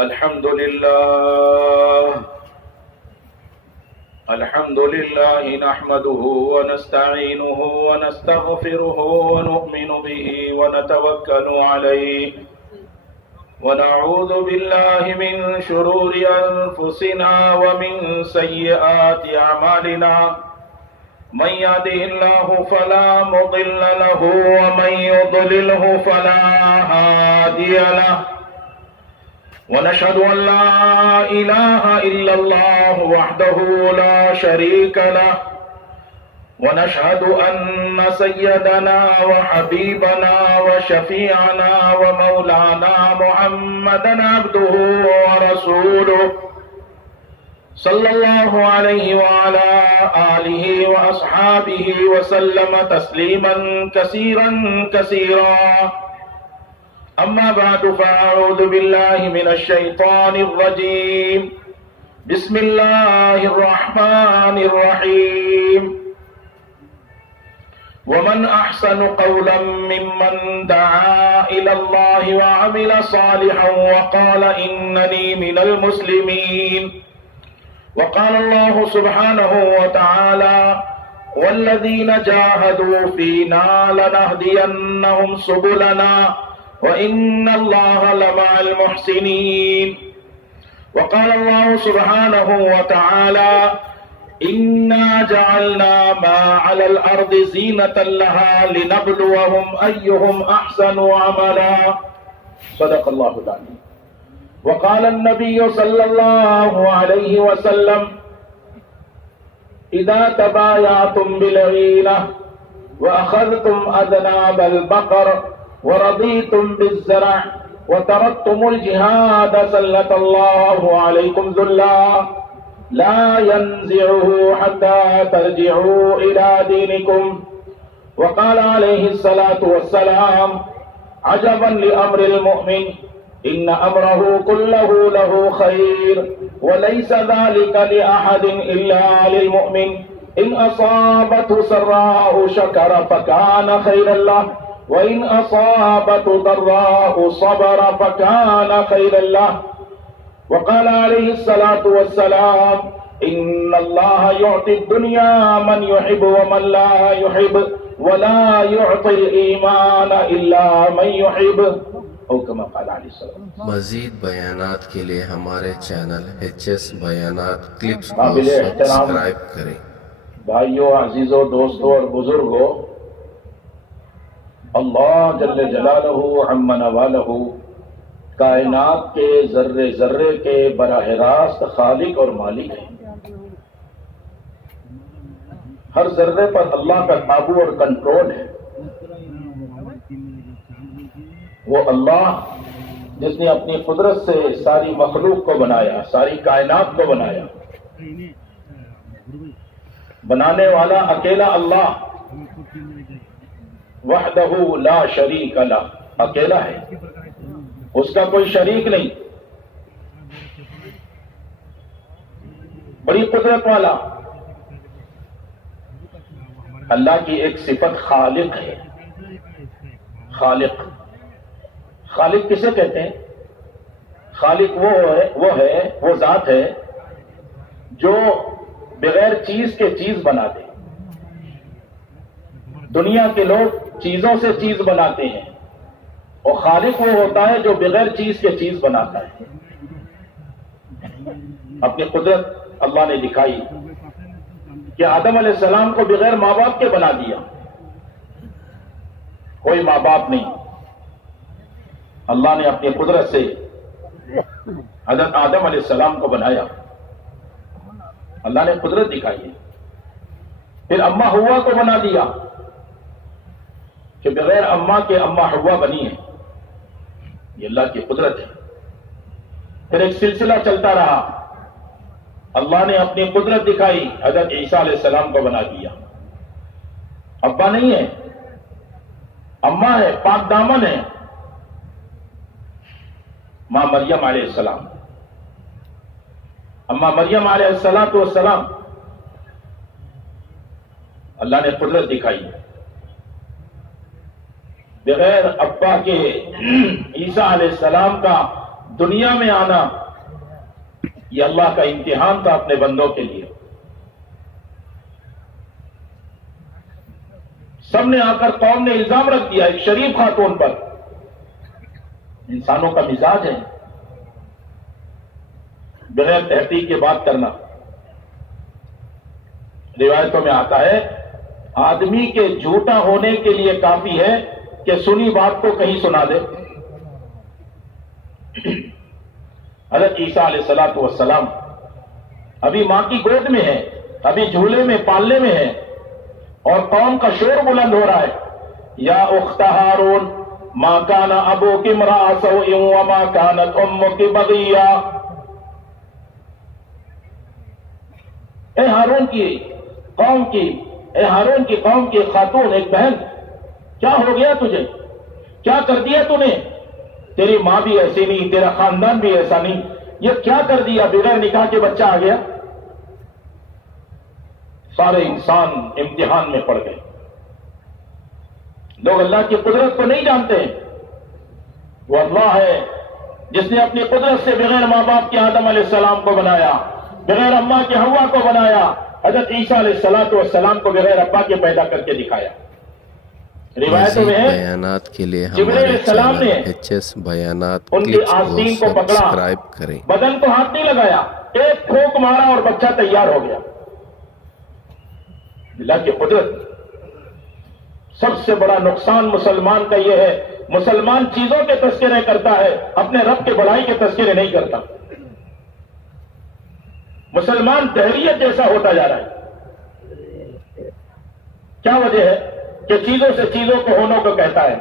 الحمد لله نحمده ونستعينه ونستغفره ونؤمن به ونتوكل عليه ونعوذ بالله من شرور أنفسنا ومن سيئات أعمالنا من يهده الله فلا مضل له ومن يضلله فلا هادي له ونشهد أن لا إله إلا الله وحده لا شريك له ونشهد أن سيدنا وحبيبنا وشفيعنا ومولانا محمدا عبده ورسوله صلى الله عليه وعلى آله وأصحابه وسلم تسليما كثيرا كثيرا أما بعد فأعوذ بالله من الشيطان الرجيم بسم الله الرحمن الرحيم ومن أحسن قولا ممن دعا إلى الله وعمل صالحا وقال إنني من المسلمين وقال الله سبحانه وتعالى والذين جاهدوا فينا لنهدينهم سبلنا وإن الله لمع المحسنين وقال الله سبحانه وتعالى إنا جعلنا ما على الأرض زينة لها لنبلوهم أيهم أحسن عملا صدق الله العظيم وقال النبي صلى الله عليه وسلم إذا تبايعتم بالعينة وأخذتم أذناب البقر ورضيتم بالزرع وتركتم الجهاد سلط الله عليكم ذلا لا ينزعه حتى ترجعوا إلى دينكم وقال عليه الصلاة والسلام عجبا لأمر المؤمن إن أمره كله له خير وليس ذلك لأحد إلا للمؤمن إن أصابته سراء شكر فكان خيرا له وإن أصابته ضراء صبر فكان خيرا له وقال عليه الصلاة والسلام إن الله يعطي الدنيا من يحب ومن لا يحب ولا يعطي الإيمان إلا من يحب او كما قال عليه السلام. مزید بیانات کے لیے ہمارے چینل HS بیانات کلپس کو قابل احترام سبسکرائب کریں. بھائیوں، عزیزوں، دوستوں اور بزرگوں، اللہ جل جلالہ عم نوالہ کائنات کے ذرے ذرے کے براہ راست خالق اور مالک ہیں. ہر ذرے پر اللہ کا قابو اور کنٹرول ہے. وہ اللہ جس نے اپنی قدرت سے ساری مخلوق کو بنایا، ساری کائنات کو بنایا. بنانے والا اکیلا اللہ وحدہ لا شریک لہ، اکیلا ہے، اس کا کوئی شریک نہیں. بڑی قدرت والا اللہ کی ایک صفت خالق ہے. خالق کسے کہتے ہیں؟ خالق وہ ذات ہے جو بغیر چیز کے چیز بنا دے. دنیا کے لوگ چیزوں سے چیز بناتے ہیں، اور خالق وہ ہوتا ہے جو بغیر چیز کے چیز بناتا ہے. اپنی قدرت اللہ نے دکھائی کہ آدم علیہ السلام کو بغیر ماں باپ کے بنا دیا. کوئی ماں باپ نہیں. اللہ نے اپنی قدرت سے حضرت آدم علیہ السلام کو بنایا. اللہ نے قدرت دکھائی ہے. پھر اماں حوا کو بنا دیا کہ بغیر اماں کے اماں حوا بنی ہے. یہ اللہ کی قدرت ہے. پھر ایک سلسلہ چلتا رہا. اللہ نے اپنی قدرت دکھائی، حضرت عیسیٰ علیہ السلام کو بنا دیا. ابا نہیں ہے، اماں ہے، پاک دامن ہے، ماں مریم علیہ السلام. اماں مریم علیہ السلام اللہ نے قدرت دکھائی. بغیر ابا کے عیسیٰ علیہ السلام کا دنیا میں آنا یہ اللہ کا امتحان تھا اپنے بندوں کے لیے. سب نے آ کر قوم نے الزام رکھ دیا ایک شریف خاتون پر. انسانوں کا مزاج ہے بغیر تحقیق کے بات کرنا. روایتوں میں آتا ہے آدمی کے جھوٹا ہونے کے لیے کافی ہے کہ سنی بات کو کہیں سنا دے. حضرت عیسیٰ علیہ الصلوۃ والسلام ابھی ماں کی گود میں ہے, ابھی جھولے میں پالنے میں ہے, اور قوم کا شور بلند ہو رہا ہے, یا اخت ہارون ما کان ابوک امرأ سوء وما کانت امک بغیہ. اے ہارون کی قوم کی, اے ہارون کی قوم کی ایک خاتون, ایک بہن, کیا ہو گیا تجھے؟ کیا کر دیا تو نے؟ تیری ماں بھی ایسی نہیں, تیرا خاندان بھی ایسا نہیں, یہ کیا کر دیا؟ بغیر نکاح کے بچہ آ گیا. سارے انسان امتحان میں پڑ گئے. لوگ اللہ کی قدرت کو نہیں جانتے. وہ اللہ ہے جس نے اپنی قدرت سے بغیر ماں باپ کے آدم علیہ السلام کو بنایا, بغیر اماں کے حوا کو بنایا, حضرت عیسیٰ علیہ الصلوۃ والسلام کو بغیر ابا کے پیدا کر کے دکھایا. روایتوں میں مزید ہے بیانات کے لیے جبرائیل ہمارے علیہ السلام چینل نے HS بیانات ان کی کلپس کو آستین کو پکڑا, سبسکرائب کریں. بدن کو ہاتھ نہیں لگایا, ایک پھونک مارا اور بچہ تیار ہو گیا. اللہ کی قدرت. سب سے بڑا نقصان مسلمان کا یہ ہے, مسلمان چیزوں کے تذکرے کرتا ہے, اپنے رب کے بڑائی کے تذکرے نہیں کرتا. مسلمان دہریت جیسا ہوتا جا رہا ہے. کیا وجہ ہے کہ چیزوں سے چیزوں کو ہونوں کو کہتا ہے.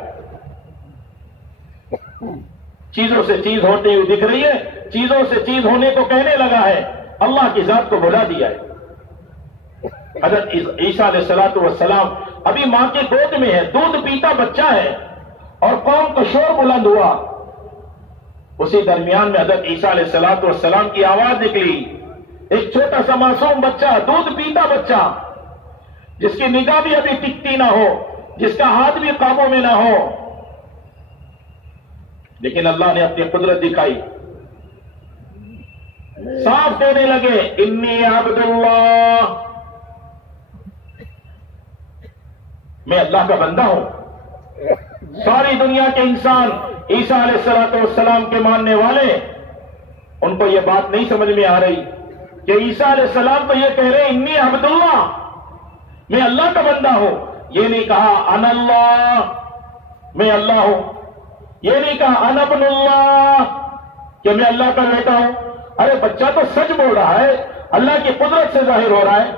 چیزوں سے چیز ہوتی ہوئی دکھ رہی ہے, چیزوں سے چیز ہونے کو کہنے لگا ہے, اللہ کی ذات کو بھلا دیا ہے. حضرت عیسیٰ علیہ الصلوۃ والسلام ابھی ماں کی گود میں ہے, دودھ پیتا بچہ ہے, اور قوم کا شور بلند ہوا. اسی درمیان میں حضرت عیسیٰ علیہ الصلوۃ والسلام کی آواز نکلی. ایک چھوٹا سا معصوم بچہ, دودھ پیتا بچہ, جس کی نگاہ بھی ابھی ٹکتی نہ ہو, جس کا ہاتھ بھی قابو میں نہ ہو, لیکن اللہ نے اپنی قدرت دکھائی. صاف دینے لگے انی عبد اللہ, میں اللہ کا بندہ ہوں. ساری دنیا کے انسان عیسیٰ علیہ الصلوۃ والسلام کے ماننے والے, ان کو یہ بات نہیں سمجھ میں آ رہی کہ عیسیٰ علیہ السلام تو یہ کہہ رہے انی عبد اللہ, میں اللہ کا بندہ ہوں. یہ نہیں کہا انا اللہ, میں اللہ ہوں. یہ نہیں کہا انا ابن اللہ, کہ میں اللہ کا بیٹا ہوں. ارے بچہ تو سچ بول رہا ہے, اللہ کی قدرت سے ظاہر ہو رہا ہے.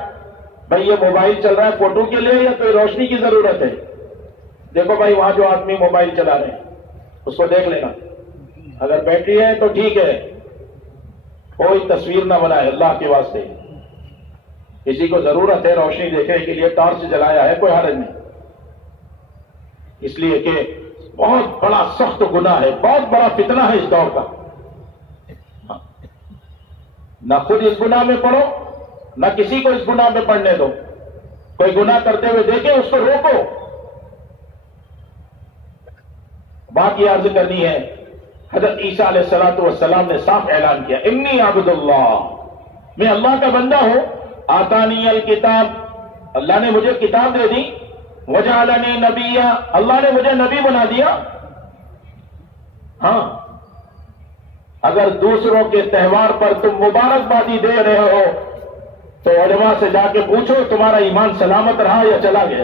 بھائی یہ موبائل چل رہا ہے فوٹو کے لیے یا کوئی روشنی کی ضرورت ہے؟ دیکھو بھائی وہاں جو آدمی موبائل چلا رہے ہیں اس کو دیکھ لینا, اگر بیٹری ہے تو ٹھیک ہے, کوئی تصویر نہ بنائے اللہ کے واسطے. کسی کو ضرورت ہے روشنی دیکھنے کے لیے, ٹارچ جلایا ہے, کوئی حرج نہیں. اس لیے کہ بہت بڑا سخت گناہ ہے, بہت بڑا فتنہ ہے اس دور کا. نہ خود اس گناہ میں پڑو, نہ کسی کو اس گناہ میں پڑنے دو. کوئی گناہ کرتے ہوئے دیکھے اس کو روکو. بات یہ عرض کرنی ہے, حضرت عیسیٰ علیہ الصلوۃ والسلام نے صاف اعلان کیا انی عبد اللہ, میں اللہ کا بندہ ہوں. آتانی الکتاب, اللہ نے مجھے کتاب دے دی. وجعلنی نبیا, اللہ نے مجھے نبی بنا دیا. ہاں, اگر دوسروں کے تہوار پر تم مبارکبادی دے رہے ہو تو علماء سے جا کے پوچھو تمہارا ایمان سلامت رہا یا چلا گیا.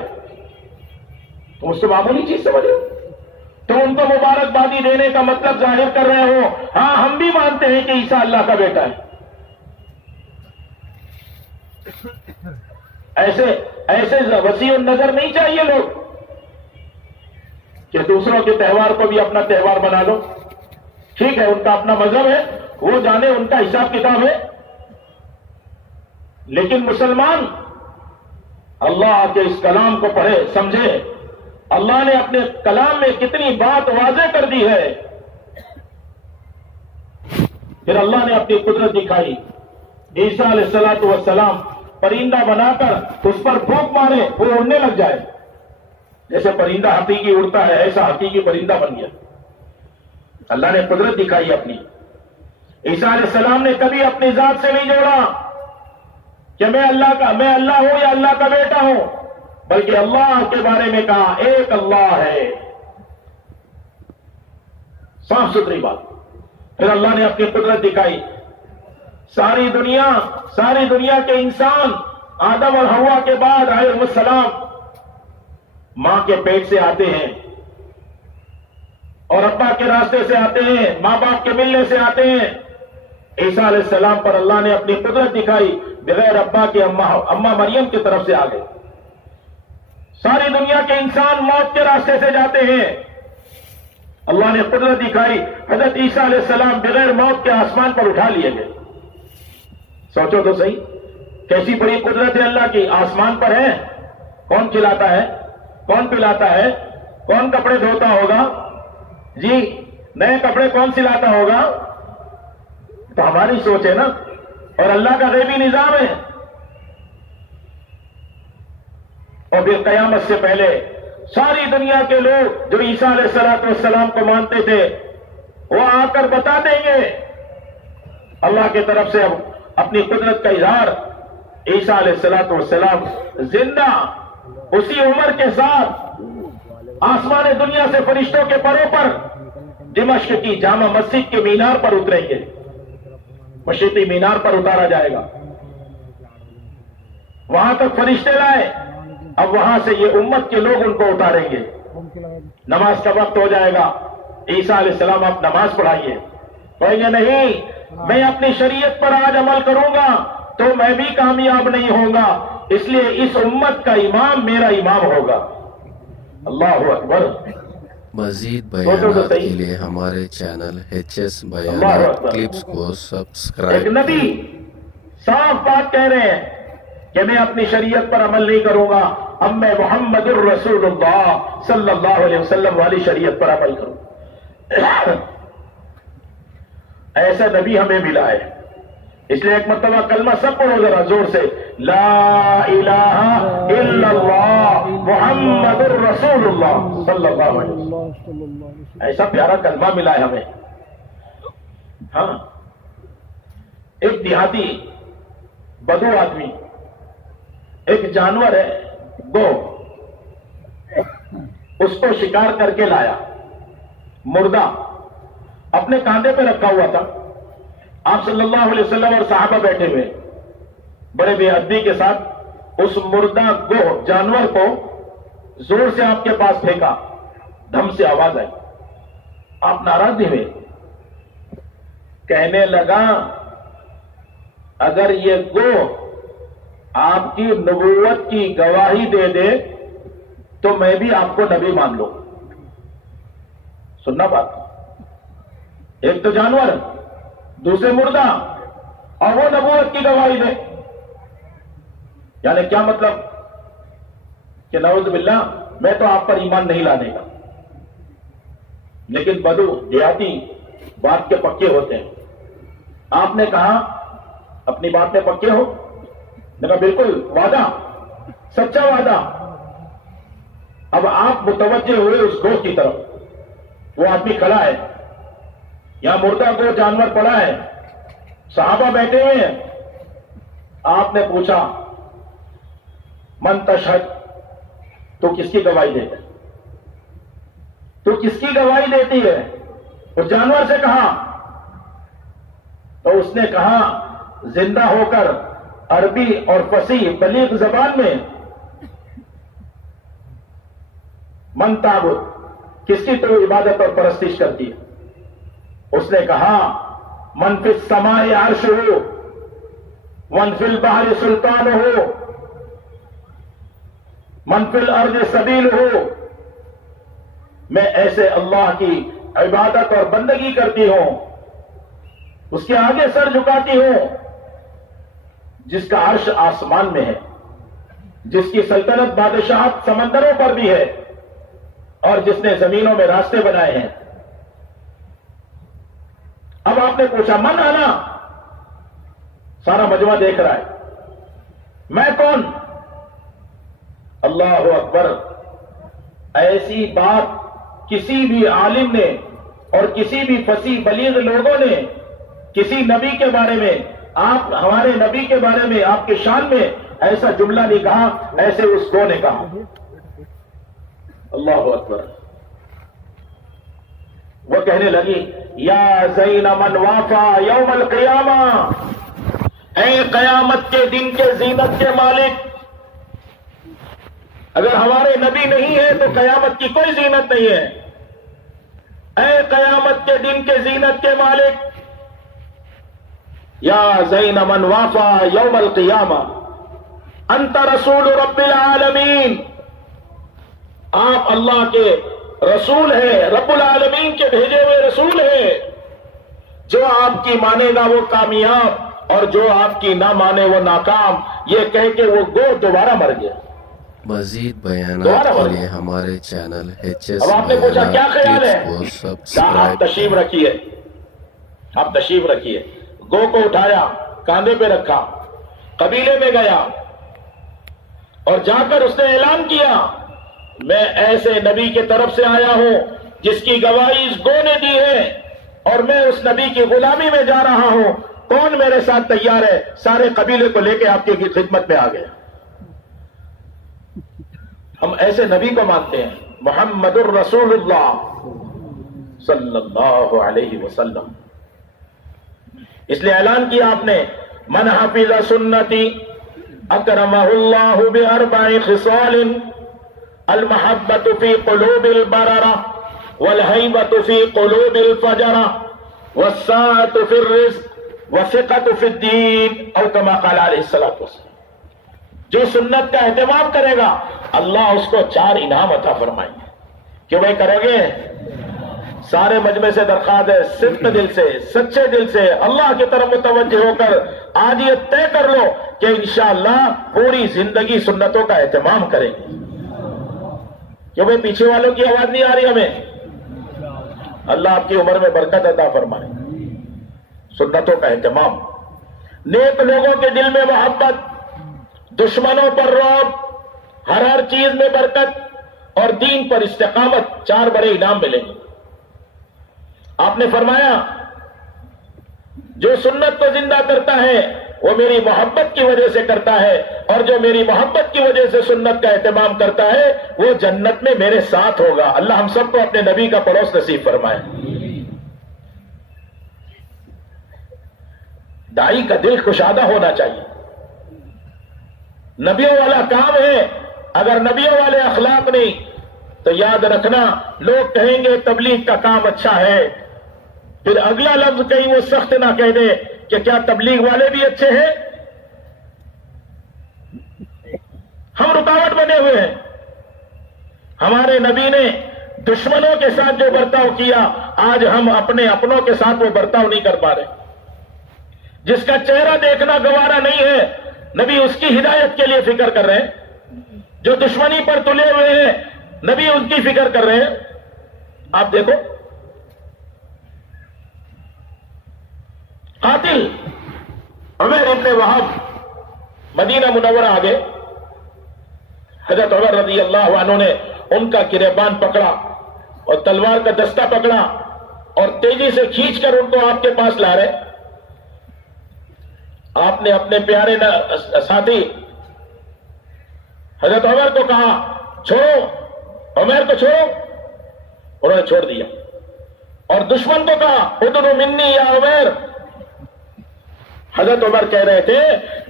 تم اس کو معمولی چیز سمجھو, تم ان کو مبارکبادی دینے کا مطلب ظاہر کر رہے ہو. ہاں ہم بھی مانتے ہیں کہ عیسیٰ اللہ کا بیٹا ہے. ایسے وسیع النظر نہیں چاہیے لوگ کہ دوسروں کے تہوار کو بھی اپنا تہوار بنا لو. ٹھیک ہے, ان کا اپنا مذہب ہے, وہ جانے, ان کا حساب کتاب ہے. لیکن مسلمان اللہ کے اس کلام کو پڑھے, سمجھے. اللہ نے اپنے کلام میں کتنی بات واضح کر دی ہے. پھر اللہ نے اپنی قدرت دکھائی. عیسیٰ علیہ الصلوۃ والسلام پرندہ بنا کر اس پر پھونک مارے, وہ اڑنے لگ جائے. جیسے پرندہ حقیقی اڑتا ہے ایسا حقیقی پرندہ بن گیا. اللہ نے قدرت دکھائی اپنی. عیسیٰ علیہ السلام نے کبھی اپنی ذات سے نہیں جوڑا کہ میں اللہ ہوں یا اللہ کا بیٹا ہوں، بلکہ اللہ کے بارے میں کہا ایک اللہ ہے، صاف ستھری بات۔ پھر اللہ نے اپنی قدرت دکھائی۔ ساری دنیا کے انسان آدم اور حوا کے بعد علیہ السلام ماں کے پیٹ سے آتے ہیں اور ابا کے راستے سے آتے ہیں، ماں باپ کے ملنے سے آتے ہیں۔ عیسیٰ علیہ السلام پر اللہ نے اپنی قدرت دکھائی، بغیر ابا کے اماں مریم کی طرف سے آ گئے۔ ساری دنیا کے انسان موت کے راستے سے جاتے ہیں، اللہ نے قدرت دکھائی، حضرت عیسیٰ علیہ السلام بغیر موت کے آسمان پر اٹھا لیے گئے۔ سوچو تو صحیح، کیسی بڑی قدرت ہے اللہ کی۔ آسمان پر ہے، کون کھلاتا ہے، کون پلاتا ہے، کون کپڑے دھوتا ہوگا، جی نئے کپڑے کون سلاتا ہوگا؟ تو ہماری سوچ ہے نا، اور اللہ کا غیبی نظام ہے۔ اور پھر قیامت سے پہلے ساری دنیا کے لوگ جو عیسیٰ علیہ السلام کو مانتے تھے، وہ آ کر بتا دیں گے اللہ کی طرف سے اپنی قدرت کا اظہار۔ عیسیٰ علیہ السلام زندہ اسی عمر کے ساتھ آسمان دنیا سے فرشتوں کے پروں پر دمشق کی جامع مسجد کے مینار پر اتریں گے، مشرقی مینار پر اتارا جائے گا، وہاں تک فرشتے لائے، اب وہاں سے یہ امت کے لوگ ان کو اتاریں گے۔ نماز کا وقت ہو جائے گا، عیسیٰ علیہ السلام آپ نماز پڑھائیے، کہیں گے نہیں میں اپنی شریعت پر آج عمل کروں گا تو میں بھی کامیاب نہیں ہوں گا، اس لیے اس امت کا امام میرا امام ہوگا۔ اللہ اکبر۔ مزید بیانات کے لیے ہمارے چینل HS بیانات کلپس کو ایک سبسکرائب نبی صاف بات کہہ رہے ہیں کہ میں اپنی شریعت پر عمل نہیں کروں گا، اب میں محمد الرسول اللہ صلی اللہ علیہ وسلم والی شریعت پر عمل کروں۔ ایسا نبی ہمیں ملا ہے، اس لیے ایک مرتبہ کلمہ سب پڑھو ذرا زور سے، لا الہ الا اللہ محمد الرسول اللہ صلی اللہ علیہ وسلم۔ ایسا پیارا کلمہ ملا ہے ہمیں۔ ہاں، ایک دیہاتی بدو آدمی ایک جانور ہے گو، اس کو شکار کر کے لایا، مردہ اپنے کاندھے پہ رکھا ہوا تھا۔ آپ صلی اللہ علیہ وسلم اور صحابہ بیٹھے ہوئے، بڑے بے ادبی کے ساتھ اس مردہ گو جانور کو زور سے آپ کے پاس پھینکا، دھم سے آواز آئی، آپ ناراض نہیں ہوئے، کہنے لگا اگر یہ گو آپ کی نبوت کی گواہی دے دے تو میں بھی آپ کو نبی مان لوں۔ سننا بات، ایک تو جانور، دوسرے مردہ، اور وہ نبوت کی گواہی دے، یعنی کیا مطلب کہ نعوذ باللہ میں تو آپ پر ایمان نہیں لانے کا۔ لیکن بدو دیہاتی بات کے پکے ہوتے ہیں۔ آپ نے کہا اپنی بات میں پکے ہو؟ نے کہا بالکل، وعدہ، سچا وعدہ۔ اب آپ متوجہ ہوئے اس گو کی طرف، وہ آدمی کھڑا ہے، یہاں مردہ گو جانور پڑا ہے، صحابہ بیٹھے ہوئے ہیں۔ آپ نے پوچھا من تشہد، تو کس کی گواہی دیتا ہے؟ تو کس کی گواہی دیتی ہے؟ اس جانور سے کہا، تو اس نے کہا زندہ ہو کر عربی اور فصیح بلیغ زبان میں، من تعبد، کس کی تو عبادت اور پرستش کرتی ہے؟ اس نے کہا من فی السماء عرش ہو، من فی البحر سلطان ہو، من فی الارض سبیل ہو، میں ایسے اللہ کی عبادت اور بندگی کرتی ہوں، اس کے آگے سر جھکاتی ہوں جس کا عرش آسمان میں ہے، جس کی سلطنت بادشاہت سمندروں پر بھی ہے، اور جس نے زمینوں میں راستے بنائے ہیں۔ اب آپ نے پوچھا من آنا، سارا مجمع دیکھ رہا ہے، میں کون؟ اللہ اکبر۔ ایسی بات کسی بھی عالم نے اور کسی بھی فصیح بلیغ لوگوں نے کسی نبی کے بارے میں آپ ہمارے نبی کے بارے میں آپ کے شان میں ایسا جملہ نہیں کہا ایسے اس کو نے کہا. اللہ اکبر. وہ کہنے لگی یا زین من وافا یوم القیامہ، اے قیامت کے دن کے زینت کے مالک، اگر ہمارے نبی نہیں ہے تو قیامت کی کوئی زینت نہیں ہے. اے قیامت کے دن کے زینت کے مالک، یا زین من وافا یوم القیامہ انت رسول رب العالمین، آپ اللہ کے رسول ہیں، رب العالمین کے بھیجے ہوئے رسول ہیں. جو آپ کی مانے گا وہ کامیاب اور جو آپ کی نہ مانے وہ ناکام. یہ کہہ کے وہ گو دوبارہ مر گیا. مزید بیانات کے لیے ہمارے چینل ایچ ایس اب آپ نے پوچھا کیا خیال ہے؟ کو آپ سبسکرائب تشریف رکھیے، آپ تشریف رکھیے. گو کو اٹھایا، کاندھے پہ رکھا، قبیلے میں گیا اور جا کر اس نے اعلان کیا میں ایسے نبی کی طرف سے آیا ہوں جس کی گواہی اس گو نے دی ہے اور میں اس نبی کی غلامی میں جا رہا ہوں. کون میرے ساتھ تیار ہے؟ سارے قبیلے کو لے کے آپ کی خدمت میں آ گیا. ہم ایسے نبی کو مانتے ہیں، محمد الرسول اللہ صلی اللہ علیہ وسلم. اس لیے اعلان کیا آپ نے من حفظ سنتی اکرمہ اللہ باربع خصال المحبت فی قلوب البررہ والہیبت فی قلوب الفجرہ والساعت فی الرزق وثقت فی الدین او کما قال علیہ السلام. جو سنت کا اہتمام کرے گا اللہ اس کو 4 انعام عطا فرمائیں گے. کیوں بھائی کرو گے؟ سارے مجمع سے درخواست ہے، صدق دل سے، سچے دل سے اللہ کی طرف متوجہ ہو کر آج یہ طے کر لو کہ انشاءاللہ پوری زندگی سنتوں کا اہتمام کریں گے. کیوں بھائی پیچھے والوں کی آواز نہیں آ رہی ہمیں؟ اللہ آپ کی عمر میں برکت عطا فرمائے. سنتوں کا اہتمام، نیک لوگوں کے دل میں محبت، دشمنوں پر رعب، ہر چیز میں برکت اور دین پر استقامت. 4 بڑے انعام ملیں گے. آپ نے فرمایا جو سنت کو زندہ کرتا ہے وہ میری محبت کی وجہ سے کرتا ہے اور جو میری محبت کی وجہ سے سنت کا اہتمام کرتا ہے وہ جنت میں میرے ساتھ ہوگا. اللہ ہم سب کو اپنے نبی کا پڑوس نصیب فرمائے. داعی کا دل کشادہ ہونا چاہیے. نبیوں والا کام ہے. اگر نبیوں والے اخلاق نہیں تو یاد رکھنا لوگ کہیں گے تبلیغ کا کام اچھا ہے، پھر اگلا لفظ کہیں وہ سخت نہ کہہ دے کہ کیا تبلیغ والے بھی اچھے ہیں؟ ہم رکاوٹ بنے ہوئے ہیں. ہمارے نبی نے دشمنوں کے ساتھ جو برتاؤ کیا آج ہم اپنے اپنوں کے ساتھ وہ برتاؤ نہیں کر پا رہے. جس کا چہرہ دیکھنا گوارا نہیں ہے نبی اس کی ہدایت کے لیے فکر کر رہے ہیں. جو دشمنی پر تلے ہوئے ہیں نبی ان کی فکر کر رہے ہیں. آپ دیکھو قاتل عمر ابن وہب مدینہ منورہ آ گئے. حضرت عمر رضی اللہ عنہ نے ان کا گریبان پکڑا اور تلوار کا دستہ پکڑا اور تیزی سے کھینچ کر ان کو آپ کے پاس لا رہے. آپ نے اپنے پیارے ساتھی حضرت عمر کو کہا چھوڑو، عمر کو چھوڑو. انہوں نے چھوڑ دیا. اور دشمن کو کہا ادنو منی یا عمر. حضرت عمر کہہ رہے تھے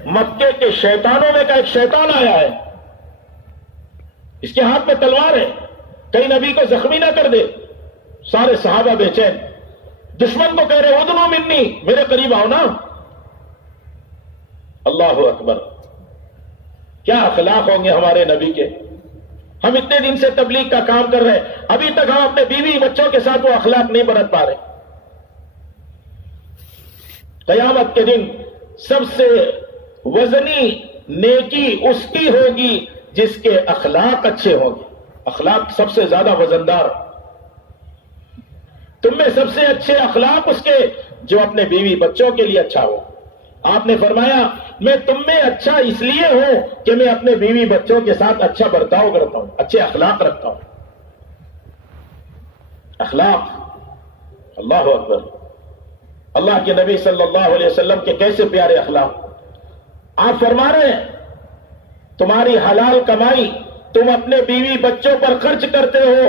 مکے کے شیطانوں میں کا ایک شیطان آیا ہے، اس کے ہاتھ میں تلوار ہے، کہیں نبی کو زخمی نہ کر دے. سارے صحابہ بے چین. دشمن کو کہہ رہے ادنو منی، میرے قریب آؤ نا. اللہ اکبر. کیا اخلاق ہوں گے ہمارے نبی کے. ہم اتنے دن سے تبلیغ کا کام کر رہے ہیں، ابھی تک ہم اپنے بیوی بچوں کے ساتھ وہ اخلاق نہیں برت پا رہے. قیامت کے دن سب سے وزنی نیکی اس کی ہوگی جس کے اخلاق اچھے ہوں گے. اخلاق سب سے زیادہ وزندار. تم میں سب سے اچھے اخلاق اس کے جو اپنے بیوی بچوں کے لیے اچھا ہو. آپ نے فرمایا میں تم میں اچھا اس لیے ہوں کہ میں اپنے بیوی بچوں کے ساتھ اچھا برتاؤ کرتا ہوں، اچھے اخلاق رکھتا ہوں. اخلاق. اللہ اکبر. اللہ کے نبی صلی اللہ علیہ وسلم کے کیسے پیارے اخلاق. آپ فرما رہے ہیں تمہاری حلال کمائی تم اپنے بیوی بچوں پر خرچ کرتے ہو.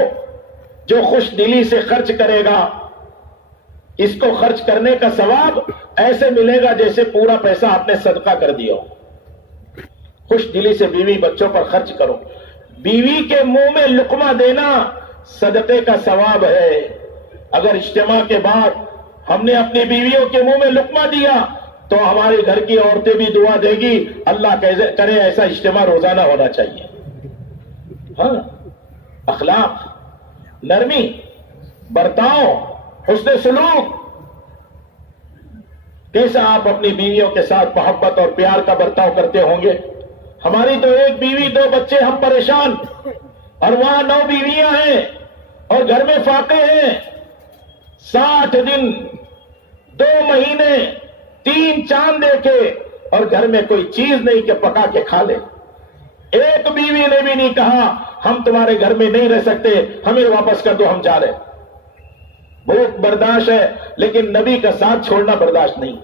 جو خوش دلی سے خرچ کرے گا اس کو خرچ کرنے کا ثواب ایسے ملے گا جیسے پورا پیسہ آپ نے صدقہ کر دیا ہو. خوش دلی سے بیوی بچوں پر خرچ کرو. بیوی کے منہ میں لقمہ دینا صدقے کا ثواب ہے. اگر اجتماع کے بعد ہم نے اپنی بیویوں کے منہ میں لقمہ دیا تو ہمارے گھر کی عورتیں بھی دعا دے گی اللہ کرے ایسا اجتماع روزانہ ہونا چاہیے. ہاں اخلاق، نرمی، برتاؤ، حسن سلوک. کیسا آپ اپنی بیویوں کے ساتھ محبت اور پیار کا برتاؤ کرتے ہوں گے. ہماری تو ایک بیوی 2 بچے، ہم پریشان، اور وہاں 9 بیویاں ہیں اور گھر میں فاقے ہیں. 60 دن 2 مہینے 3 چاند دیکھے اور گھر میں کوئی چیز نہیں کہ پکا کے کھا لے. ایک بیوی نے بھی نہیں کہا ہم تمہارے گھر میں نہیں رہ سکتے، ہمیں واپس کر دو، ہم جا رہے. بھوک برداشت ہے لیکن نبی کا ساتھ چھوڑنا برداشت نہیں.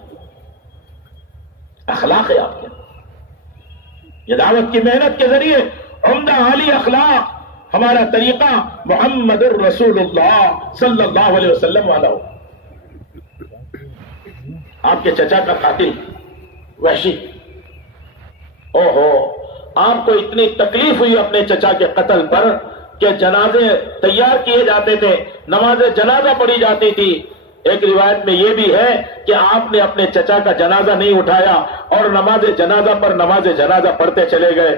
اخلاق ہے آپ کے. یہ دعوت کی محنت کے ذریعے عمدہ عالی اخلاق ہمارا طریقہ محمد الرسول اللہ صلی اللہ علیہ وسلم والا ہو. آپ کے چچا کا قاتل وحشی، اوہو، آپ کو اتنی تکلیف ہوئی اپنے چچا کے قتل پر کہ جنازے تیار کیے جاتے تھے، نماز جنازہ پڑھی جاتی تھی. ایک روایت میں یہ بھی ہے کہ آپ نے اپنے چچا کا جنازہ نہیں اٹھایا اور نماز جنازہ پر نماز جنازہ پڑھتے چلے گئے.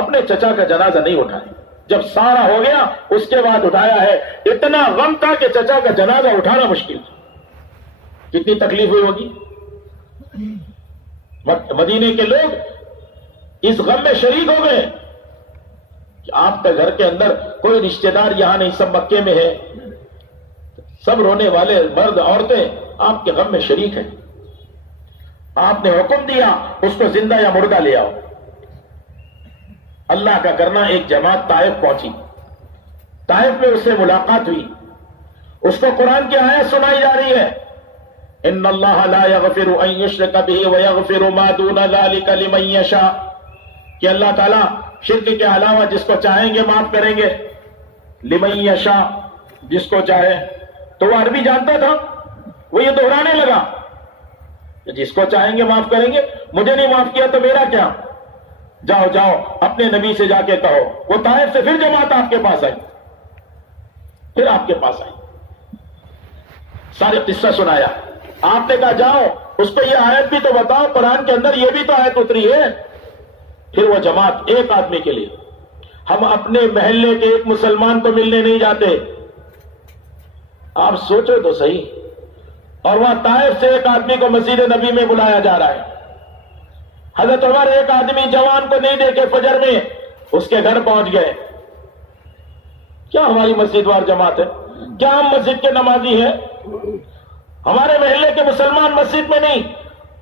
اپنے چچا کا جنازہ نہیں اٹھایا. جب سارا ہو گیا اس کے بعد اٹھایا ہے. اتنا غم تھا کہ چچا کا جنازہ اٹھانا مشکل تھا. کتنی تکلیف ہوئی ہوگی. مدینے کے لوگ اس غم میں شریک ہو گئے کہ آپ کے گھر کے اندر کوئی رشتہ دار یہاں نہیں، سب مکے میں ہے. سب رونے والے مرد عورتیں آپ کے غم میں شریک ہیں. آپ نے حکم دیا اس کو زندہ یا مردہ لے آؤ. اللہ کا کرنا ایک جماعت طائف پہنچی. طائف میں اس سے ملاقات ہوئی. اس کو قرآن کی آیت سنائی جا رہی ہے، ان اللہ لا یغفر ان یشرک بہ ویغفر ما دون ذلک لمن یشاء، کہ اللہ تعالیٰ شرک کے علاوہ جس کو چاہیں گے معاف کریں گے. لمن یشاء، جس کو چاہے. تو وہ عربی جانتا تھا، وہ یہ دہرانے لگا کہ جس کو چاہیں گے معاف کریں گے، مجھے نہیں معاف کیا تو میرا کیا. جاؤ جاؤ اپنے نبی سے جا کے کہو. وہ طائف سے پھر جماعت آپ کے پاس آئی، پھر آپ کے پاس آئی، سارے قصہ سنایا. آپ نے کہا جاؤ اس کو یہ آیت بھی تو بتاؤ، قرآن کے اندر یہ بھی تو آیت اتری ہے. پھر وہ جماعت ایک آدمی کے لیے. ہم اپنے محلے کے ایک مسلمان کو ملنے نہیں جاتے. آپ سوچو تو صحیح. اور وہاں طائف سے ایک آدمی کو مسجد نبی میں بلایا جا رہا ہے. حضرت عمر ایک آدمی جوان کو نہیں دیکھے فجر میں اس کے گھر پہنچ گئے. کیا ہماری مسجد وار جماعت ہے؟ کیا ہم مسجد کے نمازی ہیں؟ ہمارے محلے کے مسلمان مسجد میں نہیں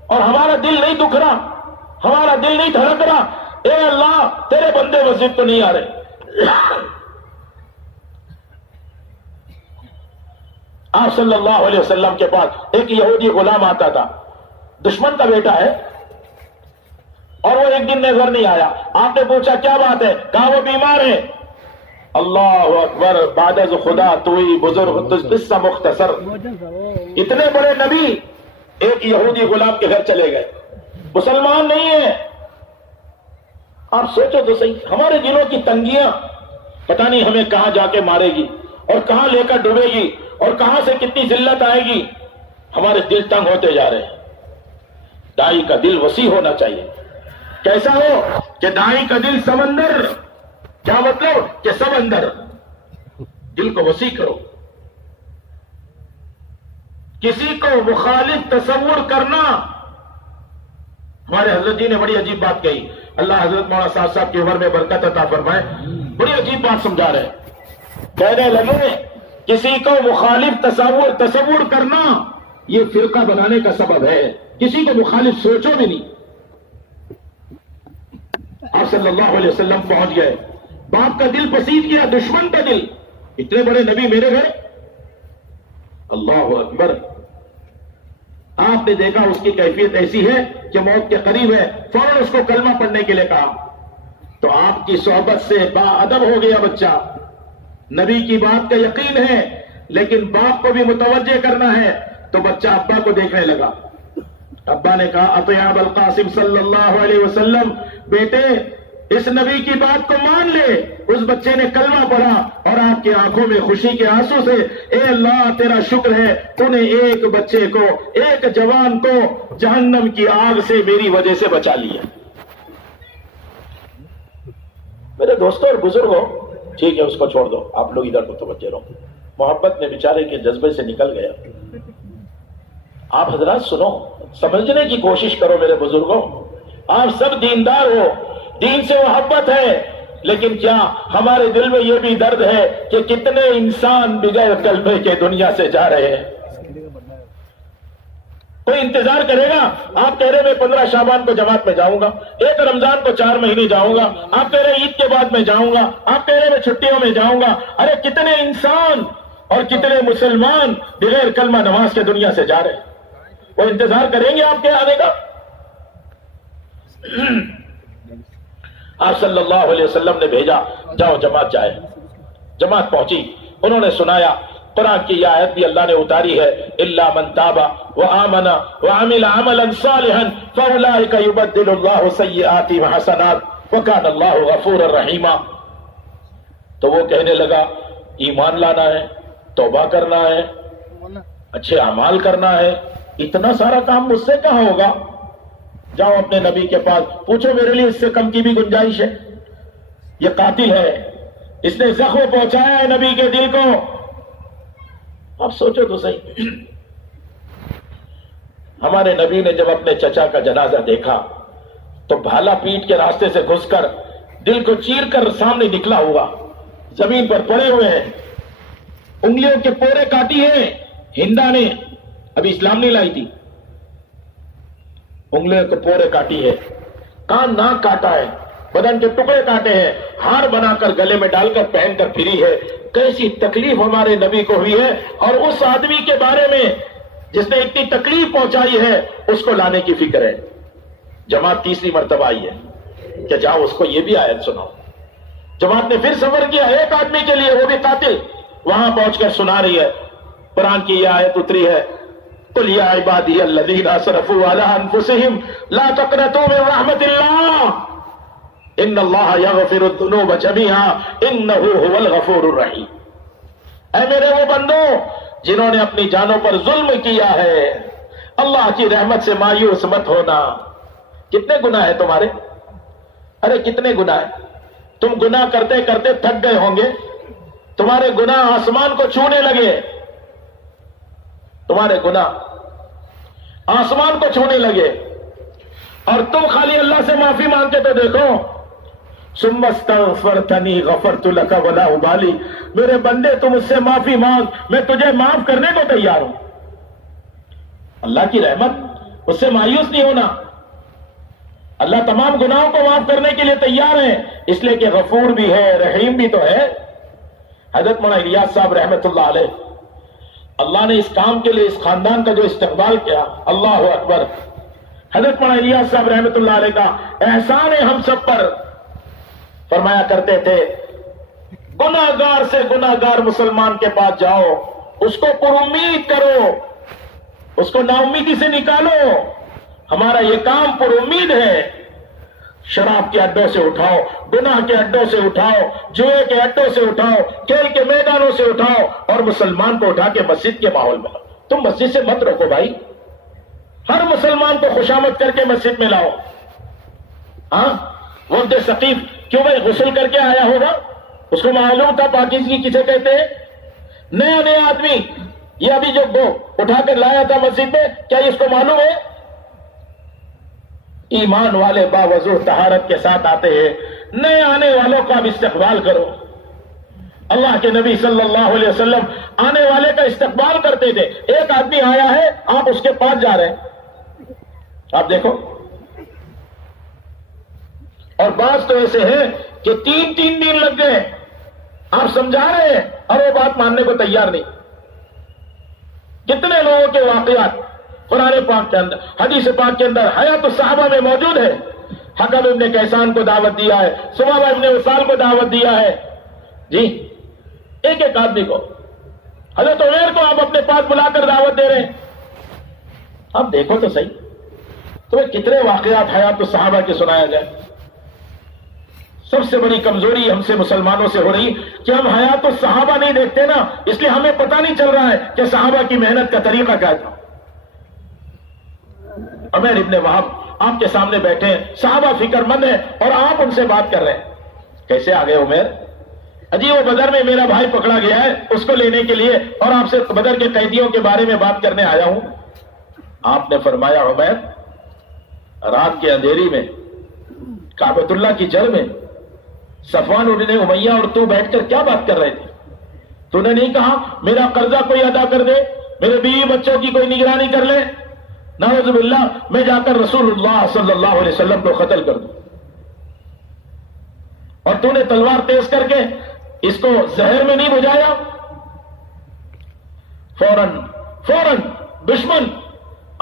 اور ہمارا دل نہیں دکھ رہا، ہمارا دل نہیں دھڑک رہا. اے اللہ تیرے بندے مسجد کو نہیں آ رہے. آپ صلی اللہ علیہ وسلم کے پاس ایک یہودی غلام آتا تھا، دشمن کا بیٹا ہے، اور وہ ایک دن نظر نہیں آیا. آپ نے پوچھا کیا بات ہے؟ کہا وہ بیمار ہے. اللہ اکبر، بعد از خدا توئی بزرگ قصہ مختصر. اتنے بڑے نبی ایک یہودی غلام کے گھر چلے گئے، مسلمان نہیں ہے. آپ سوچو تو صحیح، ہمارے دلوں کی تنگیاں پتہ نہیں ہمیں کہاں جا کے مارے گی اور کہاں لے کر ڈوبے گی اور کہاں سے کتنی ذلت آئے گی. ہمارے دل تنگ ہوتے جا رہے ہیں. دائی کا دل وسیع ہونا چاہیے. کیسا ہو کہ دائی کا دل سمندر. کیا مطلب؟ کہ سمندر. دل کو وسیع کرو. کسی کو مخالف تصور کرنا. ہمارے حضرت جی نے بڑی عجیب بات کہی. اللہ حضرت مولانا صاحب صاحب کی عمر میں برکت عطا فرمائے. بڑی عجیب بات سمجھا رہے ہیں. کہنے لگے کسی کو مخالف تصور کرنا یہ فرقہ بنانے کا سبب ہے. کسی کو مخالف سوچو بھی نہیں. آپ صلی اللہ علیہ وسلم پہنچ گئے. باپ کا دل پسید کیا، دشمن کا دل. اتنے بڑے نبی میرے گھر. اللہ اکبر. آپ نے دیکھا اس کی کیفیت ایسی ہے کہ موت کے قریب ہے، فوراً اس کو کلمہ پڑھنے کے لیے کہا، تو آپ کی صحبت سے با ادب ہو گیا بچہ، نبی کی بات کا یقین ہے، لیکن باپ کو بھی متوجہ کرنا ہے، تو بچہ ابا کو دیکھنے لگا۔ ابا نے کہا اطیع ابا القاسم صلی اللہ علیہ وسلم، بیٹے اس نبی کی بات کو مان لے۔ اس بچے نے کلمہ پڑھا اور آپ کی آنکھوں میں خوشی کے آنسو سے، اے اللہ تیرا شکر ہے تو نے ایک بچے کو، ایک جوان کو جہنم کی آگ سے میری وجہ سے بچا لیا۔ میرے دوستوں اور بزرگوں، ٹھیک ہے اس کو چھوڑ دو، آپ لوگ ادھر متوجہ رہو، محبت میں بیچارے کے جذبے سے نکل گیا۔ آپ حضرات سنو، سمجھنے کی کوشش کرو میرے بزرگوں، آپ سب دیندار ہو، دین سے محبت ہے، لیکن کیا ہمارے دل میں یہ بھی درد ہے کہ کتنے انسان بغیر کلمے کے دنیا سے جا رہے ہیں؟ کوئی انتظار کرے گا؟ آپ کہہ رہے میں 15 شعبان کو جماعت میں جاؤں گا، 1 رمضان کو 4 مہینے جاؤں گا، آپ کہہ رہے عید کے بعد میں جاؤں گا، آپ کہہ رہے میں چھٹیوں میں جاؤں گا۔ ارے کتنے انسان اور کتنے مسلمان بغیر کلمہ نماز کے دنیا سے جا رہے ہیں؟ وہ انتظار کریں گے آپ کے آنے کا؟ آپ صلی اللہ علیہ وسلم نے بھیجا، جاؤ جماعت جائے۔ جماعت پہنچی، انہوں نے سنایا، قرآن کی یہ آیت بھی اللہ نے اتاری ہے، الا من تاب وآمن وعمل عملا صالحا فاولئک یبدل اللہ سیئاتہم حسنات وکان اللہ غفورا رحیما۔ تو وہ کہنے لگا ایمان لانا ہے، توبہ کرنا ہے، اچھے اعمال کرنا ہے، اتنا سارا کام مجھ سے کہاں ہوگا؟ جاؤ اپنے نبی کے پاس، پوچھو میرے لیے اس سے کم کی بھی گنجائش ہے؟ یہ قاتل ہے، اس نے زخم پہنچایا ہے نبی کے دل کو۔ اب سوچو تو صحیح، ہمارے نبی نے جب اپنے چچا کا جنازہ دیکھا تو بھالا پیٹ کے راستے سے گھس کر دل کو چیر کر سامنے نکلا ہوا، زمین پر پڑے ہوئے ہیں، انگلیوں کے پورے کاٹی ہیں۔ ہندا نے ابھی اسلام نہیں لائی تھی، انگلیوں کے پورے کاٹی ہے، کان ناک کاٹا ہے، بدن کے ٹکڑے کاٹے ہیں، ہار بنا کر گلے میں ڈال کر پہن کر پھری ہے۔ کیسی تکلیف ہمارے نبی کو ہوئی ہے، اور اس آدمی کے بارے میں جس نے اتنی تکلیف پہنچائی ہے اس کو لانے کی فکر ہے۔ جماعت تیسری مرتبہ آئی ہے کہ جاؤ اس کو یہ بھی آیت سناؤ۔ جماعت نے پھر سفر کیا ایک آدمی کے لیے، وہ بھی قاتل، وہاں پہنچ کر سنا رہی ہے، قرآن کی یہ آیت اتری ہے، قل یا عبادی الذین اسرفوا علی انفسہم لا تقنطوا من رحمت اللہ ان اللہ یغفر الذنوب جمیعا انہ هو الغفور الرحیم۔ اے میرے وہ بندو جنہوں نے اپنی جانوں پر ظلم کیا ہے، اللہ کی رحمت سے مایوس مت ہونا۔ کتنے گناہ ہیں تمہارے؟ ارے کتنے گناہ ہیں؟ تم گناہ کرتے کرتے تھک گئے ہوں گے، تمہارے گناہ آسمان کو چھونے لگے، تمہارے گناہ آسمان کو چھونے لگے، اور تم خالی اللہ سے معافی مانگتے تو دیکھو، ثم استغفرتنی غفرت لک ولا ابالی، میرے بندے تم اس سے معافی مانگ، میں تجھے معاف کرنے کو تیار ہوں۔ اللہ کی رحمت، اس سے مایوس نہیں ہونا، اللہ تمام گناہوں کو معاف کرنے کے لیے تیار ہے، اس لیے کہ غفور بھی ہے، رحیم بھی تو ہے۔ حضرت مولانا الیاس صاحب رحمت اللہ علیہ، اللہ نے اس کام کے لیے اس خاندان کا جو استقبال کیا، اللہ اکبر۔ حضرت مولانا الیاس صاحب رحمت اللہ علیہ کا احسان ہے ہم سب پر، فرمایا کرتے تھے گناہگار سے گناہگار مسلمان کے پاس جاؤ، اس کو پر امید کرو، اس کو نا امیدی سے نکالو، ہمارا یہ کام پر امید ہے۔ شراب کے اڈوں سے اٹھاؤ، گناہ کے اڈوں سے اٹھاؤ، جوئے کے اڈوں سے اٹھاؤ، کھیل کے میدانوں سے اٹھاؤ، اور مسلمان کو اٹھا کے مسجد کے ماحول میں لاؤ۔ تم مسجد سے مت روکو بھائی، ہر مسلمان کو خوشامد کر کے مسجد میں لاؤ۔ ہاں وہ ثقیف کیوں بھائی غسل کر کے آیا ہوگا، اس کو معلوم تھا پاکیزگی کسے کہتے ہیں؟ نیا آدمی یہ ابھی جو اٹھا کر لایا تھا مسجد میں، کیا اس کو معلوم ہے؟ ایمان والے باوضو طہارت کے ساتھ آتے ہیں، نئے آنے والوں کا بھی استقبال کرو۔ اللہ کے نبی صلی اللہ علیہ وسلم آنے والے کا استقبال کرتے تھے۔ ایک آدمی آیا ہے، آپ اس کے پاس جا رہے ہیں، آپ دیکھو، اور بعض تو ایسے ہیں کہ 3 دن لگ گئے، آپ سمجھا رہے ہیں اور وہ بات ماننے کو تیار نہیں۔ کتنے لوگوں کے واقعات قرآن پاک کے اندر، حدیث پاک کے اندر حیات الصحابہ میں موجود ہے. حکم ابن کیسان کو دعوت دیا ہے، ثمامہ ابن وصال کو دعوت دیا ہے. جی ایک ایک آدمی کو. حضرت عمیر کو آپ اپنے پاس بلا کر دعوت دے رہے ہیں. آپ دیکھو تو صحیح، تمہیں کتنے واقعات حیات الصحابہ کے سنایا جائے. سب سے بڑی کمزوری ہم سے مسلمانوں سے ہو رہی کہ ہم حیات الصحابہ نہیں دیکھتے نا، اس لیے ہمیں پتہ نہیں چل رہا ہے کہ صحابہ کی محنت کا طریقہ کیا تھا. عمیر ابن وہب آپ کے سامنے بیٹھے ہیں، صحابہ فکر مند ہیں اور آپ ان سے بات کر رہے ہیں. کیسے آ گئے عمیر؟ اجی وہ بدر میں میرا بھائی پکڑا گیا ہے، اس کو لینے کے لیے اور آپ سے بدر کے قیدیوں کے بارے میں بات کرنے آیا ہوں. آپ نے فرمایا عمیر، رات کے اندھیری میں کعبۃ اللہ کی جڑ میں صفوان ابن امیہ اور تو بیٹھ کر کیا بات کر رہے تھے؟ تو نے نہیں کہا میرا قرضہ کوئی ادا کر دے، میرے بیوی بچوں کی کوئی نگرانی کر لے، نعوذ باللہ میں جا کر رسول اللہ صلی اللہ علیہ وسلم کو قتل کر دوں. اور تو نے تلوار تیز کر کے اس کو زہر میں نہیں بجھایا. فوراً دشمن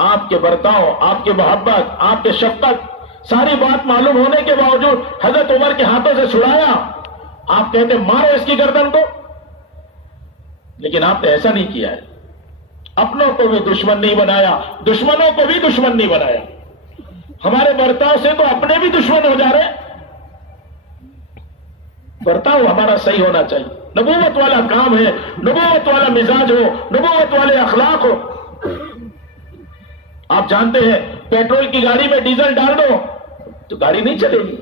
آپ کے برتاؤ، آپ کے محبت، آپ کے شفقت، ساری بات معلوم ہونے کے باوجود حضرت عمر کے ہاتھوں سے چھڑایا. آپ کہتے مارو اس کی گردن کو، لیکن آپ نے ایسا نہیں کیا ہے. اپنوں کو بھی دشمن نہیں بنایا، دشمنوں کو بھی دشمن نہیں بنایا. ہمارے برتاؤ سے تو اپنے بھی دشمن ہو جا رہے. برتاؤ ہمارا صحیح ہونا چاہیے، نبوت والا کام ہے، نبوت والا مزاج ہو، نبوت والے اخلاق ہو. آپ جانتے ہیں پیٹرول کی گاڑی میں ڈیزل ڈال دو تو گاڑی نہیں چلے گی.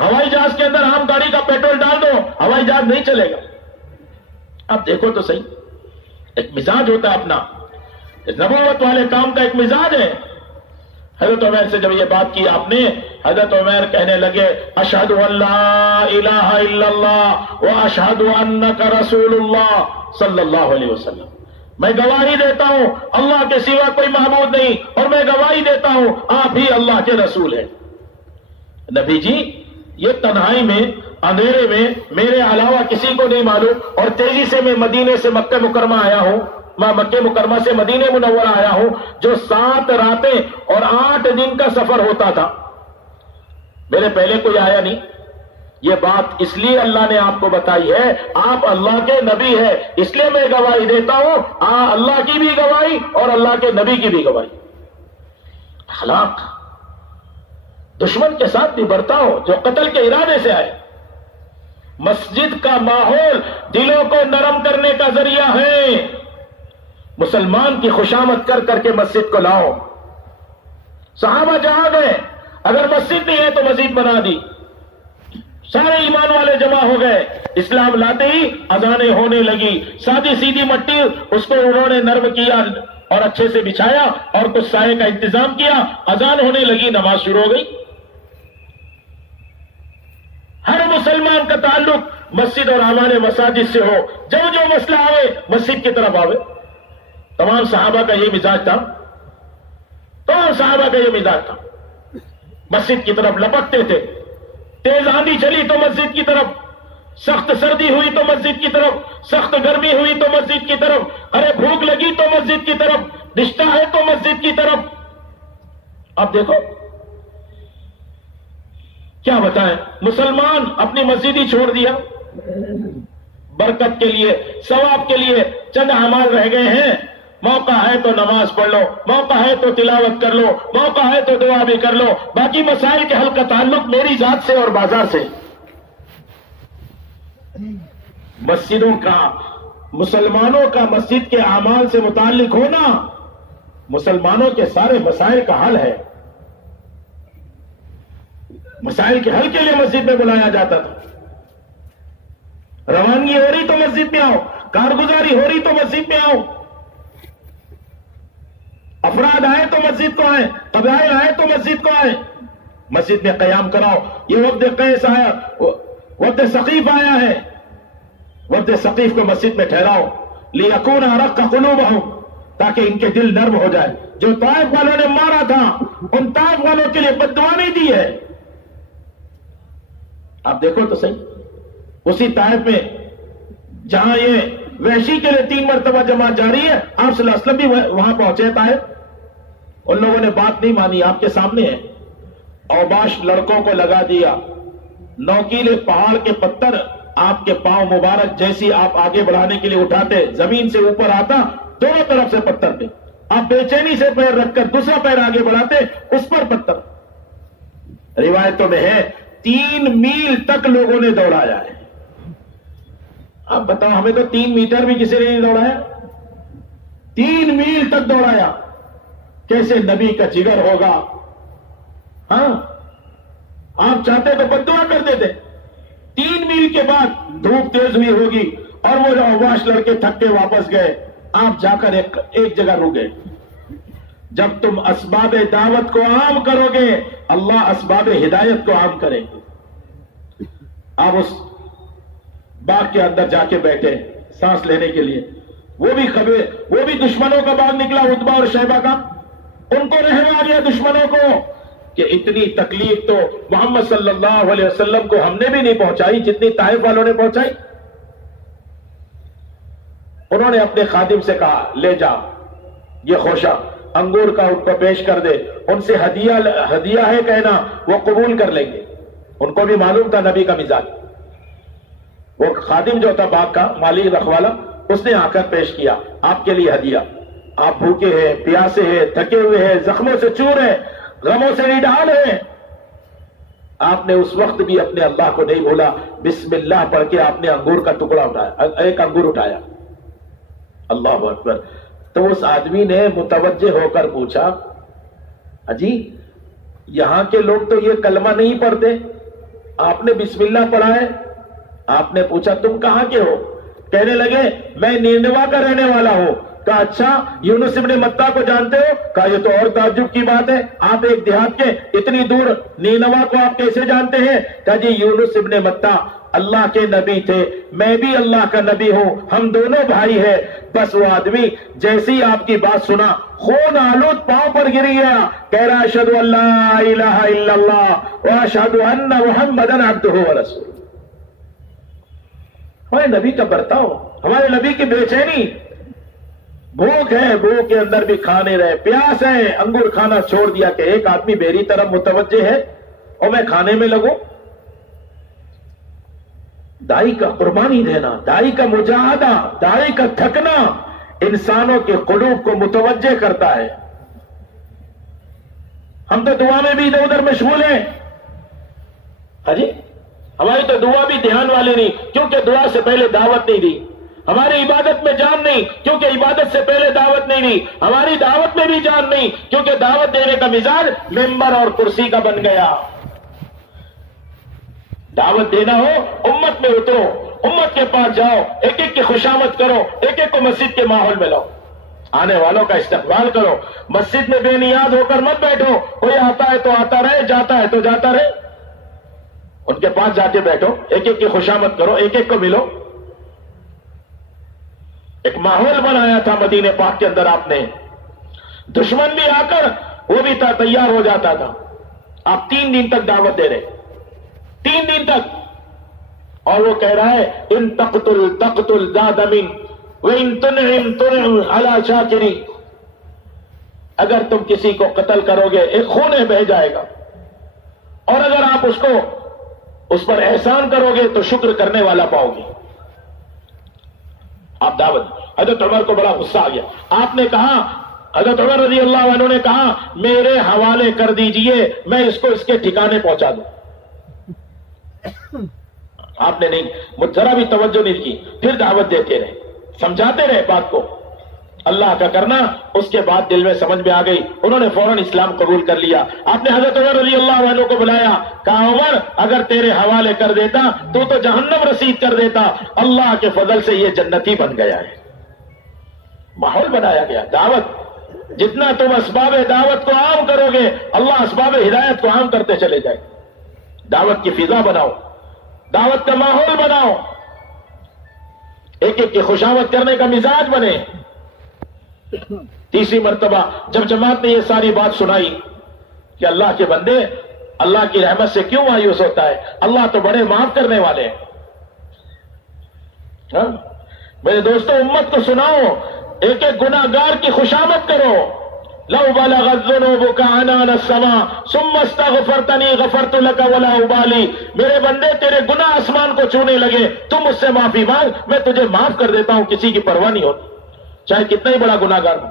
ہوائی جہاز کے اندر عام گاڑی کا پیٹرول ڈال دو، ہوائی جہاز نہیں چلے گا. آپ دیکھو تو صحیح، ایک مزاج ہوتا ہے اپنا. نبوت والے کام کا ایک مزاج ہے. حضرت عمیر سے جب یہ بات کی آپ نے، حضرت عمیر کہنے لگے اشہد ان لا الہ الا اللہ واشہد انک رسول اللہ صلی اللہ علیہ وسلم. میں گواہی دیتا ہوں اللہ کے سوا کوئی معبود نہیں، اور میں گواہی دیتا ہوں آپ ہی اللہ کے رسول ہیں. نبی جی یہ تنہائی میں اندھیرے میں میرے علاوہ کسی کو نہیں معلوم، اور تیزی سے میں مدینے سے مکہ مکرمہ آیا ہوں، میں مکہ مکرمہ سے مدینہ منورہ آیا ہوں، جو 7 راتیں اور 8 دن کا سفر ہوتا تھا. میرے پہلے کوئی آیا نہیں. یہ بات اس لیے اللہ نے آپ کو بتائی ہے، آپ اللہ کے نبی ہیں، اس لیے میں گواہی دیتا ہوں، اللہ کی بھی گواہی اور اللہ کے نبی کی بھی گواہی. اخلاق، دشمن کے ساتھ بھی برتاؤ جو قتل کے ارادے سے آئے. مسجد کا ماحول دلوں کو نرم کرنے کا ذریعہ ہے. مسلمان کی خوشامد کر کر کے مسجد کو لاؤ. صحابہ جہاں گئے، اگر مسجد نہیں ہے تو مسجد بنا دی. سارے ایمان والے جمع ہو گئے. اسلام لاتے ہی اذانیں ہونے لگی. سادی سیدھی مٹی اس کو انہوں نے نرم کیا اور اچھے سے بچھایا اور کچھ سائے کا انتظام کیا. اذان ہونے لگی، نماز شروع ہو گئی. ہر مسلمان کا تعلق مسجد اور اعمال مساجد سے ہو. جب جو مسئلہ آئے مسجد کی طرف آوے. تمام صحابہ کا یہ مزاج تھا، تمام صحابہ کا یہ مزاج تھا. مسجد کی طرف لپکتے تھے. تیز آندھی چلی تو مسجد کی طرف، سخت سردی ہوئی تو مسجد کی طرف، سخت گرمی ہوئی تو مسجد کی طرف، ارے بھوک لگی تو مسجد کی طرف، رشتہ ہے تو مسجد کی طرف. اب دیکھو کیا بتائیں، مسلمان اپنی مسجد ہی چھوڑ دیا. برکت کے لیے، ثواب کے لیے چند اعمال رہ گئے ہیں. موقع ہے تو نماز پڑھ لو، موقع ہے تو تلاوت کر لو، موقع ہے تو دعا بھی کر لو. باقی مسائل کے حل کا تعلق میری ذات سے اور بازار سے. مسجدوں کا، مسلمانوں کا مسجد کے اعمال سے متعلق ہونا مسلمانوں کے سارے مسائل کا حل ہے. مسائل کے حل کے لیے مسجد میں بلایا جاتا تھا. روانگی ہو رہی تو مسجد میں آؤ، کارگزاری ہو رہی تو مسجد میں آؤ. افراد آئے تو مسجد کو آئے، قبائل آئے تو مسجد کو آئے. مسجد میں قیام کراؤ. یہ وفد قیس آیا، وفد ثقیف آیا ہے، وفد ثقیف کو مسجد میں ٹھہراؤ. لِيَكُونَ أَرَقَّ قُلُوبَهُمْ، تاکہ ان کے دل نرم ہو جائے. جو طائف والوں نے مارا تھا ان طائف والوں کے لیے بد دعا نہیں دی ہے. آپ دیکھو تو صحیح، اسی طائف میں جہاں یہ وحشی کے لیے 3 مرتبہ جماعت جاری ہے، آپ صلی اللہ علیہ وسلم بھی وہاں پہنچے طائف، ان لوگوں نے بات نہیں مانی، آپ کے سامنے ہے، اوباش لڑکوں کو لگا دیا، نوکیلے پہاڑ کے پتھر آپ کے پاؤں مبارک جیسی آپ آگے بڑھانے کے لیے اٹھاتے، زمین سے اوپر آتا، دونوں طرف سے پتھر پہ، آپ بے چینی سے پیر رکھ کر دوسرا پیر آگے بڑھاتے، اس پر پتھر۔ روایتوں میں ہے 3 میل تک لوگوں نے دوڑایا ہے۔ اب بتاؤ، ہمیں تو 3 میٹر بھی کسی نے نہیں دوڑایا، 3 میل تک دوڑایا، کیسے نبی کا جگر ہوگا؟ ہاں، آپ چاہتے تو بددعا کر دیتے۔ 3 میل کے بعد دھوپ تیز ہوئی ہوگی اور وہ جو اوباش لڑکے تھک کے واپس گئے، آپ جا کر ایک جگہ رک گئے۔ جب تم اسباب دعوت کو عام کرو گے، اللہ اسباب ہدایت کو عام کرے گے۔ آپ اس باغ کے اندر جا کے بیٹھے سانس لینے کے لیے، وہ بھی دشمنوں کا باغ نکلا، عتبہ اور شیبہ کا، ان کو رحم آ گیا دشمنوں کو کہ اتنی تکلیف تو محمد صلی اللہ علیہ وسلم کو ہم نے بھی نہیں پہنچائی جتنی طائف والوں نے پہنچائی۔ انہوں نے اپنے خادم سے کہا، لے جا یہ خوشہ انگور کا ان کو پیش کر دے، ان سے ہدیہ ہے کہنا، وہ قبول کر لیں گے۔ ان کو بھی معلوم تھا نبی کا مزاج۔ وہ خادم جو تھا باغ کا مالی رکھوالا، اس نے آ کر پیش کیا، آپ کے لیے ہدیہ، آپ بھوکے ہیں، پیاسے ہیں، تھکے ہوئے ہیں، زخموں سے چور ہیں، غموں سے نڈال ہیں۔ آپ نے اس وقت بھی اپنے اللہ کو نہیں بھولا، بسم اللہ پڑھ کے آپ نے انگور کا ٹکڑا اٹھایا، ایک انگور اٹھایا۔ اللہ اکبر۔ تو اس آدمی نے متوجہ ہو کر پوچھا، اجی یہاں کے لوگ تو یہ کلمہ نہیں پڑھتے، آپ نے بسم اللہ پڑھا ہے؟ آپ نے پوچھا تم کہاں کے ہو؟ کہنے لگے میں نینوا کا رہنے والا ہوں۔ کہا اچھا، یونس ابن متہ کو جانتے ہو؟ کہا یہ تو اور تعجب کی بات ہے، آپ ایک دیہات کے، اتنی دور نینوا کو آپ کیسے جانتے ہیں؟ کہا جی یونس ابن متہ اللہ کے نبی تھے، میں بھی اللہ کا نبی ہوں، ہم دونوں بھائی ہیں۔ بس وہ آدمی جیسی آپ کی بات سنا، خون آلود پاؤں پر گر گیا، کہہ رہا اشہد ان لا الہ الا اللہ واشہد ان محمدا عبدہ ورسولہ۔ ہمارے نبی کا برتاؤ، ہمارے نبی کی بے چینی، بھوک ہے، بھوک کے اندر بھی کھانے رہے، پیاس ہے، انگور کھانا چھوڑ دیا کہ ایک آدمی میری طرف متوجہ ہے اور میں کھانے میں لگوں۔ دائی کا قربانی دینا، دائی کا مجاہدہ، دائی کا تھکنا انسانوں کے قلوب کو متوجہ کرتا ہے۔ ہم تو دعا میں بھی ادھر ادھر مشغول ہیں، ہاں جی، ہماری تو دعا بھی دھیان والی نہیں، کیونکہ دعا سے پہلے دعوت نہیں دی۔ ہماری عبادت میں جان نہیں، کیونکہ عبادت سے پہلے دعوت نہیں دی۔ ہماری دعوت میں بھی جان نہیں، کیونکہ دعوت دینے کا مزاج ممبر اور کرسی کا بن گیا۔ دعوت دینا ہو امت میں اترو، امت کے پاس جاؤ، ایک ایک کی خوشامد کرو، ایک ایک کو مسجد کے ماحول میں لاؤ، آنے والوں کا استقبال کرو۔ مسجد میں بے نیاز ہو کر مت بیٹھو، کوئی آتا ہے تو آتا رہے، جاتا ہے تو جاتا رہے۔ ان کے پاس جا کے بیٹھو، ایک ایک کی خوشامد کرو، ایک ایک کو ملو۔ ایک ماحول بنایا تھا مدینے پاک کے اندر آپ نے، دشمن بھی آ کر وہ بھی تیار ہو جاتا تھا۔ آپ 3 دن تک دعوت دے رہے، 3 دن تک، اور وہ کہہ رہا ہے ان تقتل ذا دم وان تنعم تنعم علی شاکر، اگر تم کسی کو قتل کرو گے ایک خون بہ جائے گا، اور اگر آپ اس پر احسان کرو گے تو شکر کرنے والا پاؤ گے۔ آپ دعوت، حضرت عمر کو بڑا غصہ آ گیا، آپ نے کہا، حضرت عمر رضی اللہ عنہ نے کہا میرے حوالے کر دیجئے، میں اس کو اس کے ٹھکانے پہنچا دوں۔ آپ نے نہیں، ذرا بھی توجہ نہیں کی، پھر دعوت دیتے رہے، سمجھاتے رہے بات کو، اللہ کا کرنا۔ اس کے بعد دل میں سمجھ میں آ گئی، انہوں نے فوراً اسلام قبول کر لیا۔ آپ نے حضرت عمر رضی اللہ عنہ کو بلایا، کہا عمر اگر تیرے حوالے کر دیتا تو جہنم رسید کر دیتا، اللہ کے فضل سے یہ جنتی بن گیا ہے۔ ماحول بنایا گیا، دعوت، جتنا تم اسباب دعوت کو عام کرو گے اللہ اسباب ہدایت کو عام کرتے چلے جائے۔ دعوت کی فضا بناؤ، دعوت کا ماحول بناؤ، ایک ایک کی خوشامد کرنے کا مزاج بنے۔ تیسری مرتبہ جب جماعت نے یہ ساری بات سنائی کہ اللہ کے بندے اللہ کی رحمت سے کیوں مایوس ہوتا ہے، اللہ تو بڑے معاف کرنے والے ہیں۔ میرے دوستوں امت کو سناؤ، ایک ایک گناہگار کی خوشامد کرو. لو بلغ الذنوب عنان السماء ثم استغفرتنی غفرت لك ولا ابالی. میرے بندے تیرے گناہ آسمان کو چھونے لگے، تم مجھ سے معافی مانگ، میں تجھے معاف کر دیتا ہوں، کسی کی پرواہ نہیں ہوتی، چاہے کتنا ہی بڑا گناہگار ہو.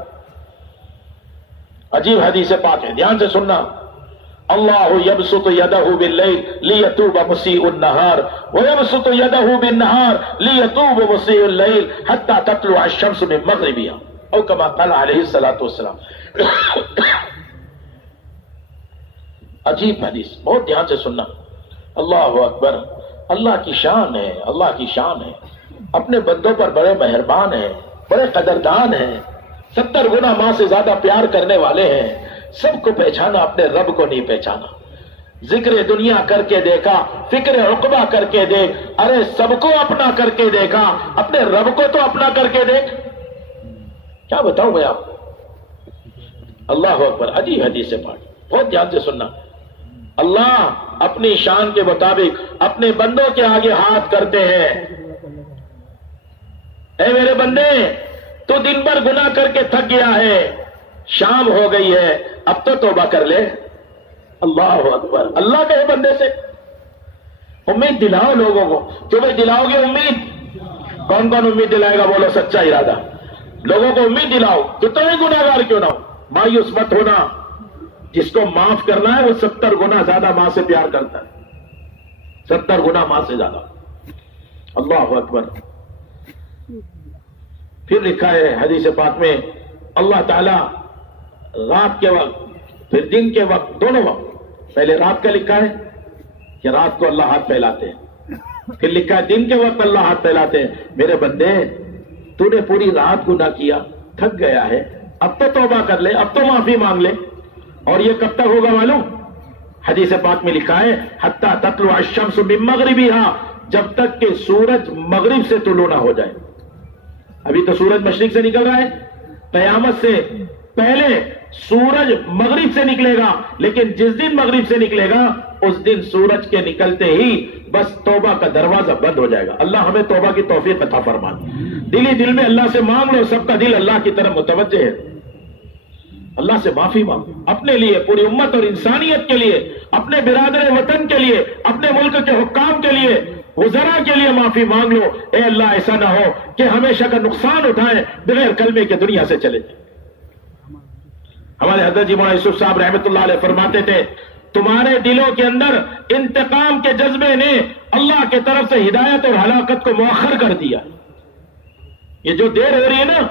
عجیب حدیث پاک ہے، دھیان سے سننا. اللہ یبسط یدہ باللیل لیتوب مسیء النہار ویبسط یدہ بالنہار لیتوب مسیء اللیل حتی تطلع الشمس من مغربها او کما قال علیہ الصلوۃ والسلام. عجیب حدیث، بہت دھیان سے سننا. اللہ اکبر. اللہ کی شان ہے، اللہ کی شان ہے. اپنے بندوں پر بڑے مہربان ہیں، بڑے قدردان ہیں، 70 گنا ماں سے زیادہ پیار کرنے والے ہیں. سب کو پہچانا، اپنے رب کو نہیں پہچانا. ذکر دنیا کر کے دیکھا، فکر عقبہ کر کے دیکھ. ارے سب کو اپنا کر کے دیکھا، اپنے رب کو تو اپنا کر کے دیکھ. کیا بتاؤں میں آپ. اللہ اکبر. عجیب حدیث سے پاک، بہت دھیان سے سننا. اللہ اپنی شان کے مطابق اپنے بندوں کے آگے ہاتھ کرتے ہیں. اے میرے بندے، تو دن بھر گناہ کر کے تھک گیا ہے، شام ہو گئی ہے، اب تو توبہ کر لے. اللہ اکبر. اللہ کے بندے سے امید دلاؤ لوگوں کو. کیوں بھائی دلاؤ گے امید؟ کون کون امید دلائے گا؟ بولو سچا ارادہ. لوگوں کو امید دلاؤ، کتنا ہی گناہگار کیوں نہ ہو. مایوس مت ہونا. جس کو معاف کرنا ہے وہ 70 گنا زیادہ ماں سے پیار کرتا ہے، 70 گنا ماں سے زیادہ. اللہ اکبر. پھر لکھا ہے حدیث پاک میں، اللہ تعالیٰ رات کے وقت پھر دن کے وقت، دونوں وقت، پہلے رات کا لکھا ہے کہ رات کو اللہ ہاتھ پھیلاتے ہیں، پھر لکھا ہے دن کے وقت اللہ ہاتھ پھیلاتے ہیں. میرے بندے، تو نے پوری رات گناہ کیا، تھک گیا ہے، اب تو توبہ کر لے، اب تو معافی مانگ لے. اور یہ کب تک ہوگا معلوم؟ حدیث پاک میں لکھا ہے حتی تطلع الشمس من مغربها، جب تک کہ سورج مغرب سے طلوع نہ ہو جائے. ابھی تو سورج مشرق سے نکل رہا ہے، قیامت سے پہلے سورج مغرب سے نکلے گا. لیکن جس دن مغرب سے نکلے گا اس دن سورج کے نکلتے ہی بس توبہ کا دروازہ بند ہو جائے گا. اللہ ہمیں توبہ کی توفیق عطا فرمائے. دل ہی دل میں اللہ سے مانگ لو، سب کا دل اللہ کی طرف متوجہ ہے. اللہ سے معافی مانگ، اپنے لیے، پوری امت اور انسانیت کے لیے، اپنے برادر وطن کے لیے، اپنے ملک کے حکام کے لیے، وزراء کے لیے معافی مانگ لو. اے اللہ ایسا نہ ہو کہ ہمیشہ کا نقصان اٹھائیں، بغیر کلمے کے دنیا سے چلے جائیں. ہمارے حضرت جی مولانا یوسف صاحب رحمۃ اللہ علیہ فرماتے تھے، تمہارے دلوں کے اندر انتقام کے جذبے نے اللہ کے طرف سے ہدایت اور ہلاکت کو مؤخر کر دیا. یہ جو دیر ہو رہی ہے نا،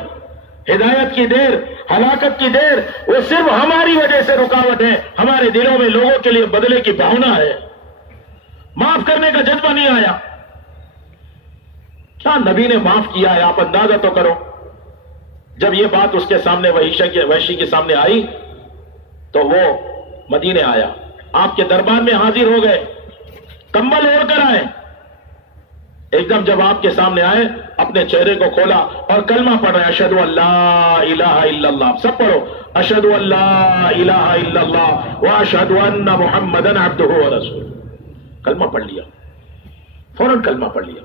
ہدایت کی دیر، ہلاکت کی دیر، وہ صرف ہماری وجہ سے رکاوٹ ہے. ہمارے دلوں میں لوگوں کے لیے بدلے کی بھاونا ہے، معاف کرنے کا جذبہ نہیں آیا. کیا نبی نے معاف کیا ہے؟ آپ اندازہ تو کرو. جب یہ بات اس کے سامنے وحشی کے سامنے آئی تو وہ مدینے آیا، آپ کے دربار میں حاضر ہو گئے، کمبل اوڑھ کر آئے. ایک دم جب آپ کے سامنے آئے، اپنے چہرے کو کھولا اور کلمہ پڑھ رہے ہیں، اشہدو ان لا الہ الا اللہ. سب پڑھو، اشہدو ان لا الہ الا اللہ واشہدو ان محمدن عبدہ ورسولہ. کلمہ پڑھ لیا، فوراً کلمہ پڑھ لیا.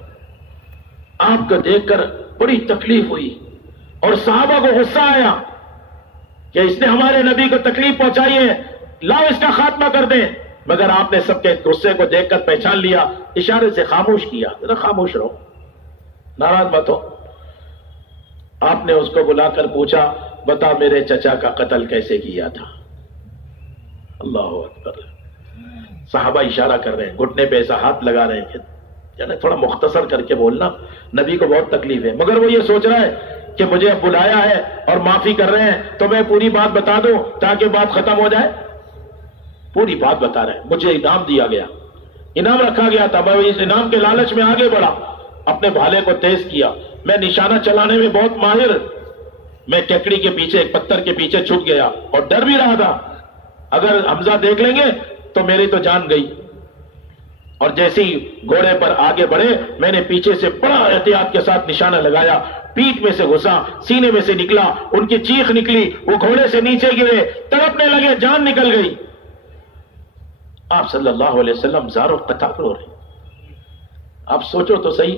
آپ کو دیکھ کر بڑی تکلیف ہوئی اور صحابہ کو غصہ آیا کہ اس نے ہمارے نبی کو تکلیف پہنچائی ہے، لاؤ اس کا خاتمہ کر دیں. مگر آپ نے سب کے غصے کو دیکھ کر پہچان لیا، اشارے سے خاموش کیا. ذرا خاموش رہو، ناراض مت ہو. آپ نے اس کو بلا کر پوچھا، بتا میرے چچا کا قتل کیسے کیا تھا؟ اللہ اکبر. صحابہ اشارہ کر رہے ہیں، گھٹنے پہ ایسا ہاتھ لگا رہے ہیں، یعنی تھوڑا مختصر کر کے بولنا. نبی کو بہت تکلیف ہے، مگر وہ یہ سوچ رہا ہے کہ مجھے اب بلایا ہے اور معافی کر رہے ہیں تو میں پوری بات بتا دوں تاکہ بات ختم ہو جائے. پوری بات بتا رہے ہیں. مجھے انعام دیا گیا، انعام رکھا گیا تھا، میں اس انعام کے لالچ میں آگے بڑھا، اپنے بھالے کو تیز کیا. میں نشانہ چلانے میں بہت ماہر، میں ککڑی کے پیچھے، ایک پتھر کے پیچھے چھپ گیا اور ڈر بھی رہا تھا اگر حمزہ دیکھ لیں گے تو میری تو جان گئی. اور جیسے ہی گھوڑے پر آگے بڑھے، میں نے پیچھے سے بڑا احتیاط کے ساتھ نشانہ لگایا، پیٹھ میں سے گھسا، سینے میں سے نکلا، ان کی چیخ نکلی، وہ گھوڑے سے نیچے گرے، تڑپنے لگے، جان نکل گئی. آپ صلی اللہ علیہ وسلم زار و قطع رو رہے. آپ سوچو تو صحیح،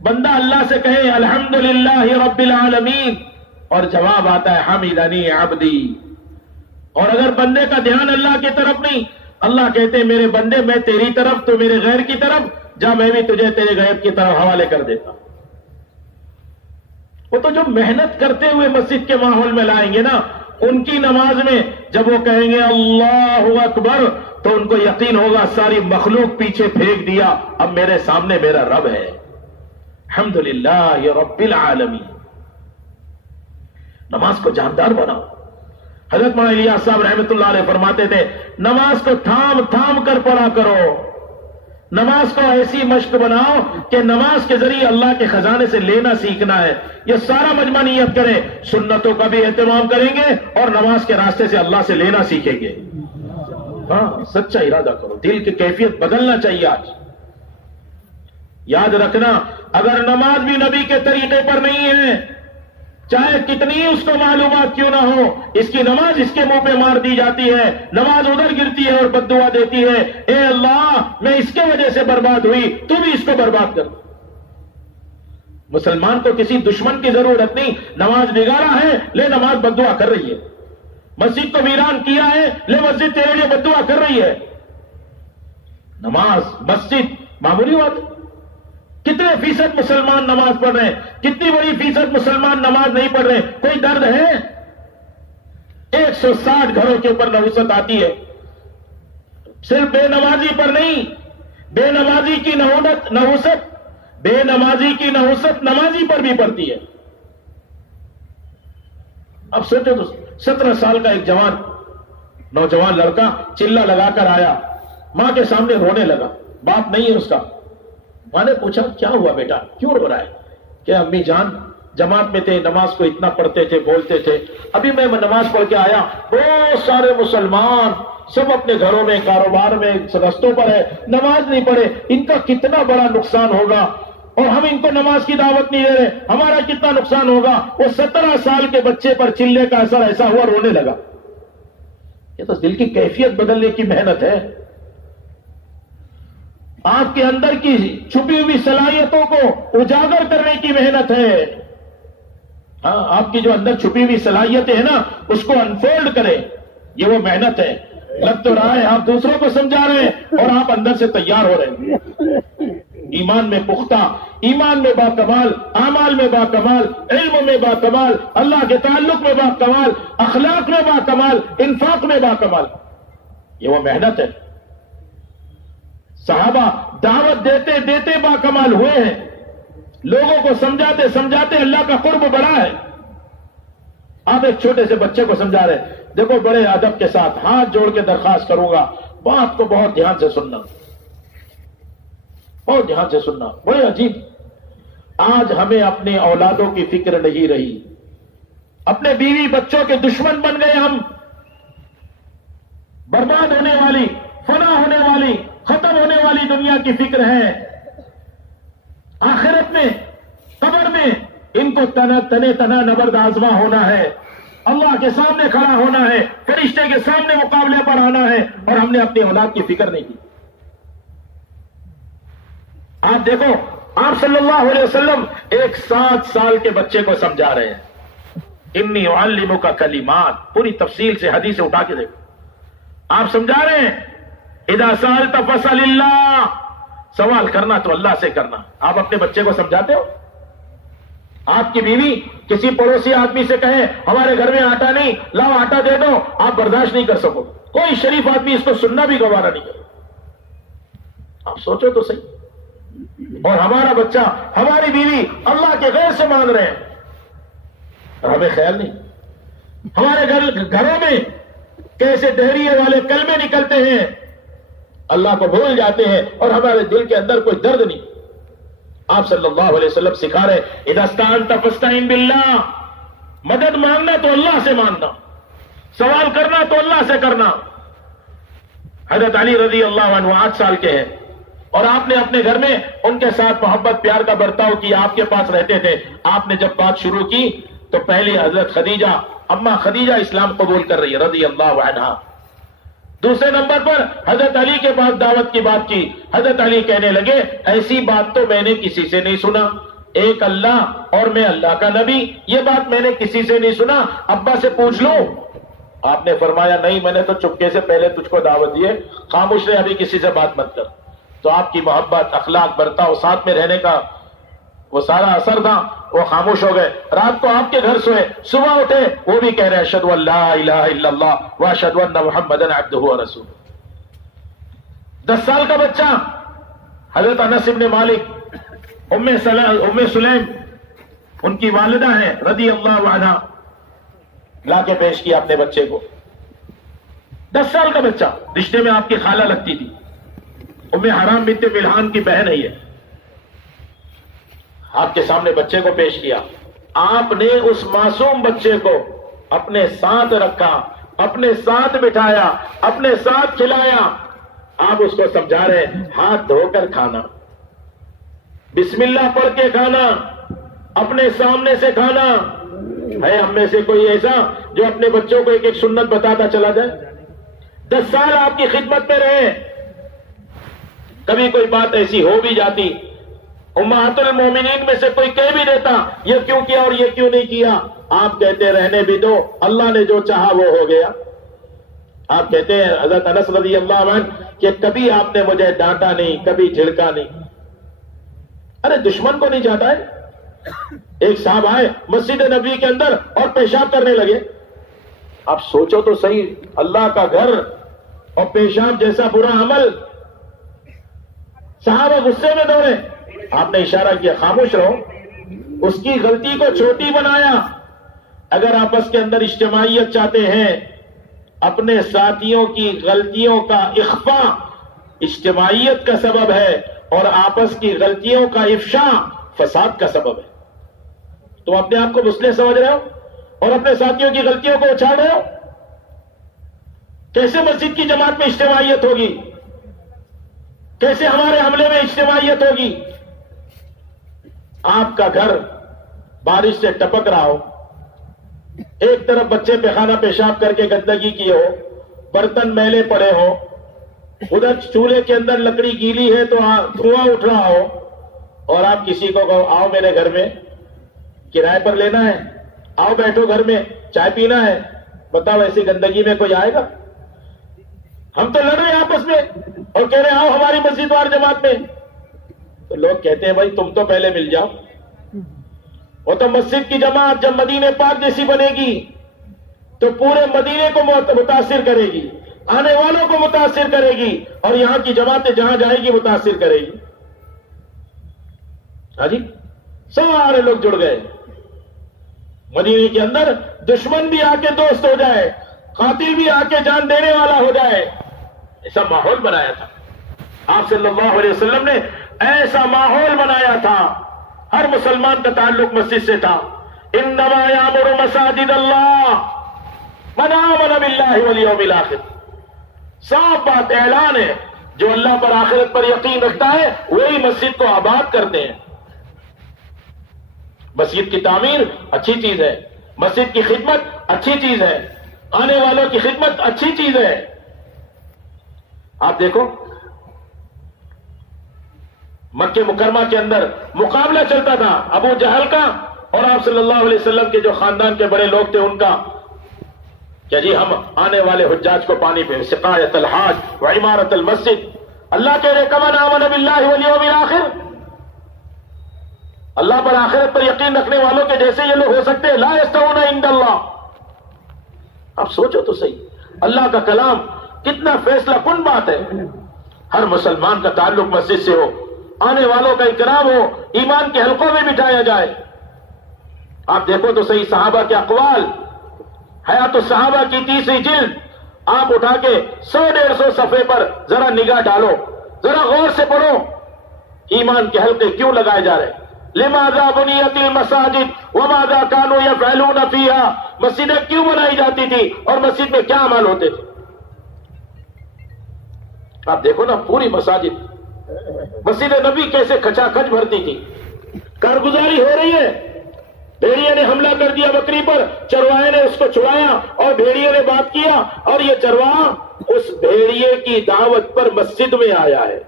بندہ اللہ سے کہے الحمدللہ رب العالمین، اور جواب آتا ہے حمدنی عبدی. اور اگر بندے کا دھیان اللہ کی طرف نہیں، اللہ کہتے ہیں میرے بندے میں تیری طرف تو میرے غیر کی طرف جا، میں بھی تجھے تیرے غیر کی طرف حوالے کر دیتا. وہ تو جو محنت کرتے ہوئے مسجد کے ماحول میں لائیں گے نا، ان کی نماز میں جب وہ کہیں گے اللہ اکبر تو ان کو یقین ہوگا ساری مخلوق پیچھے پھینک دیا، اب میرے سامنے میرا رب ہے. الحمدللہ رب العالمین. نماز کو جاندار بناؤ. حضرت مولانا الیاس صاحب رحمۃ اللہ علیہ فرماتے تھے نماز کو تھام تھام کر پڑھا کرو. نماز کو ایسی مشق بناؤ کہ نماز کے ذریعے اللہ کے خزانے سے لینا سیکھنا ہے. یہ سارا مجمع نیت کرے، سنتوں کا بھی اہتمام کریں گے اور نماز کے راستے سے اللہ سے لینا سیکھیں گے. ہاں، سچا ارادہ کرو. دل کی کیفیت بدلنا چاہیے. آج یاد رکھنا، اگر نماز بھی نبی کے طریقے پر نہیں ہے، چاہے کتنی اس کو معلومات کیوں نہ ہو، اس کی نماز اس کے منہ پہ مار دی جاتی ہے، نماز ادھر گرتی ہے اور بد دعا دیتی ہے، اے اللہ میں اس کے وجہ سے برباد ہوئی، تو بھی اس کو برباد کر. مسلمان کو کسی دشمن کی ضرورت نہیں. نماز بگاڑا ہے لے نماز بد دعا کر رہی ہے. مسجد کو ویران کیا ہے لے مسجد تیرے لیے بد دعا کر رہی ہے. نماز مسجد معمولی بات. کتنے فیصد مسلمان نماز پڑھ رہے ہیں، کتنی بڑی فیصد مسلمان نماز نہیں پڑھ رہے. کوئی درد ہے؟ 160 گھروں کے اوپر نحوست آتی ہے. صرف بے نمازی پر نہیں، بے نمازی کی نحوست، بے نمازی کی نحوست نمازی پر بھی پڑتی ہے. اب سوچو تو 17 سال کا ایک نوجوان لڑکا چلا لگا کر آیا، ماں کے سامنے رونے لگا. باپ نہیں ہے اس کا. ماں نے پوچھا کیا ہوا بیٹا، کیوں رو رہا ہے؟ کہ امی جان جماعت میں تھے، نماز کو اتنا پڑھتے تھے، بولتے تھے، ابھی میں نماز پڑھ کے آیا، بہت سارے مسلمان سب اپنے گھروں میں، کاروبار میں، رستوں پر ہے، نماز نہیں پڑھے، ان کا کتنا بڑا نقصان ہوگا، اور ہم ان کو نماز کی دعوت نہیں دے رہے، ہمارا کتنا نقصان ہوگا. وہ 17 سال کے بچے پر چلے کا اثر ایسا ہوا، رونے لگا. یہ تو دل کی کیفیت بدلنے کی محنت ہے. آپ کے اندر کی چھپی ہوئی صلاحیتوں کو اجاگر کرنے کی محنت ہے. ہاں، آپ کی جو اندر چھپی ہوئی صلاحیتیں ہیں نا، اس کو انفولڈ کریں. یہ وہ محنت ہے. لگ تو رہا ہے آپ دوسروں کو سمجھا رہے ہیں اور آپ اندر سے تیار ہو رہے ہیں. ایمان میں پختہ، ایمان میں باکمال، اعمال میں باکمال، علم میں باکمال، اللہ کے تعلق میں باکمال، اخلاق میں باکمال، انفاق میں باکمال. یہ وہ محنت ہے. صحابہ دعوت دیتے دیتے باکمال ہوئے ہیں. لوگوں کو سمجھاتے سمجھاتے اللہ کا قرب بڑھا ہے. آپ ایک چھوٹے سے بچے کو سمجھا رہے ہیں، دیکھو بڑے ادب کے ساتھ ہاتھ جوڑ کے درخواست کروں گا، بات کو بہت دھیان سے سننا، بہت دھیان سے سننا. بڑے عجیب، آج ہمیں اپنے اولادوں کی فکر نہیں رہی. اپنے بیوی بچوں کے دشمن بن گئے ہم. برباد ہونے والی، فنا ہونے والی، ختم ہونے والی دنیا کی فکر ہے. آخرت میں، قبر میں ان کو تنے تنا نبرد آزما ہونا ہے. اللہ کے سامنے کھڑا ہونا ہے، فرشتے کے سامنے مقابلے پر آنا ہے، اور ہم نے اپنی اولاد کی فکر نہیں کی. آپ دیکھو، آپ صلی اللہ علیہ وسلم ایک 7 سال کے بچے کو سمجھا رہے ہیں. انی اعلمک کلمات، پوری تفصیل سے حدیث اٹھا کے دیکھو. آپ سمجھا رہے ہیں اذا سألت فاسأل اللہ، سوال کرنا تو اللہ سے کرنا. آپ اپنے بچے کو سمجھاتے ہو؟ آپ کی بیوی کسی پڑوسی آدمی سے کہے ہمارے گھر میں آٹا نہیں، لاؤ آٹا دے دو، آپ برداشت نہیں کر سکو. کوئی شریف آدمی اس کو سننا بھی گوارا نہیں کرے. آپ سوچو تو صحیح. اور ہمارا بچہ، ہماری بیوی اللہ کے غیر سے مان رہے ہیں، اور ہمیں خیال نہیں. ہمارے گھروں میں کیسے دہریے والے کلمے نکلتے ہیں، اللہ کو بھول جاتے ہیں، اور ہمارے دل کے اندر کوئی درد نہیں. آپ صلی اللہ علیہ وسلم سکھا رہے اذا استعنت فاستعن باللہ، مدد مانگنا تو اللہ سے مانگنا، سوال کرنا تو اللہ سے کرنا. حضرت علی رضی اللہ عنہ 8 سال کے ہیں، اور آپ نے اپنے گھر میں ان کے ساتھ محبت پیار کا برتاؤ کیا، آپ کے پاس رہتے تھے. آپ نے جب بات شروع کی تو پہلی حضرت خدیجہ، اما خدیجہ اسلام قبول کر رہی ہے رضی اللہ عنہا. دوسرے نمبر پر حضرت علی کے پاس دعوت کی بات کی. حضرت علی کہنے لگے ایسی بات تو میں نے کسی سے نہیں سنا. ایک اللہ اور میں اللہ کا نبی، یہ بات میں نے کسی سے نہیں سنا، ابا سے پوچھ لوں؟ آپ نے فرمایا نہیں، میں نے تو چپکے سے پہلے تجھ کو دعوت دی ہے، خاموش رہے، ابھی کسی سے بات مت کر۔ تو آپ کی محبت، اخلاق، برتاؤ، ساتھ میں رہنے کا وہ سارا اثر تھا، وہ خاموش ہو گئے۔ رات کو آپ کے گھر سوئے، صبح اٹھے وہ بھی کہہ رہے اشہد ان لا الہ الا اللہ واشہد ان محمدا عبدہ ورسولہ۔ 10 سال کا بچہ حضرت انس بن مالک، ام سلیم ان کی والدہ ہیں رضی اللہ عنہا، لا کے پیش کیا اپنے بچے کو۔ 10 سال کا بچہ، رشتے میں آپ کی خالہ لگتی تھی، ام حرام بنت ملحان کی بہن ہے یہ۔ آپ کے سامنے بچے کو پیش کیا، آپ نے اس معصوم بچے کو اپنے ساتھ رکھا، اپنے ساتھ بٹھایا، اپنے ساتھ کھلایا۔ آپ اس کو سمجھا رہے ہیں ہاتھ دھو کر کھانا، بسم اللہ پڑھ کے کھانا، اپنے سامنے سے کھانا۔ ہے ہم میں سے کوئی ایسا جو اپنے بچوں کو ایک ایک سنت بتاتا چلا جائے؟ 10 سال آپ کی خدمت میں رہے، کبھی کوئی بات ایسی ہو بھی جاتی، امہات المومنین میں سے کوئی کہہ بھی دیتا یہ کیوں کیا اور یہ کیوں نہیں کیا، آپ کہتے رہنے بھی دو، اللہ نے جو چاہا وہ ہو گیا۔ آپ کہتے ہیں حضرت انس رضی اللہ عنہ کہ کبھی آپ نے مجھے ڈانٹا نہیں، کبھی جھڑکا نہیں۔ ارے دشمن کو نہیں جاتا ہے؟ ایک صاحب آئے مسجد نبوی کے اندر اور پیشاب کرنے لگے۔ آپ سوچو تو صحیح، اللہ کا گھر اور پیشاب جیسا برا عمل۔ صحابہ غصے میں دوڑے، آپ نے اشارہ کیا خاموش رہو، اس کی غلطی کو چھوٹی بنایا۔ اگر آپس کے اندر اجتماعیت چاہتے ہیں، اپنے ساتھیوں کی غلطیوں کا اخفا اجتماعیت کا سبب ہے، اور آپس کی غلطیوں کا افشا فساد کا سبب ہے۔ تم اپنے آپ کو مسلم سمجھ رہے ہو اور اپنے ساتھیوں کی غلطیوں کو اچھال رہے ہو؟ کیسے مسجد کی جماعت میں اجتماعیت ہوگی؟ کیسے ہمارے حملے میں اجتماعیت ہوگی؟ آپ کا گھر بارش سے ٹپک رہا ہو، ایک طرف بچے پیخانہ پیشاب کر کے گندگی کی ہو، برتن میلے پڑے ہو، ادھر چولہے کے اندر لکڑی گیلی ہے تو دھواں اٹھ رہا ہو، اور آپ کسی کو کہو آؤ میرے گھر میں، کرائے پر لینا ہے، آؤ بیٹھو گھر میں چائے پینا ہے، بتاؤ ایسی گندگی میں کوئی آئے گا؟ ہم تو لڑ رہے ہیں آپس میں اور کہہ رہے ہیں آؤ ہماری مسجد وار جماعت میں، تو لوگ کہتے ہیں بھائی تم تو پہلے مل جاؤ۔ وہ تو مسجد کی جماعت جب مدینے پاک جیسی بنے گی تو پورے مدینے کو متاثر کرے گی، آنے والوں کو متاثر کرے گی، اور یہاں کی جماعتیں جہاں جائے گی متاثر کرے گی۔ ہاں جی، سارے لوگ جڑ گئے، مدینے کے اندر دشمن بھی آ کے دوست ہو جائے، قاتل بھی آ کے جان دینے والا ہو جائے، ایسا ماحول بنایا تھا آپ صلی اللہ علیہ وسلم نے، ایسا ماحول بنایا تھا۔ ہر مسلمان کا تعلق مسجد سے تھا۔ انما یامر مساجد اللہ من آمن باللہ والیوم الآخر، صاف بات اعلان ہے، جو اللہ پر آخرت پر یقین رکھتا ہے وہی مسجد کو آباد کرتے ہیں۔ مسجد کی تعمیر اچھی چیز ہے، مسجد کی خدمت اچھی چیز ہے، آنے والوں کی خدمت اچھی چیز ہے۔ آپ دیکھو مکہ مکرمہ کے اندر مقابلہ چلتا تھا ابو جہل کا اور آپ صلی اللہ علیہ وسلم کے جو خاندان کے بڑے لوگ تھے ان کا، کہ جی ہم آنے والے حجاج کو پانی پہ سقایت الحاج و عمارت المسجد۔ اللہ کہہ رہے کمن آمن باللہ والیوم الآخر، اللہ پر آخرت پر یقین رکھنے والوں کے جیسے یہ لوگ ہو سکتے ہیں؟ لا یستوون عند اللہ۔ اب سوچو تو صحیح، اللہ کا کلام کتنا فیصلہ کن بات ہے۔ ہر مسلمان کا تعلق مسجد سے ہو، آنے والوں کا اکرام ہو، ایمان کے حلقوں میں بٹھایا جائے۔ آپ دیکھو تو صحیح صحابہ کے اقوال، حیات الصحابہ کی 30 جلد آپ اٹھا کے 100-150 صفحے پر ذرا نگاہ ڈالو، ذرا غور سے پڑھو، ایمان کے حلقے کیوں لگائے جا رہے؟ لماذا بنیت المساجد وماذا كانوا يفعلون فيها، مسجدیں کیوں بنائی جاتی تھی اور مسجد میں کیا عمل ہوتے تھے؟ آپ دیکھو نا پوری مساجد، مسجد نبی کیسے کھچا کھچ بھرتی تھی، کارگزاری ہو رہی ہے، بھیڑیے نے حملہ کر دیا بکری پر، چرواہے نے اس کو چھڑایا اور بھیڑیے نے بات کیا، اور یہ چرواہا اس بھیڑیے کی دعوت پر مسجد میں آیا ہے۔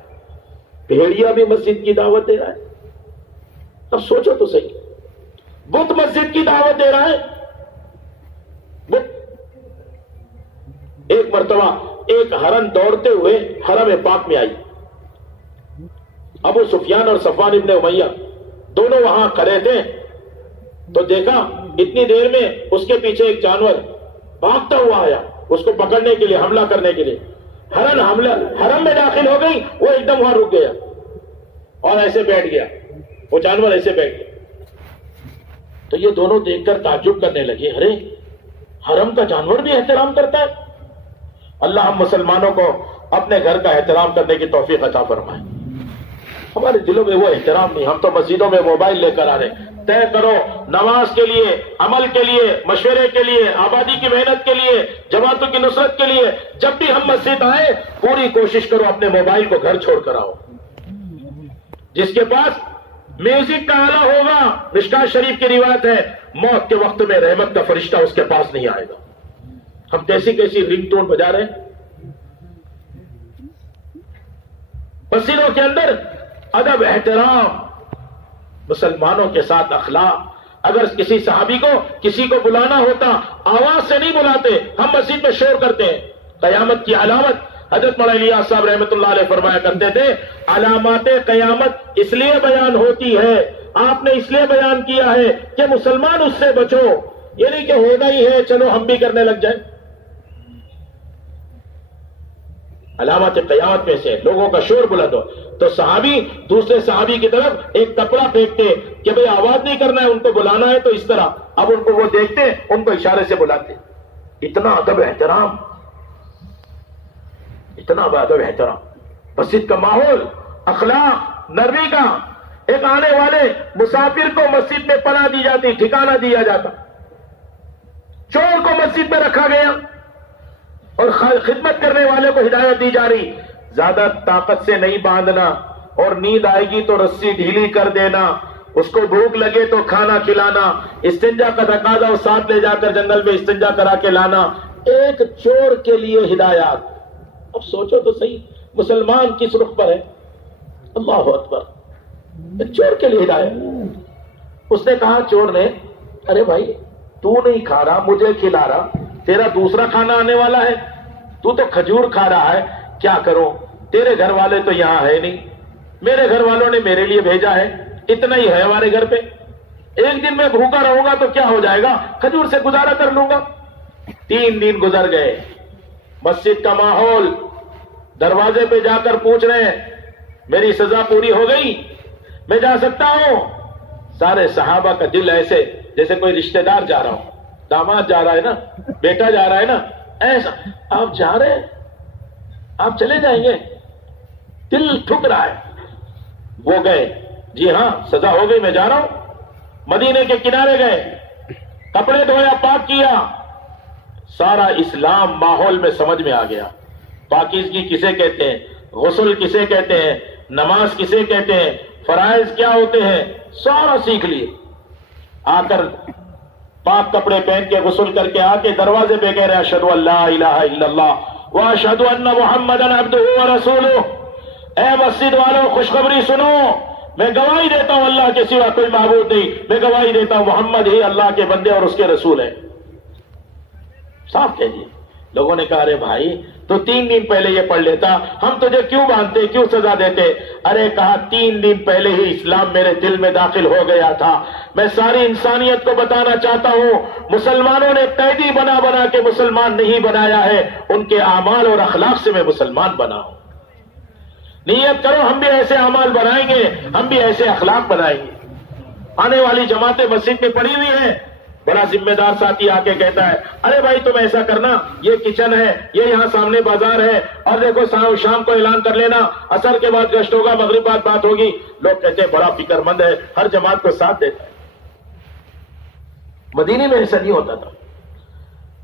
بھیڑیا بھی مسجد کی دعوت دے رہا ہے، اب سوچو تو صحیح، بت مسجد کی دعوت دے رہا ہے، بت۔ ایک مرتبہ ایک ہرن دوڑتے ہوئے حرم پاک میں آئی، ابو سفیان اور صفوان ابن امیہ دونوں وہاں کھڑے تھے، تو دیکھا اتنی دیر میں اس کے پیچھے ایک جانور بھاگتا ہوا آیا اس کو پکڑنے کے لیے، حملہ کرنے کے لیے۔ ہرن حرم میں داخل ہو گئی، وہ ایک دم وہاں رک گیا اور ایسے بیٹھ گیا، وہ جانور ایسے بیٹھ گیا۔ تو یہ دونوں دیکھ کر تعجب کرنے لگے، ارے حرم کا جانور بھی احترام کرتا ہے۔ اللہ ہم مسلمانوں کو اپنے گھر کا احترام کرنے کی توفیق عطا فرمائے۔ ہمارے دلوں میں وہ احترام نہیں، ہم تو مسجدوں میں موبائل لے کر آ رہے ہیں۔ طے کرو نماز کے لیے، عمل کے لیے، مشورے کے لیے، آبادی کی محنت کے لیے، جماعتوں کی نصرت کے لیے جب بھی ہم مسجد آئے پوری کوشش کرو اپنے موبائل کو گھر چھوڑ کر آؤ۔ جس کے پاس میوزک کا آلہ ہوگا، مشکات شریف کی روایت ہے، موت کے وقت میں رحمت کا فرشتہ اس کے پاس نہیں آئے گا۔ ہم کیسی کیسی رنگ ٹون بجا رہے ہیں۔ مسجدوں کے اندر ادب، احترام، مسلمانوں کے ساتھ اخلاق۔ اگر کسی صحابی کو کسی کو بلانا ہوتا آواز سے نہیں بلاتے، ہم مسجد میں شور کرتے ہیں۔ قیامت کی علامت حضرت مولانا الیاس صاحب رحمۃ اللہ علیہ فرمایا کرتے تھے، علامات قیامت اس لیے بیان ہوتی ہے، آپ نے اس لیے بیان کیا ہے کہ مسلمان اس سے بچو، یہ نہیں کہ ہونا ہی ہے چلو ہم بھی کرنے لگ جائیں۔ علامات قیامت میں سے لوگوں کا شور بلند ہو تو صحابی دوسرے صحابی کی طرف ایک کپڑا پھینکتے کہ بھئی آواز نہیں کرنا ہے، ان کو بلانا ہے تو اس طرح۔ اب ان کو وہ دیکھتے، ان کو اشارے سے بلاتے۔ اتنا ادب احترام، اتنا ادب احترام، مسجد کا ماحول، اخلاق، نرمی کا۔ ایک آنے والے مسافر کو مسجد میں پناہ دی جاتی، ٹھکانہ دیا جاتا، چور کو مسجد میں رکھا گیا اور خدمت کرنے والے کو ہدایت دی جا رہی، زیادہ طاقت سے نہیں باندھنا، اور نیند آئے گی تو رسی ڈھیلی کر دینا، اس کو بھوک لگے تو کھانا کھلانا، استنجا کا تقاضا اور ساتھ لے جا کر جنگل میں استنجا کرا کے لانا۔ ایک چور کے لیے ہدایات۔ اب سوچو تو صحیح، مسلمان کس رخ پر ہے؟ اللہ اکبر، ایک چور کے لیے ہدایت۔ اس نے کہا چور نے، ارے بھائی تو نہیں کھا رہا، مجھے کھلا رہا، تیرا دوسرا کھانا آنے والا ہے، تو کھجور کھا رہا ہے، کیا کروں؟ تیرے گھر والے تو یہاں ہے نہیں، میرے گھر والوں نے میرے لیے بھیجا ہے، اتنا ہی ہے ہمارے گھر پہ، ایک دن میں بھوکا رہوں گا تو کیا ہو جائے گا، کھجور سے گزارا کر لوں گا۔ 3 دن گزر گئے، مسجد کا ماحول، دروازے پہ جا کر پوچھ رہے ہیں میری سزا پوری ہو گئی، میں جا سکتا ہوں؟ سارے صحابہ کا دل ایسے جیسے کوئی رشتہ دار جا رہا ہو، داماد جا رہا ہے نا، بیٹا جا رہا ہے نا، ایسا آپ جا رہے ہیں، آپ چلے جائیں گے؟ دل ٹھک رہا ہے۔ وہ گئے، جی ہاں سزا ہو گئی، میں جا رہا ہوں۔ مدینے کے کنارے گئے، کپڑے دھویا، پاک کیا، سارا اسلام ماحول میں سمجھ میں آ گیا۔ پاکیزگی کسے کہتے ہیں، غسل کسے کہتے ہیں، نماز کسے کہتے ہیں، فرائض کیا ہوتے ہیں، سارا سیکھ لیے۔ آ کر پاک کپڑے پہن کے غسل کر کے آ کے دروازے پہ کہہ رہے اشہد ان لا الہ الا اللہ واشہد ان محمدا عبدہ ورسولہ۔ اے مسجد والوں خوشخبری سنو، میں گواہی دیتا ہوں اللہ کے سوا کوئی معبود نہیں، میں گواہی دیتا ہوں محمد ہی اللہ کے بندے اور اس کے رسول ہیں۔ صاف کہہ دیے۔ لوگوں نے کہا ارے بھائی تو 3 دن پہلے یہ پڑھ لیتا، ہم تجھے کیوں باندھتے، کیوں سزا دیتے؟ ارے کہا 3 دن پہلے ہی اسلام میرے دل میں داخل ہو گیا تھا۔ میں ساری انسانیت کو بتانا چاہتا ہوں، مسلمانوں نے قیدی بنا بنا کے مسلمان نہیں بنایا ہے، ان کے اعمال اور اخلاق سے میں مسلمان بنا ہوں۔ نیت کرو ہم بھی ایسے اعمال بنائیں گے، ہم بھی ایسے اخلاق بنائیں گے۔ آنے والی جماعتیں مسجد میں پڑی ہوئی ہیں، بڑا ذمہ دار ساتھی آ کے کہتا ہے ارے بھائی تم ایسا کرنا، یہ کچن ہے، یہ یہاں سامنے بازار ہے، اور دیکھو شام کو اعلان کر لینا، عصر کے بعد گشت ہوگا، مغرب بعد بات ہوگی۔ لوگ کہتے ہیں بڑا فکر مند ہے، ہر جماعت کو ساتھ دیتا ہے۔ مدینے میں ایسا نہیں ہوتا تھا،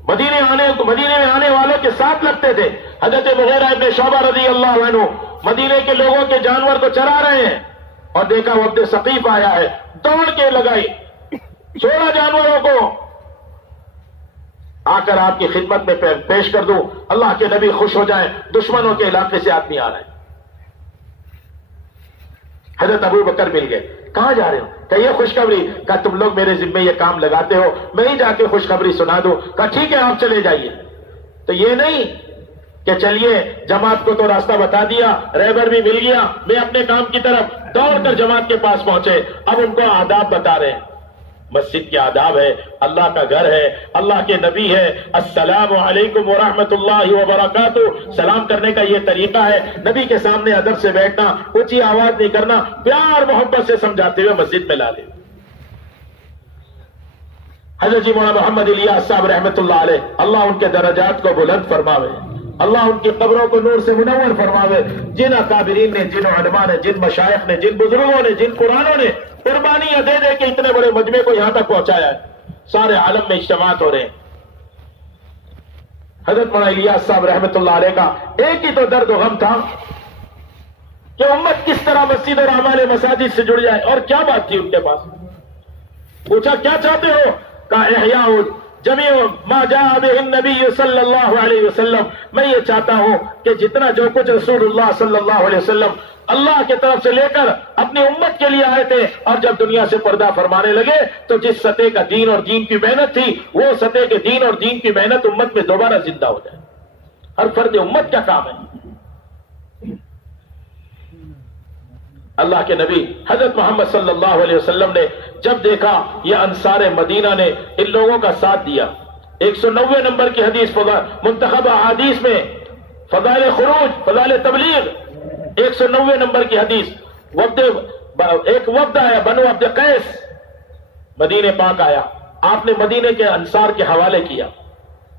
مدینے میں آنے والوں کے ساتھ لگتے تھے۔ حضرت مغیرہ ابن شعبہ رضی اللہ عنہ مدینے کے لوگوں کے جانور کو چرا رہے ہیں اور دیکھا وفد ثقیف آیا ہے، دوڑ کے لگائی، چھوڑا جانوروں کو، آ کر آپ کی خدمت میں پیش کر دوں، اللہ کے نبی خوش ہو جائیں، دشمنوں کے علاقے سے آدمی آ رہے ہیں۔ حضرت ابو بکر مل گئے. کہاں جا رہے ہو؟ کہ یہ خوشخبری. کہا تم لوگ میرے ذمے یہ کام لگاتے ہو, میں ہی جا کے خوشخبری سنا دوں. کہا ٹھیک ہے آپ چلے جائیے. تو یہ نہیں کہ چلیے جماعت کو تو راستہ بتا دیا, رہبر بھی مل گیا, میں اپنے کام کی طرف دوڑ کر جماعت کے پاس پہنچے. اب ان کو آداب بتا رہے ہیں. مسجد کے آداب ہے, اللہ کا گھر ہے, اللہ کے نبی ہے. السلام علیکم ورحمۃ اللہ وبرکاتہ, سلام کرنے کا یہ طریقہ ہے. نبی کے سامنے ادب سے بیٹھنا, اونچی آواز نہیں کرنا, پیار محبت سے سمجھاتے ہوئے مسجد میں لا دے. حضرت جی مولانا محمد الیاس صاحب رحمۃ اللہ علیہ, اللہ ان کے درجات کو بلند فرماوے, اللہ ان کی قبروں کو نور سے منور فرماوے. جن اکابرین نے, جن علماء نے, جن مشائخ نے, جن بزرگوں نے, جن قرآنوں نے قربانیاں دے دے کے اتنے بڑے مجمع کو یہاں تک پہنچایا ہے, سارے عالم میں اجتماعات ہو رہے ہیں. حضرت مولانا الیاس صاحب رحمۃ اللہ علیہ کا ایک ہی تو درد و غم تھا کہ امت کس طرح مسجد اور اعمال مساجد سے جڑ جائے. اور کیا بات تھی ان کے پاس؟ پوچھا کیا چاہتے ہو؟ کہا احیاء جمیع ما جاء به النبی صلی اللہ علیہ وسلم, میں یہ چاہتا ہوں کہ جتنا جو کچھ رسول اللہ صلی اللہ علیہ وسلم اللہ کی طرف سے لے کر اپنی امت کے لیے آئے تھے, اور جب دنیا سے پردہ فرمانے لگے تو جس سطح کا دین اور دین کی محنت تھی, وہ سطح کے دین اور دین کی محنت امت میں دوبارہ زندہ ہو جائے. ہر فرد امت کا کام ہے. اللہ کے نبی حضرت محمد صلی اللہ علیہ وسلم نے جب دیکھا یہ انصار مدینہ نے ان لوگوں کا ساتھ دیا, 190 نمبر کی حدیث منتخب احادیث میں فضائل خروج, فضائل تبلیغ, 190 نمبر کی حدیث. ایک وفد آیا بنو عبد قیس, مدینے پاک آیا, آپ نے مدینے کے انصار کے حوالے کیا,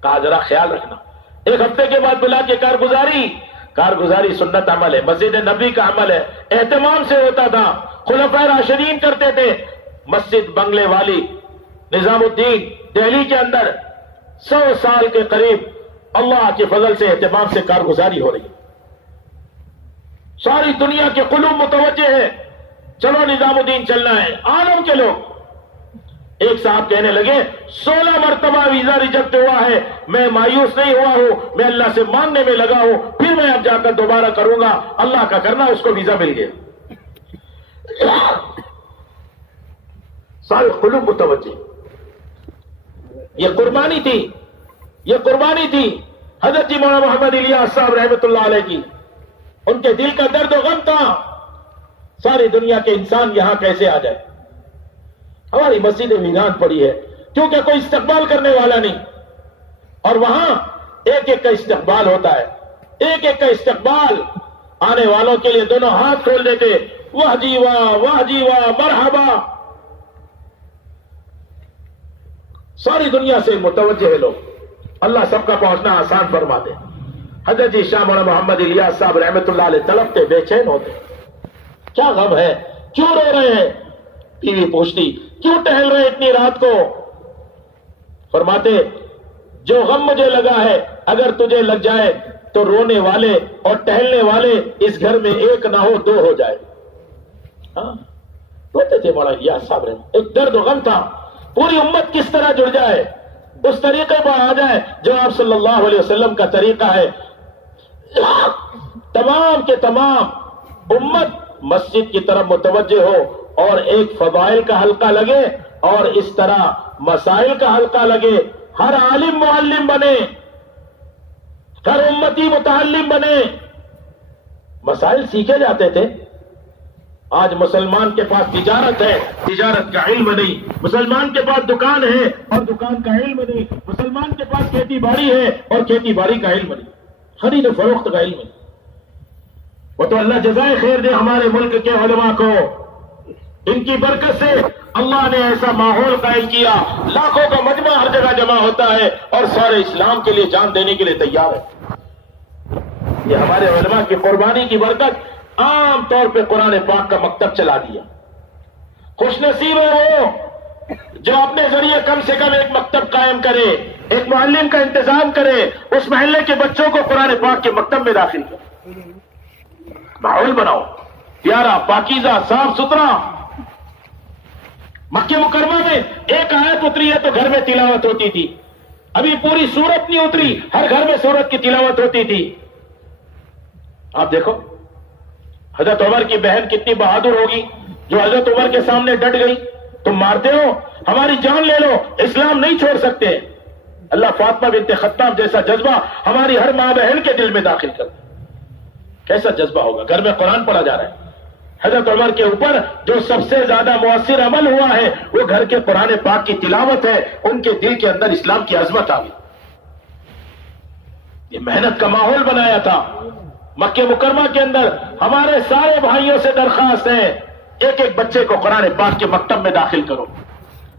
کہا ذرا خیال رکھنا. ایک ہفتے کے بعد بلا کے کارگزاری سنت عمل ہے, مسجد نبی کا عمل ہے, اہتمام سے ہوتا تھا, خلفائے راشدین کرتے تھے. مسجد بنگلے والی نظام الدین دہلی کے اندر 100 سال کے قریب اللہ کے فضل سے اہتمام سے کارگزاری ہو رہی ہے. ساری دنیا کے قلوب متوجہ ہے, چلو نظام الدین چلنا ہے. عالم کے لوگ, ایک صاحب کہنے لگے 16 مرتبہ ویزا ریجیکٹ ہوا ہے, میں مایوس نہیں ہوا ہوں, میں اللہ سے مانگنے میں لگا ہوں, پھر میں اب جا کر دوبارہ کروں گا. اللہ کا کرنا, اس کو ویزا مل گیا. سارے قلوب متوجہ. یہ قربانی تھی, یہ قربانی تھی حضرت جی مولانا محمد الیاس صاحب رحمۃ اللہ علیہ کی. ان کے دل کا درد و غم تھا ساری دنیا کے انسان یہاں کیسے آ جائے. ہماری مسجد ویران پڑی ہے کیونکہ کوئی استقبال کرنے والا نہیں, اور وہاں ایک ایک کا استقبال ہوتا ہے, ایک ایک کا استقبال. آنے والوں کے لیے دونوں ہاتھ کھول دیتے, واہ جی واہ, واہ جی واہ, مرحبا. ساری دنیا سے متوجہ ہے لوگ, اللہ سب کا پہنچنا آسان فرما دے. حضرت جی شاہ مولانا محمد الیاس صاحب رحمۃ اللہ علیہ تڑپتے, بے چین ہوتے, کیا غم ہے, کیوں رو رہے ہیں؟ بیوی پوچھتی کیوں ٹہل رہے اتنی رات کو؟ فرماتے جو غم مجھے لگا ہے اگر تجھے لگ جائے تو رونے والے اور ٹہلنے والے اس گھر میں ایک نہ ہو, 2 ہو جائے. ہاں روتے تھے مولانا الیاس صاحب رحمۃ. ایک درد و غم تھا, پوری امت کس طرح جڑ جائے, اس طریقے پر آ جائے جو آپ صلی اللہ علیہ وسلم کا طریقہ ہے. تمام کے تمام امت مسجد کی طرف متوجہ ہو, اور ایک فضائل کا حلقہ لگے, اور اس طرح مسائل کا حلقہ لگے. ہر عالم معلم بنے, ہر امتی متعلم بنے. مسائل سیکھے جاتے تھے. آج مسلمان کے پاس تجارت ہے, تجارت کا علم نہیں. مسلمان کے پاس دکان ہے اور دکان کا علم نہیں. مسلمان کے پاس کھیتی باڑی ہے اور کھیتی باڑی کا علم نہیں. خرید و فروخت کا علم نہیں. وہ تو اللہ جزائے خیر دے ہمارے ملک کے علماء کو, ان کی برکت سے اللہ نے ایسا ماحول قائم کیا, لاکھوں کا مجمع ہر جگہ جمع ہوتا ہے اور سارے اسلام کے لیے جان دینے کے لیے تیار ہے. یہ ہمارے علماء کی قربانی کی برکت. عام طور پہ قرآن پاک کا مکتب چلا دیا. خوش نصیب ہے وہ جو اپنے ذریعے کم سے کم ایک مکتب قائم کرے, ایک معلم کا انتظام کرے, اس محلے کے بچوں کو قرآن پاک کے مکتب میں داخل کرے. ماحول بناؤ پیارا, پاکیزہ, صاف ستھرا. مکہ مکرمہ میں ایک آیت اتری ہے تو گھر میں تلاوت ہوتی تھی. ابھی پوری سورت نہیں اتری, ہر گھر میں سورت کی تلاوت ہوتی تھی. آپ دیکھو حضرت عمر کی بہن کتنی بہادر ہوگی جو حضرت عمر کے سامنے ڈٹ گئی، تم مارتے ہو، ہماری جان لے لو، اسلام نہیں چھوڑ سکتے۔ اللہ فاطمہ بنت خطاب جیسا جذبہ ہماری ہر ماں بہن کے دل میں داخل کر دے۔ کیسا جذبہ ہوگا؟ گھر میں قرآن پڑھا جا رہا ہے، حضرت عمر کے اوپر جو سب سے زیادہ مؤثر عمل ہوا ہے وہ گھر کے قرآن پاک کی تلاوت ہے، ان کے دل کے اندر اسلام کی عظمت آ گئی۔ یہ محنت کا ماحول بنایا تھا۔ مکہ مکرمہ کے اندر ہمارے سارے بھائیوں سے درخواست ہے، ایک ایک بچے کو قرآن پاک کے مکتب میں داخل کرو۔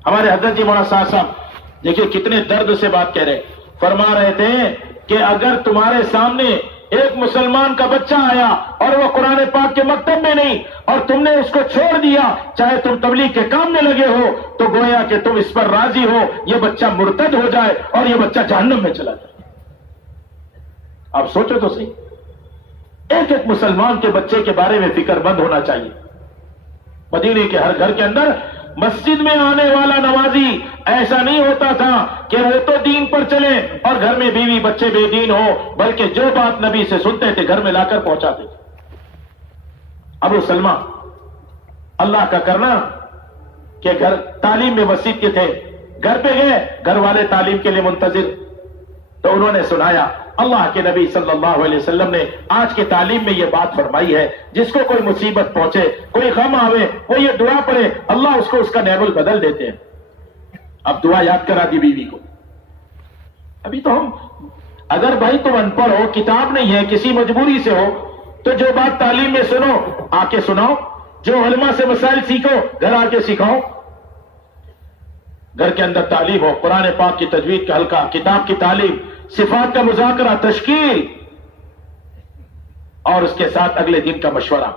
ہمارے حضرت جی مولانا صاحب دیکھیے کتنے درد سے بات کہہ رہے، فرما رہے تھے کہ اگر تمہارے سامنے ایک مسلمان کا بچہ آیا اور وہ قرآن پاک کے مکتب میں نہیں اور تم نے اس کو چھوڑ دیا، چاہے تم تبلیغ کے کام میں لگے ہو، تو گویا کہ تم اس پر راضی ہو یہ بچہ مرتد ہو جائے اور یہ بچہ جہنم میں چلا جائے۔ اب سوچو تو صحیح، ایک ایک مسلمان کے بچے کے بارے میں فکر مند ہونا چاہیے۔ مدینے کے ہر گھر کے اندر مسجد میں آنے والا نمازی ایسا نہیں ہوتا تھا کہ وہ تو دین پر چلے اور گھر میں بیوی بچے بے دین ہو، بلکہ جو بات نبی سے سنتے تھے گھر میں لا کر پہنچاتے تھے۔ ابو سلمہ اللہ کا کرنا کہ گھر تعلیم میں مسجد کے تھے، گھر پہ گئے، گھر والے تعلیم کے لیے منتظر، تو انہوں نے سنایا اللہ کے نبی صلی اللہ علیہ وسلم نے آج کی تعلیم میں یہ بات فرمائی ہے، جس کو کوئی مصیبت پہنچے، کوئی غم آوے، وہ یہ دعا پڑھے، اللہ اس کو اس کا نعمت بدل دیتے ہیں۔ اب دعا یاد کرا دی بیوی کو۔ ابھی تو ہم، اگر بھائی تم ان پڑھ ہو، کتاب نہیں ہے، کسی مجبوری سے ہو، تو جو بات تعلیم میں سنو آ کے سناؤ، جو علماء سے مسائل سیکھو گھر آ کے سکھاؤ۔ گھر کے اندر تعلیم ہو، قرآن پاک کی تجوید کا حلقہ، کتاب کی تعلیم، صفات کا مذاکرہ، تشکیل، اور اس کے ساتھ اگلے دن کا مشورہ۔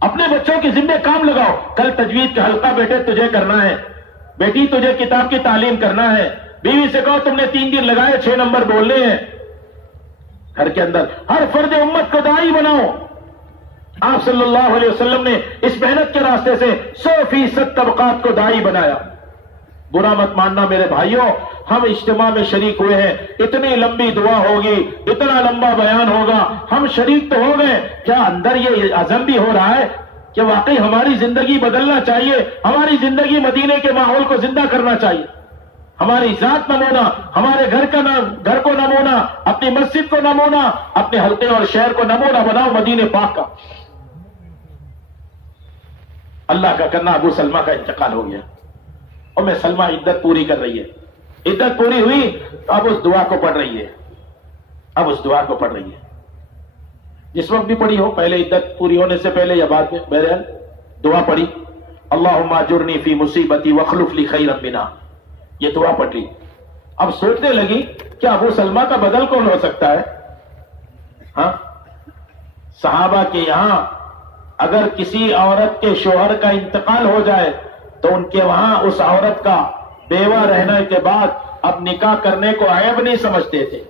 اپنے بچوں کے ذمہ کام لگاؤ، کل تجوید کا حلقہ بیٹے تجھے کرنا ہے، بیٹی تجھے کتاب کی تعلیم کرنا ہے، بیوی سے کہو تم نے 3 دن لگائے 6 نمبر بولنے ہیں۔ گھر کے اندر ہر فرد امت کو داعی بناؤ۔ آپ صلی اللہ علیہ وسلم نے اس محنت کے راستے سے 100% طبقات کو داعی بنایا۔ برا مت ماننا میرے بھائیوں، ہم اجتماع میں شریک ہوئے ہیں، اتنی لمبی دعا ہوگی، اتنا لمبا بیان ہوگا، ہم شریک تو ہو گئے، کیا اندر یہ عزم بھی ہو رہا ہے کہ واقعی ہماری زندگی بدلنا چاہیے، ہماری زندگی مدینے کے ماحول کو زندہ کرنا چاہیے، ہماری ذات نمونہ، ہمارے گھر کو نمونہ، اپنی مسجد کو نمونہ، اپنے حلقے اور شہر کو نمونہ بناؤ مدینے پاک کا۔ اللہ کا کرنا، ابو سلمہ کا انتقال ہو گیا، ام سلمہ عدت پوری کر رہی ہے، عدت پوری ہوئی تو اب اس دعا کو پڑھ رہی ہے، اب اس دعا کو پڑھ رہی ہے، جس وقت بھی پڑھی ہو، پہلے عدت پوری ہونے سے پہلے یا بعد میں، بہرحال دعا پڑھی، اللہم اجرنی فی مصیبتی واخلف لی خیرا منہا، یہ دعا پڑھ لی۔ اب سوچنے لگی کہ ابو سلمہ کا بدل کون ہو سکتا ہے؟ ہاں، صحابہ کے یہاں اگر کسی عورت کے شوہر کا انتقال ہو جائے تو ان کے وہاں اس عورت کا بیوہ رہنے کے بعد اب نکاح کرنے کو عیب نہیں سمجھتے تھے۔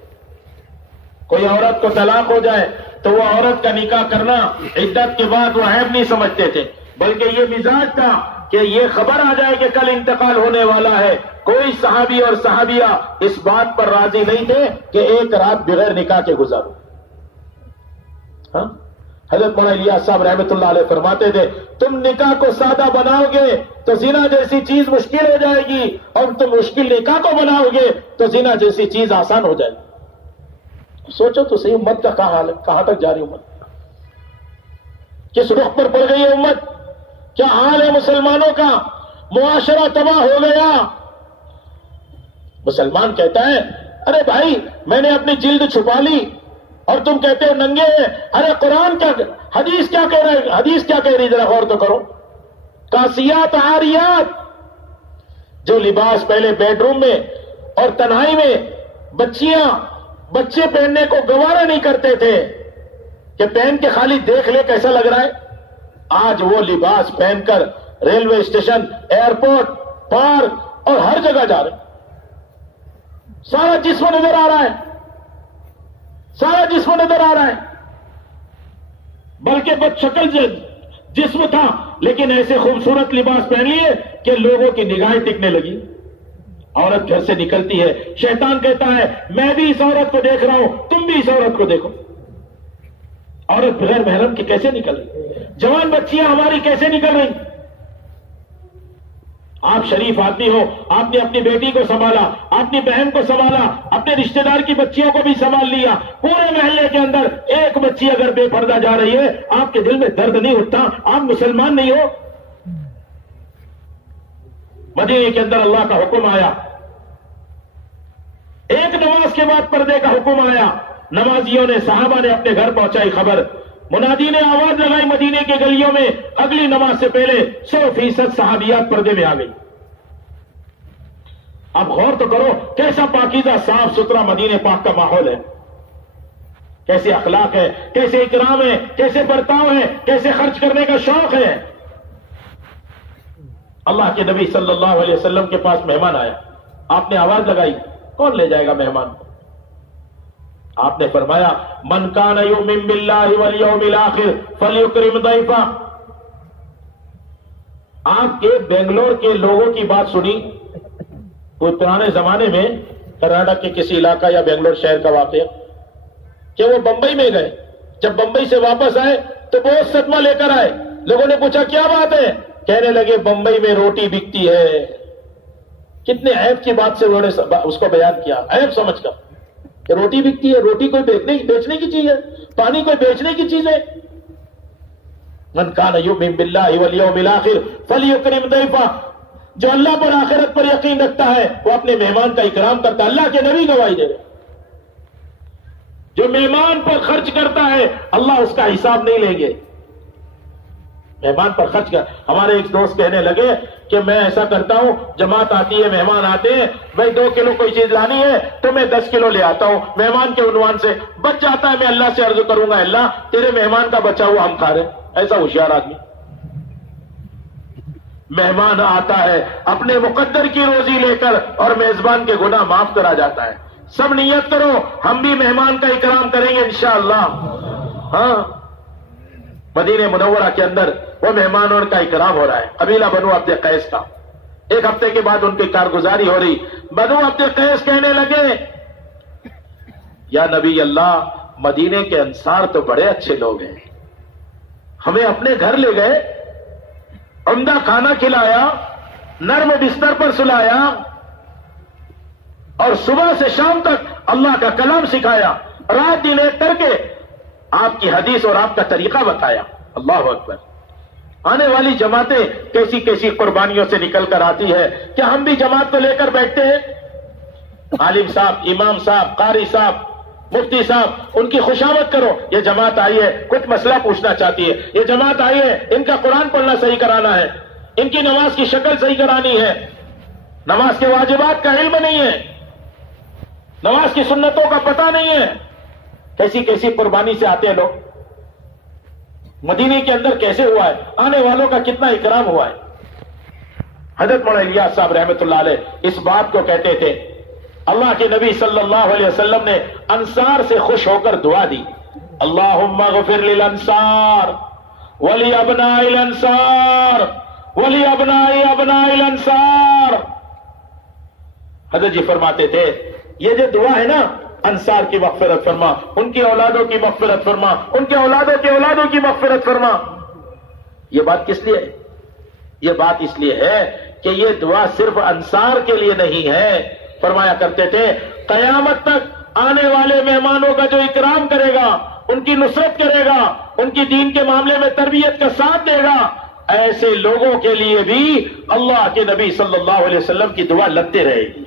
کوئی عورت کو طلاق ہو جائے تو وہ عورت کا نکاح کرنا عدت کے بعد وہ عیب نہیں سمجھتے تھے، بلکہ یہ مزاج تھا کہ یہ خبر آ جائے کہ کل انتقال ہونے والا ہے۔ کوئی صحابی اور صحابیہ اس بات پر راضی نہیں تھے کہ ایک رات بغیر نکاح کے گزارو۔ ہاں، حضرت مولانا الیاس صاحب رحمۃ اللہ علیہ فرماتے تھے تم نکاح کو سادہ بناؤ گے تو زنا جیسی چیز مشکل ہو جائے گی، اور تم مشکل نکاح کو بناؤ گے تو زنا جیسی چیز آسان ہو جائے گی۔ سوچو تو صحیح، امت کا کہاں حال ہے، کہاں تک جا رہی امت، کس رخ پر پڑ گئی ہے امت، کیا حال ہے مسلمانوں کا، معاشرہ تباہ ہو گیا۔ مسلمان کہتا ہے ارے بھائی میں نے اپنی جلد چھپا لی اور تم کہتے ہو ننگے ہیں، ارے قرآن کیا، حدیث کیا کہہ رہا ہے، حدیث کیا کہہ رہی ہے، ذرا غور تو کرو۔ کاسیات عاریات، جو لباس پہلے بیڈ روم میں اور تنہائی میں بچے پہننے کو گوارا نہیں کرتے تھے کہ پہن کے خالی دیکھ لے کیسا لگ رہا ہے، آج وہ لباس پہن کر ریلوے اسٹیشن، ایئرپورٹ، پارک اور ہر جگہ جا رہے، سارا جسم نظر آ رہا ہے، سارا جسم نظر آ رہا ہے، بلکہ بد شکل جسم تھا لیکن ایسے خوبصورت لباس پہن لیے کہ لوگوں کی نگاہیں ٹکنے لگی۔ عورت گھر سے نکلتی ہے، شیطان کہتا ہے میں بھی اس عورت کو دیکھ رہا ہوں، تم بھی اس عورت کو دیکھو۔ عورت بغیر محرم کی کیسے نکل رہی؟ جوان بچیاں ہماری کیسے نکل رہی؟ آپ شریف آدمی ہو، آپ نے اپنی بیٹی کو سنبھالا، اپنی بہن کو سنبھالا، اپنے رشتہ دار کی بچیوں کو بھی سنبھال لیا، پورے محلے کے اندر ایک بچی اگر بے پردہ جا رہی ہے آپ کے دل میں درد نہیں اٹھتا؟ آپ مسلمان نہیں ہو؟ مدینے کے اندر اللہ کا حکم آیا، ایک نماز کے بعد پردے کا حکم آیا، نمازیوں نے، صحابہ نے اپنے گھر پہنچائی خبر، منادی نے آواز لگائی مدینے کے گلیوں میں، اگلی نماز سے پہلے 100% صحابیات پردے میں آ گئی۔ اب غور تو کرو کیسا پاکیزہ صاف ستھرا مدینے پاک کا ماحول ہے، کیسے اخلاق ہے، کیسے اکرام ہے، کیسے برتاؤ ہے، کیسے خرچ کرنے کا شوق ہے۔ اللہ کے نبی صلی اللہ علیہ وسلم کے پاس مہمان آیا، آپ نے آواز لگائی، کون لے جائے گا مہمان کو؟ آپ نے فرمایا من کان یؤمن باللہ والیوم الاخر فلیکرم ضیفہ۔ آپ کے بنگلور کے لوگوں کی بات سنی، کوئی پرانے زمانے میں کرناٹک کے کسی علاقہ یا بنگلور شہر کا واقعہ کہ وہ بمبئی میں گئے، جب بمبئی سے واپس آئے تو بہت صدمہ لے کر آئے۔ لوگوں نے پوچھا کیا بات ہے؟ کہنے لگے بمبئی میں روٹی بکتی ہے۔ کتنے عیب کی بات سے انہوں نے اس کو بیان کیا، عیب سمجھ کر کہ روٹی بکتی ہے، روٹی کوئی بیچنے کی چیز ہے، پانی کوئی بیچنے کی چیز ہے۔ من کان یؤمن باللہ والیوم الاخر فلیکرم ضیفہ، جو اللہ پر آخرت پر یقین رکھتا ہے وہ اپنے مہمان کا اکرام کرتا ہے۔ اللہ کے نبی گواہی دے رہے، جو مہمان پر خرچ کرتا ہے اللہ اس کا حساب نہیں لیں گے۔ مہمان پر خرچ کر، ہمارے ایک دوست کہنے لگے کہ میں ایسا کرتا ہوں، جماعت آتی ہے، مہمان آتے ہیں، بھائی 2 کلو کوئی چیز لانی ہے تو میں 10 کلو لے آتا ہوں، مہمان کے عنوان سے بچ جاتا ہے، میں اللہ سے عرض کروں گا اللہ تیرے مہمان کا بچا ہوا ہم کھا رہے ہیں۔ ایسا ہوشیار آدمی، مہمان آتا ہے اپنے مقدر کی روزی لے کر اور میزبان کے گناہ معاف کرا جاتا ہے۔ سب نیت کرو ہم بھی مہمان کا اکرام کریں گے انشاءاللہ۔ ہاں، مدینہ منورہ کے اندر وہ مہمانوں کا اکرام ہو رہا ہے۔ قبیلہ بنو عبد قیس کا، ایک ہفتے کے بعد ان کی کارگزاری ہو رہی، بنو عبد قیس کہنے لگے یا نبی اللہ مدینے کے انصار تو بڑے اچھے لوگ ہیں، ہمیں اپنے گھر لے گئے، عمدہ کھانا کھلایا، نرم بستر پر سلایا اور صبح سے شام تک اللہ کا کلام سکھایا، رات دن ایک کر کے آپ کی حدیث اور آپ کا طریقہ بتایا۔ اللہ اکبر۔ آنے والی جماعتیں کیسی کیسی قربانیوں سے نکل کر آتی ہے، کیا ہم بھی جماعت کو لے کر بیٹھتے ہیں؟ عالم صاحب، امام صاحب، قاری صاحب، مفتی صاحب، ان کی خوشامد کرو، یہ جماعت آئی ہے کچھ مسئلہ پوچھنا چاہتی ہے، یہ جماعت آئی ہے ان کا قرآن پڑھنا صحیح کرانا ہے، ان کی نماز کی شکل صحیح کرانی ہے، نماز کے واجبات کا علم نہیں ہے، نماز کی سنتوں کا پتہ نہیں ہے۔ کیسی کیسی قربانی سے آتے ہیں لوگ۔ مدینے کے اندر کیسے ہوا ہے، آنے والوں کا کتنا اکرام ہوا ہے۔ حضرت مولانا الیاس صاحب رحمۃ اللہ علیہ اس بات کو کہتے تھے، اللہ کے نبی صلی اللہ علیہ وسلم نے انصار سے خوش ہو کر دعا دی، اللہم اغفر للانصار ولی ابناء الانصار ولی ابناء ابناء الانصار۔ حضرت جی فرماتے تھے یہ جو دعا ہے نا، انصار کی مغفرت فرما، ان کی اولادوں کی مغفرت فرما، ان کے اولادوں کی اولادوں کی مغفرت فرما۔ یہ بات کس لیے ہے؟ یہ بات اس لیے ہے کہ یہ دعا صرف انصار کے لیے نہیں ہے، فرمایا کرتے تھے قیامت تک آنے والے مہمانوں کا جو اکرام کرے گا، ان کی نصرت کرے گا، ان کی دین کے معاملے میں تربیت کا ساتھ دے گا، ایسے لوگوں کے لیے بھی اللہ کے نبی صلی اللہ علیہ وسلم کی دعا لگتے رہے گی۔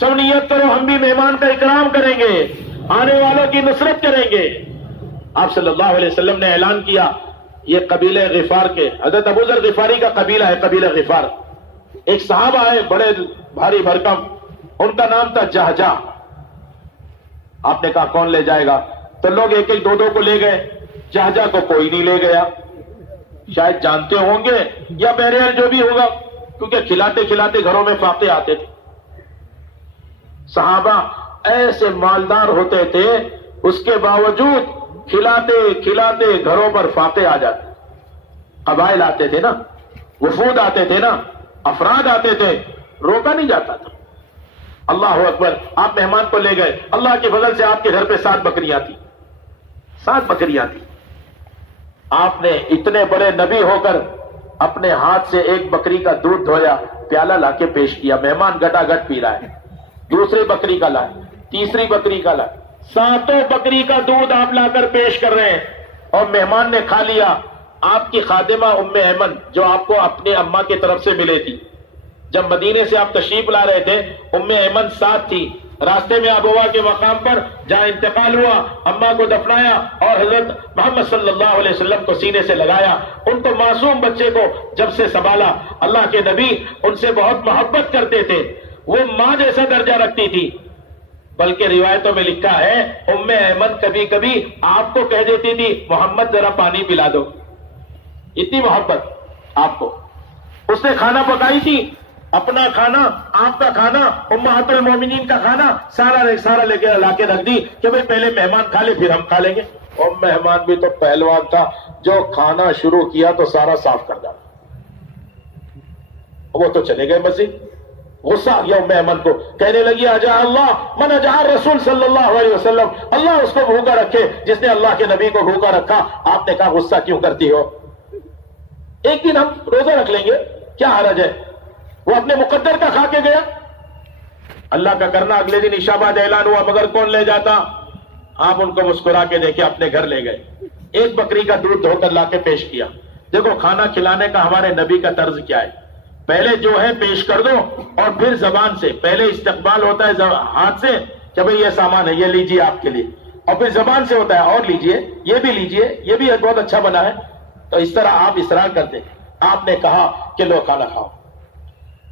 سب نیت کرو ہم بھی مہمان کا اکرام کریں گے، آنے والوں کی نصرت کریں گے۔ آپ صلی اللہ علیہ وسلم نے اعلان کیا، یہ قبیلہ غفار کے، حضرت ابو ذر غفاری کا قبیلہ ہے قبیلہ غفار، ایک صحابہ ہے بڑے بھاری بھرکم، ان کا نام تھا جہجہ۔ آپ نے کہا کون لے جائے گا؟ تو لوگ ایک ایک دو دو کو لے گئے، جہجہ کو کوئی نہیں لے گیا، شاید جانتے ہوں گے یا بہرحال جو بھی ہوگا، کیونکہ کھلاتے کھلاتے گھروں میں فاقے آتے تھے۔ صحابہ ایسے مالدار ہوتے تھے، اس کے باوجود کھلاتے کھلاتے گھروں پر فاقے آ جاتے، قبائل آتے تھے نا، وفود آتے تھے نا، افراد آتے تھے، روکا نہیں جاتا تھا۔ اللہ اکبر، آپ مہمان کو لے گئے، اللہ کے فضل سے آپ کے گھر پہ 7 بکریاں تھی، 7 بکریاں تھی، آپ نے اتنے بڑے نبی ہو کر اپنے ہاتھ سے ایک بکری کا دودھ دھویا, پیالہ لا کے پیش کیا, مہمان گٹا گٹ پی رہا ہے, دوسری بکری کا لائے, تیسری بکری کا لائے, 7 بکری کا دودھ آپ لا کر پیش کر رہے ہیں, اور مہمان نے کھا لیا. آپ کی خادمہ ام ایمن جو آپ کو اپنی اماں کی طرف سے ملے تھی, جب مدینے سے آپ تشریف لا رہے تھے ام ایمن ساتھ تھی. راستے میں ابوا کے مقام پر جہاں انتقال ہوا اماں کو دفنایا اور حضرت محمد صلی اللہ علیہ وسلم کو سینے سے لگایا. ان کو معصوم بچے کو جب سے سنبھالا, اللہ کے نبی ان سے بہت محبت کرتے تھے, وہ ماں جیسا درجہ رکھتی تھی. بلکہ روایتوں میں لکھا ہے ام ایمن کبھی کبھی آپ کو کہہ دیتی تھی محمد ذرا پانی پلا دو, اتنی محبت آپ کو. اس نے کھانا پکائی تھی, اپنا کھانا, آپ کا کھانا, امہات المومنین کا کھانا سارا لے کے لا کے رکھ دی کہ بھئی پہلے مہمان کھا لے پھر ہم کھا لیں گے. اور مہمان بھی تو پہلوان تھا, جو کھانا شروع کیا تو سارا صاف کر ڈالا. وہ تو چلے گئے مسجد. غصہ آ گیا ام ایمن کو, کہنے لگی اجا اللہ من اجا رسول صلی اللہ علیہ وسلم, اللہ اس کو بھوکا رکھے جس نے اللہ کے نبی کو بھوکا رکھا. آپ نے کہا غصہ کیوں کرتی ہو, ایک دن ہم روزہ رکھ لیں گے, کیا حرج ہے. وہ اپنے مقدر کا کھا کے گیا, اللہ کا کرنا اگلے دن عشاء بعد اعلان ہوا, مگر کون لے جاتا. آپ ان کو مسکرا کے دیکھے اپنے گھر لے گئے, ایک بکری کا دودھ دھو کر لا کے پیش کیا. دیکھو کھانا کھلانے کا ہمارے نبی کا طرز کیا ہے, پہلے جو ہے پیش کر دو اور پھر زبان سے, پہلے استقبال ہوتا ہے ہاتھ سے کہ بھئی یہ سامان ہے یہ لیجئے آپ کے لیے, اور پھر زبان سے ہوتا ہے اور لیجئے, یہ بھی لیجئے, یہ بھی بہت اچھا بنا ہے. تو اس طرح آپ اصرار کرتے. آپ نے کہا کہ لو کھانا کھاؤ,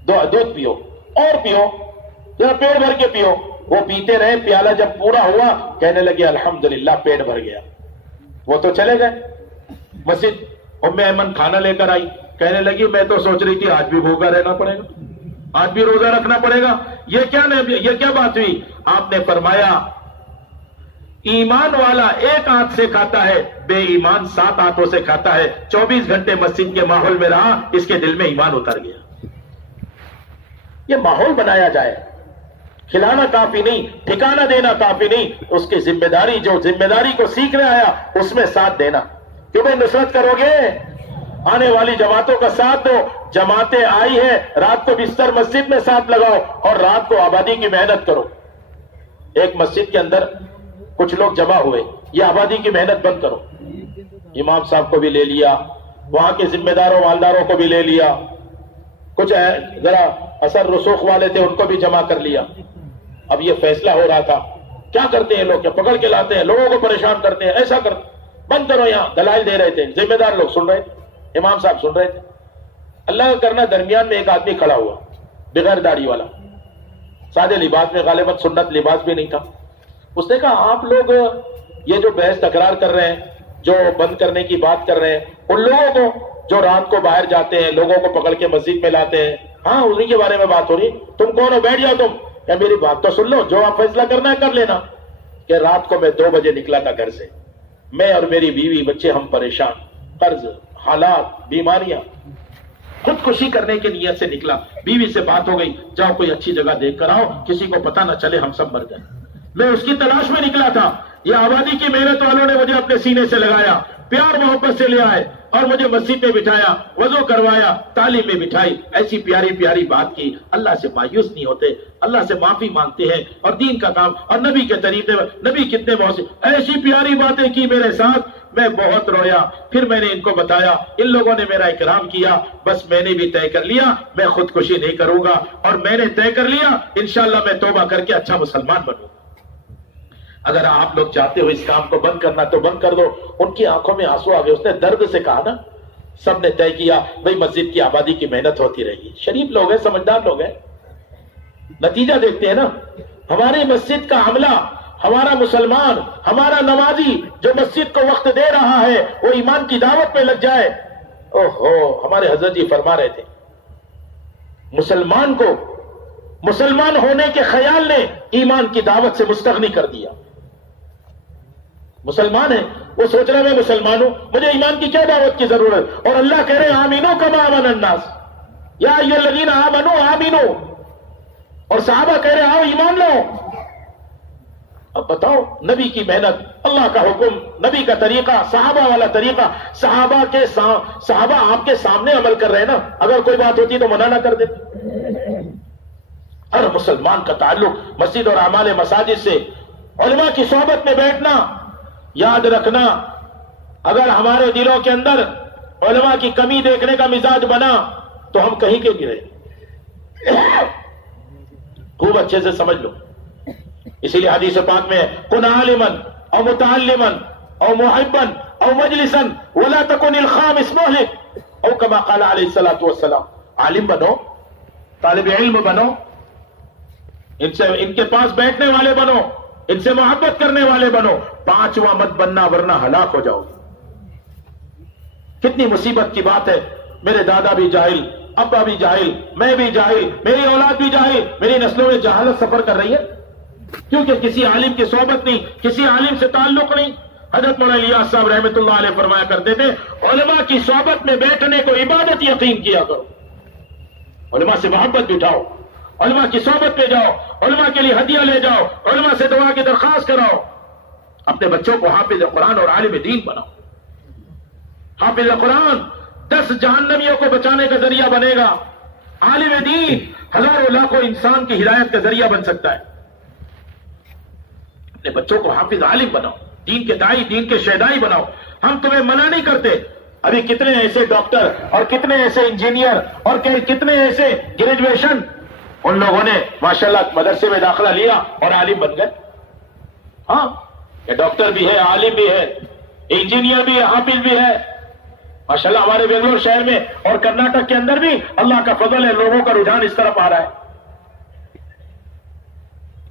دودھ پیو اور پیو, ذرا پیٹ بھر کے پیو. وہ پیتے رہے, پیالہ جب پورا ہوا کہنے لگے الحمدللہ پیٹ بھر گیا. وہ تو چلے گئے مسجد. ام ایمن کھانا لے کر آئی, کہنے لگی میں تو سوچ رہی تھی آج بھی بھوکا رہنا پڑے گا, آج بھی روزہ رکھنا پڑے گا, یہ کیا بات ہوئی. آپ نے فرمایا ایمان والا ایک ہاتھ سے کھاتا ہے, بے ایمان 7 ہاتھوں سے کھاتا ہے. 24 گھنٹے مسجد کے ماحول میں رہا, اس کے دل میں ایمان اتر گیا. یہ ماحول بنایا جائے, کھلانا کافی نہیں, ٹھکانہ دینا کافی نہیں, اس کی ذمہ داری, جو ذمہ داری کو سیکھنے آیا اس میں ساتھ دینا. کہ بھئی نصرت کرو گے, آنے والی جماعتوں کا ساتھ دو. جماعتیں آئی ہیں, رات کو بستر مسجد میں ساتھ لگاؤ اور رات کو آبادی کی محنت کرو. ایک مسجد کے اندر کچھ لوگ جمع ہوئے, یہ آبادی کی محنت بند کرو. امام صاحب کو بھی لے لیا, وہاں کے ذمہ داروں والداروں کو بھی لے لیا, کچھ ذرا اثر رسوخ والے تھے ان کو بھی جمع کر لیا. اب یہ فیصلہ ہو رہا تھا, کیا کرتے ہیں لوگ, کیا پکڑ کے لاتے ہیں, لوگوں کو پریشان کرتے ہیں, ایسا کرتے, بند کرو. یہاں دلائل دے رہے تھے, ذمہ دار لوگ سن رہے تھے, امام صاحب سن رہے تھے. اللہ کا کرنا درمیان میں ایک آدمی کھڑا ہوا, بغیر داڑھی والا, سادے لباس میں, غالباً سنت لباس بھی نہیں تھا. اس نے کہا آپ لوگ یہ جو بحث تکرار کر رہے ہیں, جو بند کرنے کی بات کر رہے ہیں, ان لوگوں کو جو رات کو باہر جاتے ہیں, لوگوں کو پکڑ کے مسجد میں لاتے ہیں, ہاں انہی کے بارے میں بات ہو رہی. تم کون ہو, بیٹھ جاؤ تم, یا میری بات تو سن لو, جو آپ فیصلہ کرنا ہے کر لینا. کہ رات کو میں 2 بجے نکلا تھا گھر سے, میں اور میری بیوی بچے ہم پریشان, قرض, حالات, بیماریاں, خودکشی کرنے کی نیت سے نکلا. بیوی سے بات ہو گئی, جاؤ کوئی اچھی جگہ دیکھ کر آؤ, کسی کو پتہ نہ چلے ہم سب مر گئے. میں اس کی تلاش میں نکلا تھا. یہ آبادی کی محنت والوں نے مجھے اپنے سینے سے لگایا, پیار محبت سے لے آئے اور مجھے مسجد میں بٹھایا, وضو کروایا, تعلیم میں بٹھائی, ایسی پیاری پیاری بات کی. اللہ سے مایوس نہیں ہوتے, اللہ سے معافی مانگتے ہیں, اور دین کا کام اور نبی کے طریقے, نبی کتنے بہت ایسی پیاری باتیں کی میرے ساتھ, میں بہت رویا. پھر میں نے ان کو بتایا, ان لوگوں نے میرا اکرام کیا, بس میں نے بھی طے کر لیا میں خودکشی نہیں کروں گا, اور میں نے طے کر لیا انشاءاللہ میں توبہ کر کے اچھا مسلمان بنوں گا. اگر آپ لوگ چاہتے ہو اس کام کو بند کرنا تو بند کر دو. ان کی آنکھوں میں آنسو آ گئے. اس نے درد سے کہا نا, سب نے طے کیا بھئی مسجد کی آبادی کی محنت ہوتی رہے گی. شریف لوگ ہیں, سمجھدار لوگ ہیں, نتیجہ دیکھتے ہیں نا. ہماری مسجد کا عملہ, ہمارا مسلمان, ہمارا نمازی جو مسجد کو وقت دے رہا ہے, وہ ایمان کی دعوت میں لگ جائے. اوہو, ہمارے حضرت جی فرما رہے تھے, مسلمان کو مسلمان ہونے کے خیال نے ایمان کی دعوت سے مستغنی کر دیا. مسلمان ہے, وہ سوچ رہے میں مسلمان ہوں, مجھے ایمان کی کیا دعوت کی ضرورت. اور اللہ کہہ رہے آمینو کما آمن الناس, یا ایھا الذین آمنو آمینو, اور صحابہ کہہ رہے آؤ ایمان لو. اب بتاؤ، نبی کی محنت، اللہ کا حکم، نبی کا طریقہ، صحابہ والا طریقہ، صحابہ آپ کے سامنے عمل کر رہے ہیں نا، اگر کوئی بات ہوتی تو منع نہ کر دیتے۔ ہر مسلمان کا تعلق مسجد اور اعمال مساجد سے، علماء کی صحبت میں بیٹھنا۔ یاد رکھنا، اگر ہمارے دلوں کے اندر علماء کی کمی دیکھنے کا مزاج بنا تو ہم کہیں کے گرے۔ خوب اچھے سے سمجھ لو، اسی لیے حدیث پاک میں کن عالما او متعلما او محبا او مجلسا ولا تکن الخامس مہلک، او کما قال علیہ الصلوۃ والسلام، عالم بنو، طالب علم بنو، ان کے پاس بیٹھنے والے بنو، ان سے محبت کرنے والے بنو، پانچواں مت بننا ورنہ ہلاک ہو جاؤ گے۔ کتنی مصیبت کی بات ہے، میرے دادا بھی جاہل، ابا بھی جاہل، میں بھی جاہل، میری اولاد بھی جاہل، میری نسلوں میں جہالت سفر کر رہی ہے کیونکہ کسی عالم کی صحبت نہیں، کسی عالم سے تعلق نہیں۔ حضرت مولانا الیاس صاحب رحمۃ اللہ علیہ فرمایا کرتے تھے، علماء کی صحبت میں بیٹھنے کو عبادت یقین کیا کرو، علماء سے محبت بٹھاؤ، علماء کی صحبت پہ جاؤ، علماء کے لیے ہدیہ لے جاؤ، علماء سے دعا کی درخواست کراؤ، اپنے بچوں کو حافظ قرآن اور عالم دین بناؤ۔ حافظ قرآن 10 جہنمیوں کو بچانے کا ذریعہ بنے گا، عالم دین ہزاروں لاکھوں انسان کی ہدایت کا ذریعہ بن سکتا ہے۔ اپنے بچوں کو حافظ عالم بناؤ، دین کے دائی، دین کے شہدائی بناؤ۔ ہم تمہیں منع نہیں کرتے، ابھی کتنے ایسے ڈاکٹر اور کتنے ایسے انجینئر اور کتنے ایسے گریجویشن ان لوگوں نے ماشاءاللہ مدرسے میں داخلہ لیا اور عالم بن گئے۔ ہاں، یہ ڈاکٹر بھی ہے، عالم بھی ہے، انجینئر بھی ہے، حافظ بھی ہے ماشاءاللہ۔ ہمارے بنگلور شہر میں اور کرناٹک کے اندر بھی اللہ کا فضل ہے، لوگوں کا رجحان اس طرف آ رہا ہے۔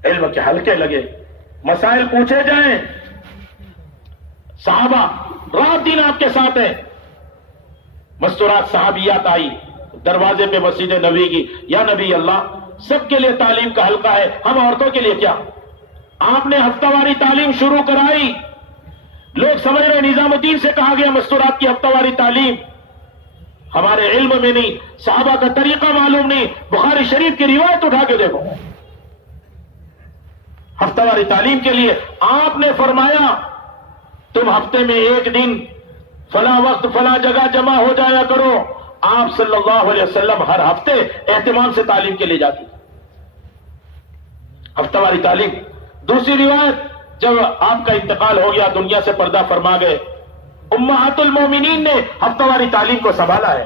علم کے حلقے لگے، مسائل پوچھے جائیں، صحابہ رات دن آپ کے ساتھ ہیں۔ مستورات صحابیات آئی دروازے پہ مسجد نبی کی، یا نبی اللہ، سب کے لیے تعلیم کا حلقہ ہے، ہم عورتوں کے لیے کیا؟ آپ نے ہفتہ واری تعلیم شروع کرائی، لوگ سمجھ رہے نظام الدین سے کہا گیا مستورات کی ہفتہ واری تعلیم، ہمارے علم میں نہیں، صحابہ کا طریقہ معلوم نہیں۔ بخاری شریف کی روایت اٹھا کے دیکھو، ہفتہ واری تعلیم کے لیے آپ نے فرمایا تم ہفتے میں ایک دن فلاں وقت فلاں جگہ جمع ہو جایا کرو۔ آپ صلی اللہ علیہ وسلم ہر ہفتے اہتمام سے تعلیم کے لیے جاتے، ہفتہ واری تعلیم۔ دوسری روایت، جب آپ کا انتقال ہو گیا، دنیا سے پردہ فرما گئے، امہات المومنین نے ہفتہ واری تعلیم کو سنبھالا ہے۔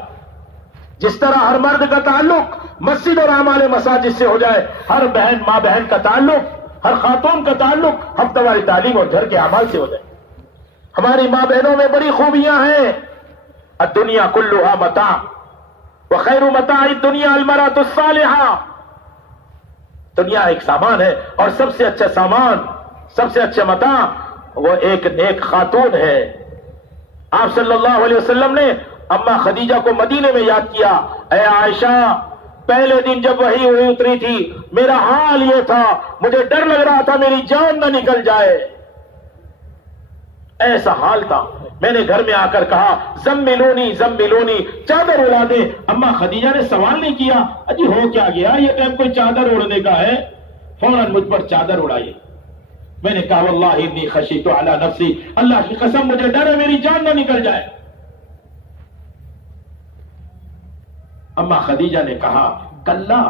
جس طرح ہر مرد کا تعلق مسجد اور اعمال مساجد سے ہو جائے، ہر بہن ماں بہن کا تعلق، ہر خاتون کا تعلق ہفتہ واری تعلیم اور گھر کے اعمال سے ہو جائے۔ ہماری ماں بہنوں میں بڑی خوبیاں ہیں۔ الدنیا کلھا متاع وخیر متاع الدنیا المرأۃ الصالحہ۔ دنیا ایک سامان ہے اور سب سے اچھا سامان، سب سے اچھا متاع وہ ایک نیک خاتون ہے۔ آپ صلی اللہ علیہ وسلم نے اما خدیجہ کو مدینے میں یاد کیا، اے عائشہ، پہلے دن جب وحی اتری تھی میرا حال یہ تھا، مجھے ڈر لگ رہا تھا میری جان نہ نکل جائے، ایسا حال تھا۔ میں نے گھر میں آ کر کہا زملونی زملونی، چادر اڑا دے۔ اما خدیجہ نے سوال نہیں کیا اجی ہو کیا گیا، یہ ٹائم کوئی چادر اڑنے کا ہے، فوراً مجھ پر چادر اڑائی۔ میں نے کہا واللہ انی خشیت علی نفسی، اللہ کی قسم مجھے ڈر ہے میری جان نہ نکل جائے۔ اما خدیجہ نے کہا کلا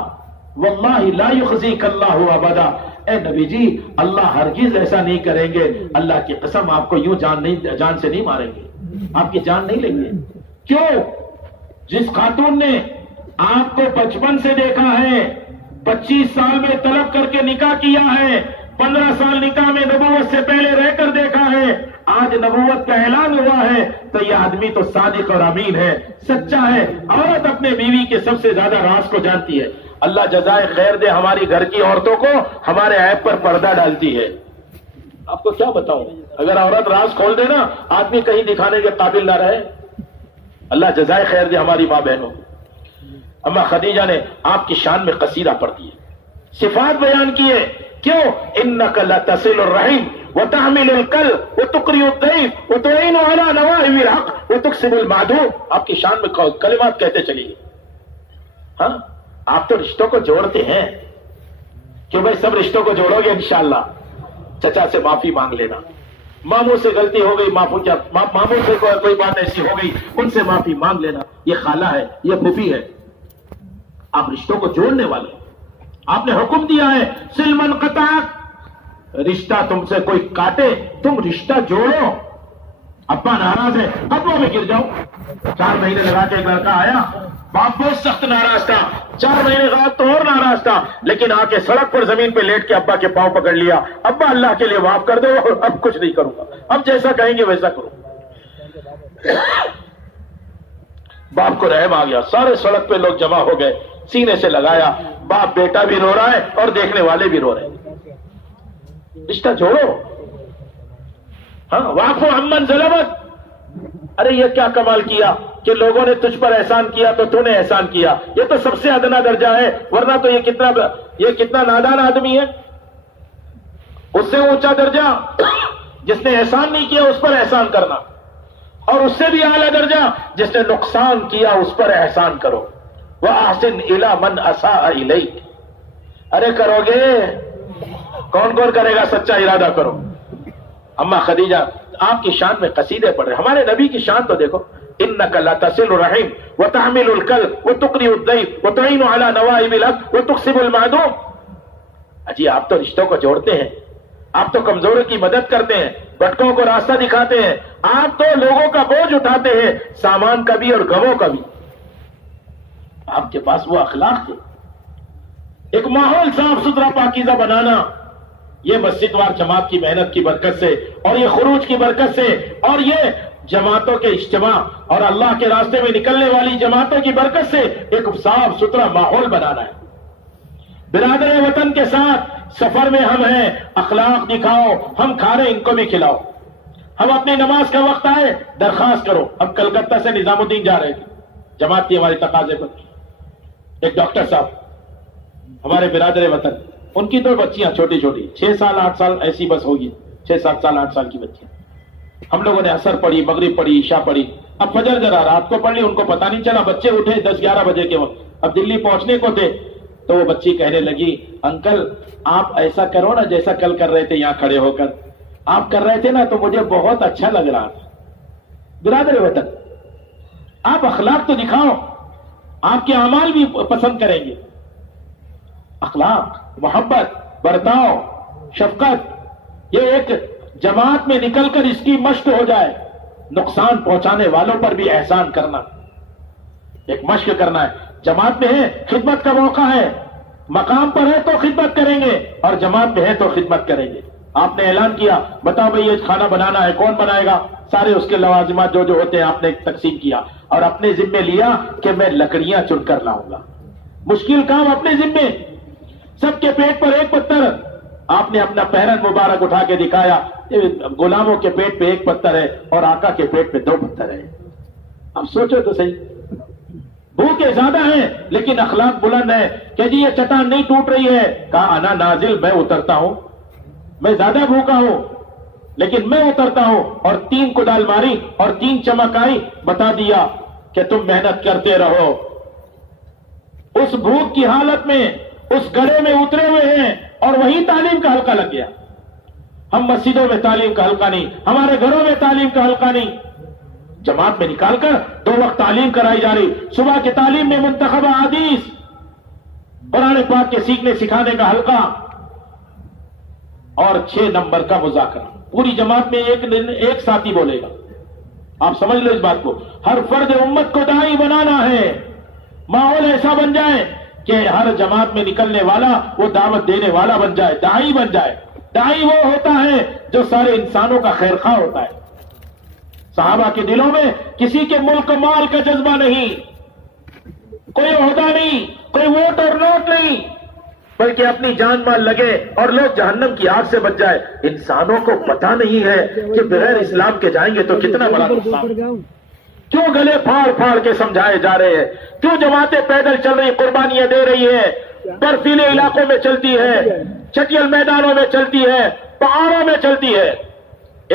واللہ لا یخزیک اللہ ابدا، اے نبی جی اللہ ہرگز ایسا نہیں کریں گے، اللہ کی قسم آپ کو یوں جان سے نہیں ماریں گے، آپ کی جان نہیں لیں گے۔ کیوں؟ جس خاتون نے آپ کو بچپن سے دیکھا ہے، 25 سال میں طلب کر کے نکاح کیا ہے، 15 سال نکاح میں نبوت سے پہلے رہ کر دیکھا ہے، آج نبوت کا اعلان ہوا ہے تو یہ آدمی تو صادق اور امین ہے، سچا ہے۔ عورت اپنے بیوی کے سب سے زیادہ راز کو جانتی ہے۔ اللہ جزائے خیر دے ہماری گھر کی عورتوں کو، ہمارے عیب پر پردہ ڈالتی ہے۔ آپ کو کیا بتاؤں، اگر عورت راز کھول دے نا آدمی کہیں دکھانے کے قابل نہ رہے۔ اللہ جزائے خیر دے ہماری ماں بہنوں۔ اما خدیجہ نے آپ کی شان میں قصیدہ پڑھ دیے، صفات بیان کیے۔ کیوں؟ انک لتصل الرحم وتحمل الکل وتقری الضیف وتعین علی نواحب الحق وتکسب المعدوم۔ آپ کی شان میں کلمات کہتے چلیے۔ ہاں، آپ تو رشتوں کو جوڑتے ہیں، کہ بھائی سب رشتوں کو جوڑو گے انشاءاللہ، چچا سے معافی مانگ لینا، ماموں سے غلطی ہو گئی، ماموں سے کوئی بات ایسی ہو گئی، ان سے معافی مانگ لینا. یہ خالہ ہے، یہ پھوپھی ہے، آپ رشتوں کو جوڑنے والے ہیں. آپ نے حکم دیا ہے سل من قطعک، رشتہ تم سے کوئی کاٹے تم رشتہ جوڑو. ابا ناراض ہے، ابو میں گر جاؤ. 4 مہینے لگا کے ایک لڑکا آیا، باپ بہت سخت ناراض تھا، 4 مہینے بعد تو اور ناراض تھا، لیکن آ کے سڑک پر زمین پہ لیٹ کے ابا کے پاؤں پکڑ لیا. ابا اللہ کے لیے معاف کر دو، اب کچھ نہیں کروں گا، اب جیسا کہیں گے ویسا کروں. باپ کو رحم آ گیا، سارے سڑک پہ لوگ جمع ہو گئے، سینے سے لگایا. باپ بیٹا بھی رو رہا ہے اور دیکھنے والے بھی رو رہے ہیں. رشتہ جوڑو. ہاں واقف عمن ظلمت. ارے یہ کیا کمال کیا کہ لوگوں نے تجھ پر احسان کیا تو تو نے احسان کیا. یہ تو سب سے ادنا درجہ ہے، ورنہ تو یہ کتنا نادان آدمی ہے. اس سے اونچا درجہ جس نے احسان نہیں کیا اس پر احسان کرنا، اور اس سے بھی اعلیٰ درجہ جس نے نقصان کیا اس پر احسان کرو. وَأَحْسِنْ إِلَىٰ مَنْ أَسَاءَ إِلَيْكَ. ارے کرو گے، کون کون کرے گا؟ سچا ارادہ کرو. اما خدیجہ آپ کی شان میں قصیدے پڑھ رہے. ہمارے نبی کی شان تو دیکھو، إِنَّكَ لَتَصِلُ الرَّحِيمَ وَتَحْمِلُ الْكَلْبَ وَتُقْرِئُ الضَّيْفَ وَتُعِينُ عَلَىٰ نَوَائِبِ الْحَقِّ وَتُكْسِبُ الْمَعْدُومَ. اجی آپ تو رشتوں کو جوڑتے ہیں، آپ تو کمزوروں کی مدد کرتے ہیں، بھٹکوں کو راستہ دکھاتے ہیں، آپ تو لوگوں کا بوجھ اٹھاتے ہیں، سامان کا بھی اور غموں کا بھی. آپ کے پاس وہ اخلاق تھے. ایک ماحول صاف ستھرا پاکیزہ بنانا، یہ مسجد وار جماعت کی محنت کی برکت سے، اور یہ خروج کی برکت سے، اور یہ جماعتوں کے اجتماع اور اللہ کے راستے میں نکلنے والی جماعتوں کی برکت سے ایک صاف ستھرا ماحول بنانا ہے. برادر وطن کے ساتھ سفر میں ہم ہیں، اخلاق دکھاؤ. ہم کھا رہے ان کو بھی کھلاؤ. ہم اپنی نماز کا وقت آئے درخواست کرو. اب کلکتہ سے نظام الدین جا رہے تھے جماعت کی ہماری تقاضے پر. ایک ڈاکٹر صاحب ہمارے برادر وطن، ان کی 2 بچیاں چھوٹی چھوٹی 6 سال 8 سال ایسی بس ہوگی، 6-7 سال 8 سال کی بچیاں. ہم لوگوں نے عصر پڑھی، مغرب پڑھی، عشاء پڑھی. اب فجر ذرا رات کو پڑھ لی، ان کو پتہ نہیں چلا. بچے اٹھے 10-11 بجے کے وقت، اب دلی پہنچنے کو تھے. تو وہ بچی کہنے لگی، انکل آپ ایسا کرو نا جیسا کل کر رہے تھے یہاں کھڑے ہو کر. آپ کر رہے تھے نا تو مجھے بہت اچھا لگ رہا تھا. برادر وطن آپ اخلاق تو دکھاؤ، آپ کے اعمال بھی پسند کریں گے. اخلاق، محبت، برتاؤ، شفقت، یہ ایک جماعت میں نکل کر اس کی مشق ہو جائے. نقصان پہنچانے والوں پر بھی احسان کرنا ایک مشق کرنا ہے. جماعت میں ہے خدمت کا موقع ہے، مقام پر ہے تو خدمت کریں گے، اور جماعت میں ہے تو خدمت کریں گے. آپ نے اعلان کیا، بتاؤ بھئی یہ کھانا بنانا ہے، کون بنائے گا؟ سارے اس کے لوازمات جو ہوتے ہیں آپ نے تقسیم کیا، اور اپنے ذمے لیا کہ میں لکڑیاں چن کر لاؤں گا. مشکل کام اپنے ذمے. سب کے پیٹ پر ایک پتھر. آپ نے اپنا پہرن مبارک اٹھا کے دکھایا. غلاموں کے پیٹ پہ 1 پتھر ہے اور آقا کے پیٹ پہ 2 پتھر ہے. اب سوچو تو صحیح. بھوکے زیادہ ہیں لیکن اخلاق بلند ہے کہ جی یہ چٹان نہیں ٹوٹ رہی ہے. کہا انا نازل، میں اترتا ہوں. میں زیادہ بھوکا ہوں لیکن میں اترتا ہوں. اور 3 کدال ماری اور 3 چمک آئی، بتا دیا کہ تم محنت کرتے رہو. اس بھوک کی حالت میں اس گڑھے میں اترے ہوئے ہیں اور وہی تعلیم کا حلقہ لگ گیا. ہم مسجدوں میں تعلیم کا حلقہ نہیں، ہمارے گھروں میں تعلیم کا حلقہ نہیں. جماعت میں نکال کر 2 وقت تعلیم کرائی جا رہی. صبح کی تعلیم میں منتخب احادیث، قرآن پاک کے سیکھنے سکھانے کا حلقہ، اور 6 نمبر کا مذاکرہ. پوری جماعت میں ایک ساتھی بولے گا. آپ سمجھ لو اس بات کو. ہر فرد امت کو داعی بنانا ہے. ماحول ایسا بن جائے کہ ہر جماعت میں نکلنے والا وہ دعوت دینے والا بن جائے، داعی بن جائے. داعی وہ ہوتا ہے جو سارے انسانوں کا خیر خواہ ہوتا ہے. صحابہ کے دلوں میں کسی کے ملک مال کا جذبہ نہیں، کوئی عہدہ نہیں، کوئی ووٹ اور نوٹ نہیں، بلکہ اپنی جان مال لگے اور لوگ جہنم کی آگ سے بچ جائے. انسانوں کو پتہ نہیں ہے کہ بغیر اسلام کے جائیں گے تو کتنا بڑا نقصان. کیوں گلے پھاڑ پھاڑ کے سمجھائے جا رہے ہیں؟ کیوں جماعتیں پیدل چل رہی، قربانیاں دے رہی ہیں، برفیلے علاقوں میں چلتی ہے، چٹیل میدانوں میں چلتی ہے، پہاڑوں میں چلتی ہے.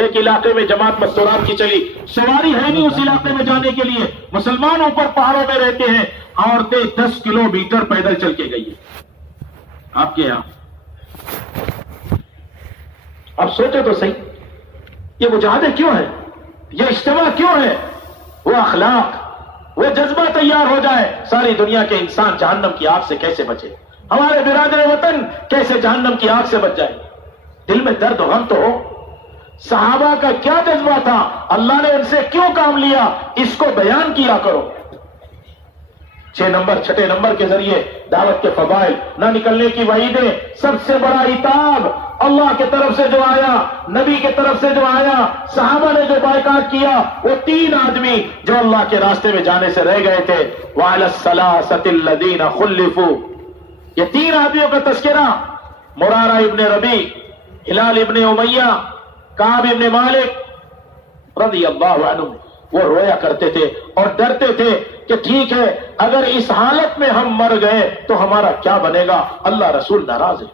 ایک علاقے میں جماعت مستورات کی چلی، سواری ہے نہیں اس علاقے میں جانے کے لیے. مسلمان اوپر پہاڑوں میں رہتے ہیں، عورتیں 10 کلومیٹر پیدل چل کے گئی. آپ کے یہاں اب سوچو تو صحیح، یہ مجاہدے کیوں ہیں، یہ اجتماع کیوں ہے؟ وہ اخلاق، وہ جذبہ تیار ہو جائے، ساری دنیا کے انسان جہنم کی آگ سے کیسے بچے، ہمارے برادر وطن کیسے جہنم کی آگ سے بچ جائے۔ دل میں درد و غم تو ہو۔ صحابہ کا کیا جذبہ تھا، اللہ نے ان سے کیوں کام لیا، اس کو بیان کیا کرو۔ 6 نمبر کے ذریعے دعوت کے فضائل، نہ نکلنے کی وعیدیں، سب سے بڑا عتاب اللہ کی طرف سے جو آیا، نبی کی طرف سے جو آیا، صحابہ نے جو بائیکاٹ کیا، وہ 3 آدمی جو اللہ کے راستے میں جانے سے رہ گئے تھے، وَعَلَى الثَّلَاثَةِ الَّذِينَ خُلِّفُوا، یہ 3 آدمیوں کا تذکرہ، مرارہ ابن ربیع، ہلال ابن امیہ، کعب ابن مالک رضی اللہ عنہ، وہ رویا کرتے تھے اور ڈرتے تھے کہ ٹھیک ہے اگر اس حالت میں ہم مر گئے تو ہمارا کیا بنے گا، اللہ رسول ناراض ہے۔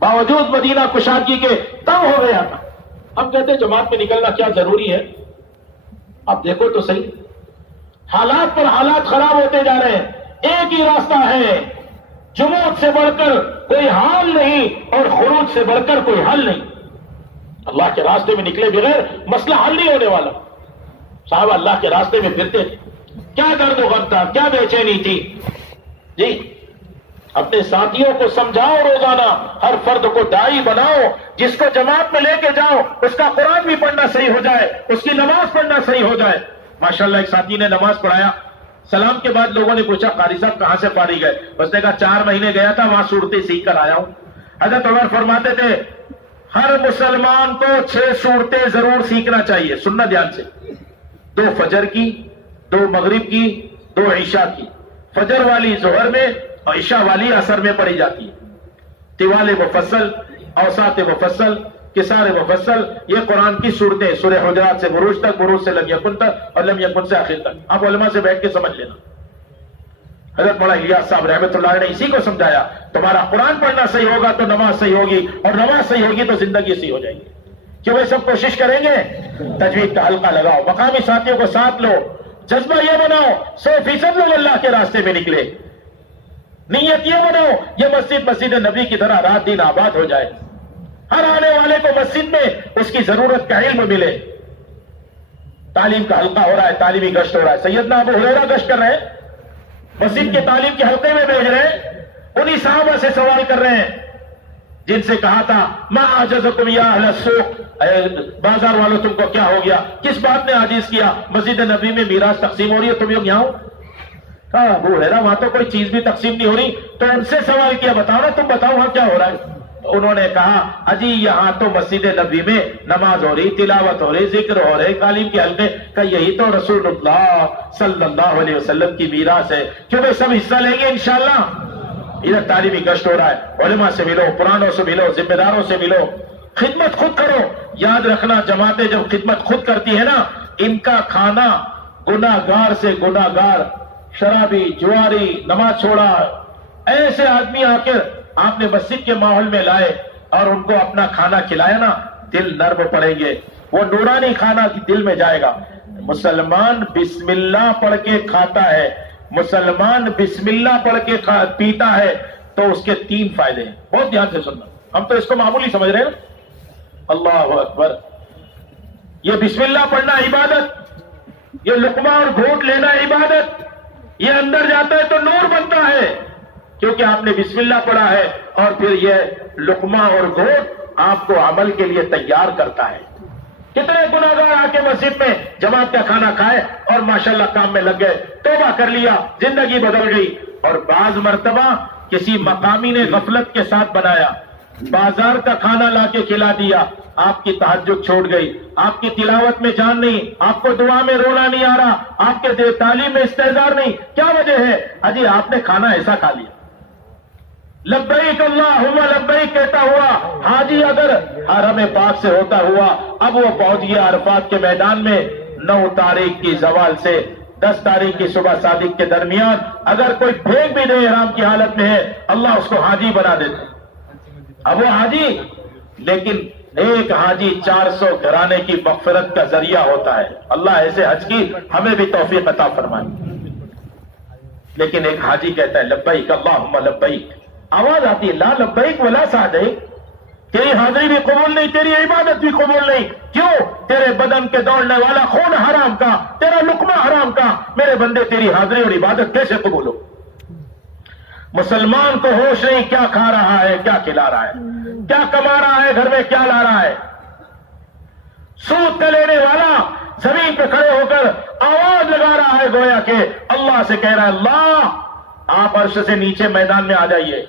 باوجود مدینہ کشادگی کے تنگ ہو گیا تھا۔ ہم کہتے ہیں جماعت میں نکلنا کیا ضروری ہے؟ اب دیکھو تو صحیح، حالات پر حالات خراب ہوتے جا رہے ہیں، ایک ہی راستہ ہے، جمود سے بڑھ کر کوئی حال نہیں اور خروج سے بڑھ کر کوئی حل نہیں۔ اللہ کے راستے میں نکلے بغیر مسئلہ حل نہیں ہونے والا۔ صاحب اللہ کے راستے میں پھرتے تھے، کیا درد و غم تھا، کیا بے چینی تھی۔ جی اپنے ساتھیوں کو سمجھاؤ، روزانہ ہر فرد کو داعی بناؤ، جس کو جماعت میں لے کے جاؤ اس کا قرآن بھی پڑھنا صحیح ہو جائے، اس کی نماز پڑھنا صحیح ہو جائے۔ ماشاءاللہ ایک ساتھی نے نماز پڑھایا، سلام کے بعد لوگوں نے پوچھا قاری صاحب کہاں سے پڑھی گئے؟ اس نے کہا 4 مہینے گیا تھا، وہاں صورتیں سیکھ کر آیا ہوں۔ حضرت عمر فرماتے تھے ہر مسلمان کو 6 صورتیں ضرور سیکھنا چاہیے، سننا دھیان سے، 2 فجر کی، 2 مغرب کی، 2 عشاء کی۔ فجر والی ظہر میں اور عشاء والی عصر میں پڑھی جاتی ہے۔ طوال مفصل، اوساط مفصل، کسار مفصل، یہ قرآن کی صورتیں، سورہ حجرات سے بروج تک، بروج سے لم یکن تک، اور لم یکن سے آخر تک۔ آپ علماء سے بیٹھ کے سمجھ لینا۔ حضرت مولانا الیاس صاحب رحمۃ اللہ علیہ نے اسی کو سمجھایا، تمہارا قرآن پڑھنا صحیح ہوگا تو نماز صحیح ہوگی، اور نماز صحیح ہوگی تو زندگی صحیح ہو جائے گی۔ کیوں وہ سب کوشش کریں گے؟ تجوید کا حلقہ لگاؤ، مقامی ساتھیوں کو ساتھ لو، جذبہ یہ بناؤ 100% لوگ اللہ کے راستے میں نکلے، نیت یہ بناؤ یہ مسجد نبی کی طرح رات دن آباد ہو جائے، ہر آنے والے کو مسجد میں اس کی ضرورت کا علم ملے۔ تعلیم کا حلقہ ہو رہا ہے، تعلیمی گشت ہو رہا ہے، سیدنا ابو ہریرہ گشت کر رہے ہیں، مسجد کے تعلیم کے حلقے میں بھیج رہے ہیں، انہی صحابہ سے سوال کر رہے ہیں جن سے کہا تھا ما عجزکم یا اہل السوق، بازار والوں تم کو کیا ہو گیا، کس بات نے عاجز کیا؟ مسجد نبی میں میراث تقسیم ہو رہی ہے، تم لوگ یہاں ہو؟ کہا ابو ہریرہ وہاں تو کوئی چیز بھی تقسیم نہیں ہو رہی، تو ان سے سوال کیا بتاؤ نا، تم بتاؤ وہاں کیا ہو رہا ہے؟ انہوں نے کہا اجی یہاں تو مسجد نبی میں نماز ہو رہی، تلاوت ہو رہی، ذکر ہو رہے، تعلیم کے حلقے، کہ یہی تو رسول اللہ صلی اللہ علیہ وسلم کی میراث ہے، کیوں بھائی سب حصہ لیں گے انشاءاللہ۔ ادھر تعلیمی گشت ہو رہا ہے، علماء سے ملو، پرانوں سے ملو، ذمہ داروں سے ملو، خدمت خود کرو۔ یاد رکھنا جماعتیں جب خدمت خود کرتی ہے نا، ان کا کھانا گناہ گار سے گناہ گار، شرابی، جواری، نماز چھوڑا، ایسے آدمی آ کر آپ نے مسجد کے ماحول میں لائے اور ان کو اپنا کھانا کھلایا نا، دل نرم پڑیں گے، وہ نورانی کھانا دل میں جائے گا۔ مسلمان بسم اللہ پڑھ کے کھاتا ہے، مسلمان بسم اللہ پڑھ کے پیتا ہے تو اس کے 3 فائدے ہیں، بہت دھیان سے سننا، ہم تو اس کو معمولی سمجھ رہے ہیں نا۔ اللہ اکبر، یہ بسم اللہ پڑھنا عبادت، یہ لقمہ اور گھونٹ لینا عبادت، یہ اندر جاتا ہے تو نور بنتا ہے، کیونکہ آپ نے بسم اللہ پڑھا ہے، اور پھر یہ لقمہ اور گھونٹ آپ کو عمل کے لیے تیار کرتا ہے۔ کتنے گناہگار آ کے مسجد میں جماعت کا کھانا کھائے اور ماشاءاللہ کام میں لگ گئے، توبہ کر لیا، زندگی بدل گئی۔ اور بعض مرتبہ کسی مقامی نے غفلت کے ساتھ بنایا، بازار کا کھانا لا کے کھلا دیا، آپ کی تہجد چھوٹ گئی، آپ کی تلاوت میں جان نہیں، آپ کو دعا میں رونا نہیں آ رہا، آپ کے تعلیم میں استحضار نہیں، کیا وجہ ہے؟ اجی آپ نے کھانا ایسا کھا لیا۔ لبیک اللہم لبیک کہتا ہوا حاجی اگر حرم پاک سے ہوتا ہوا اب وہ پہنچ گیا عرفات کے میدان میں، 9 تاریخ کی زوال سے 10 تاریخ کی صبح صادق کے درمیان اگر کوئی پھینک بھی دے احرام کی حالت میں ہے، اللہ اس کو حاجی بنا دیتا۔ اب وہ حاجی، لیکن ایک حاجی 400 گھرانے کی مغفرت کا ذریعہ ہوتا ہے۔ اللہ ایسے حج کی ہمیں بھی توفیق عطا فرمائے۔ لیکن ایک حاجی کہتا ہے لبیک اللہم لبیک، آواز آتی ہے لا لبیک ولا سعدیک، تیری حاضری بھی قبول نہیں, تیری عبادت بھی قبول نہیں. کیوں؟ تیرے بدن کے دوڑنے والا خون حرام کا, تیرا لقمہ حرام کا. میرے بندے تیری حاضری اور عبادت کیسے قبول ہو؟ مسلمان کو ہوش نہیں, کیا کھا رہا ہے, کیا کھلا رہا ہے, کیا کما رہا ہے, گھر میں کیا لا رہا ہے. سود کا لینے والا زمین پہ کھڑے ہو کر آواز لگا رہا ہے گویا کہ اللہ سے کہہ رہا ہے, اللہ آپ عرش سے نیچے میدان میں آ جائیے,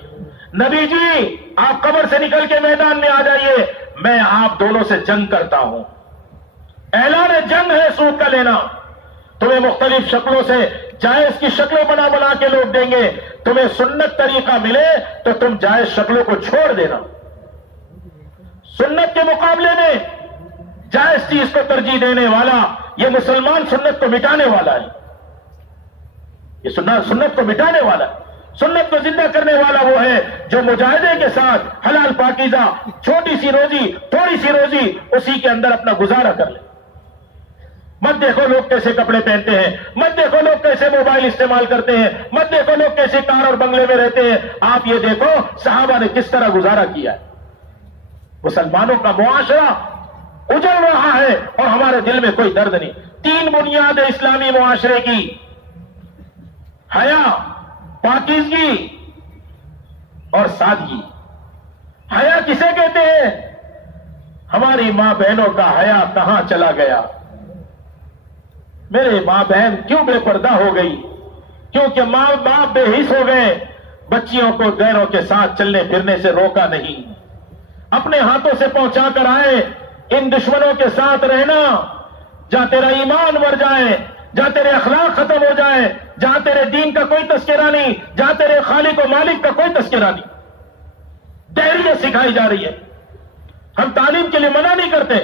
نبی جی آپ قبر سے نکل کے میدان میں آ جائیے, میں آپ دونوں سے جنگ کرتا ہوں. اعلان جنگ ہے سود کا لینا. تمہیں مختلف شکلوں سے جائز کی شکلیں بنا بنا کے لوگ دیں گے. تمہیں سنت طریقہ ملے تو تم جائز شکلوں کو چھوڑ دینا. سنت کے مقابلے میں جائز چیز کو ترجیح دینے والا یہ مسلمان سنت کو مٹانے والا ہے. یہ سنت کو مٹانے والا ہے. سنت کو زندہ کرنے والا وہ ہے جو مجاہدے کے ساتھ حلال پاکیزہ چھوٹی سی روزی, تھوڑی سی روزی, اسی کے اندر اپنا گزارا کر لے. مت دیکھو لوگ کیسے کپڑے پہنتے ہیں, مت دیکھو لوگ کیسے موبائل استعمال کرتے ہیں, مت دیکھو لوگ کیسے کار اور بنگلے میں رہتے ہیں. آپ یہ دیکھو صحابہ نے کس طرح گزارا کیا ہے. مسلمانوں کا معاشرہ اجڑ رہا ہے اور ہمارے دل میں کوئی درد نہیں. 3 بنیاد ہے اسلامی معاشرے کی: حیا, پاکیزگی اور سادگی. حیا کسے کہتے ہیں؟ ہماری ماں بہنوں کا حیا کہاں چلا گیا؟ میرے ماں بہن کیوں بے پردہ ہو گئی؟ کیونکہ ماں باپ بے حس ہو گئے. بچیوں کو غیروں کے ساتھ چلنے پھرنے سے روکا نہیں, اپنے ہاتھوں سے پہنچا کر آئے. ان دشمنوں کے ساتھ رہنا جہاں تیرا ایمان مر جائے, جہاں تیرے اخلاق ختم ہو جائے, جہاں تیرے دین کا کوئی تذکرہ نہیں, جہاں تیرے خالق و مالک کا کوئی تذکرہ نہیں. تحریت سکھائی جا رہی ہے. ہم تعلیم کے لیے منع نہیں کرتے,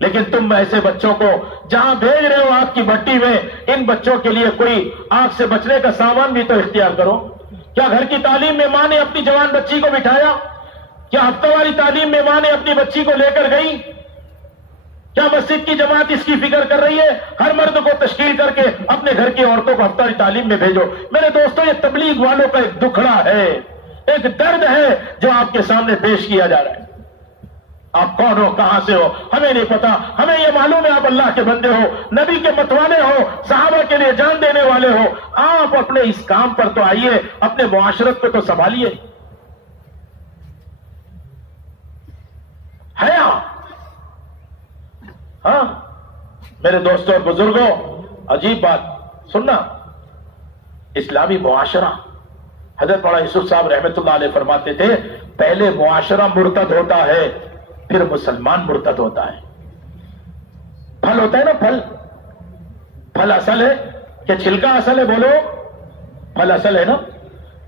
لیکن تم ایسے بچوں کو جہاں بھیج رہے ہو آگ کی بھٹی میں, ان بچوں کے لیے کوئی آگ سے بچنے کا سامان بھی تو اختیار کرو. کیا گھر کی تعلیم میں ماں نے اپنی جوان بچی کو بٹھایا؟ کیا ہفتہ واری تعلیم میں ماں نے اپنی بچی کو لے کر گئی؟ کیا مسجد کی جماعت اس کی فکر کر رہی ہے؟ ہر مرد کو تشکیل کر کے اپنے گھر کی عورتوں کو ہفتہ واری تعلیم میں بھیجو. میرے دوستوں, یہ تبلیغ والوں کا ایک دکھڑا ہے, ایک درد ہے جو آپ کے سامنے پیش کیا جا رہا ہے. آپ کون ہو, کہاں سے ہو, ہمیں نہیں پتا. ہمیں یہ معلوم ہے آپ اللہ کے بندے ہو, نبی کے متوانے ہو, صحابہ کے لیے جان دینے والے ہو. آپ اپنے اس کام پر تو آئیے, اپنے معاشرت کو تو سنبھالیے. حیا, ہاں میرے دوستوں اور بزرگوں, عجیب بات سننا. اسلامی معاشرہ, حضرت مولانا یوسف صاحب رحمت اللہ علیہ فرماتے تھے, پہلے معاشرہ مرتد ہوتا ہے, پھر مسلمان مرتد ہوتا ہے. پھل ہوتا ہے نا, پھل, پھل اصل ہے کہ چھلکا اصل ہے؟ بولو, پھل اصل ہے نا.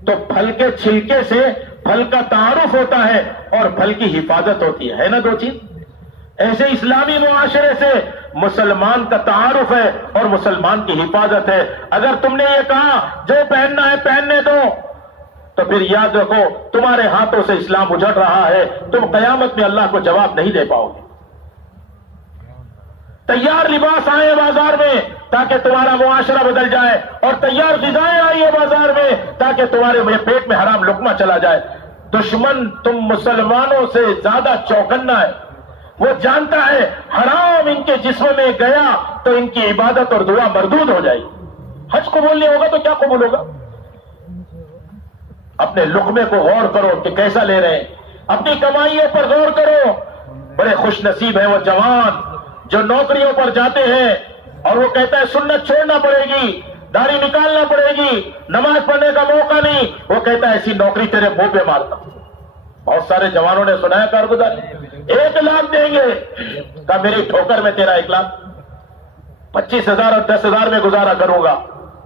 تو پھل کے چھلکے سے پھل کا تعارف ہوتا ہے اور پھل کی حفاظت ہوتی ہے نا, 2 چیز. ایسے اسلامی معاشرے سے مسلمان کا تعارف ہے اور مسلمان کی حفاظت ہے. اگر تم نے یہ کہا جو پہننا ہے پہننے دو, تو پھر یاد رکھو تمہارے ہاتھوں سے اسلام اجڑ رہا ہے. تم قیامت میں اللہ کو جواب نہیں دے پاؤ گے. تیار لباس آئے بازار میں تاکہ تمہارا معاشرہ بدل جائے, اور تیار غذائیں آئی ہے بازار میں تاکہ تمہارے پیٹ میں حرام لقمہ چلا جائے. دشمن تم مسلمانوں سے زیادہ چوکنا ہے. وہ جانتا ہے حرام ان کے جسم میں گیا تو ان کی عبادت اور دعا مردود ہو جائے گی. حج قبول نہیں ہوگا تو کیا قبول ہوگا؟ اپنے لقمے کو غور کرو کہ کیسا لے رہے ہیں, اپنی کمائیوں پر غور کرو. بڑے خوش نصیب ہیں وہ جوان جو نوکریوں پر جاتے ہیں اور وہ کہتا ہے سنت چھوڑنا پڑے گی, داڑھی نکالنا پڑے گی, نماز پڑھنے کا موقع نہیں. وہ کہتا ہے ایسی نوکری تیرے منہ پہ مارتا. بہت سارے جوانوں نے سنایا کارگزاری, 1 لاکھ دیں گے, کہا میری ٹھوکر میں تیرا 1 لاکھ, 25,000 اور 10,000 میں گزارا کروں گا,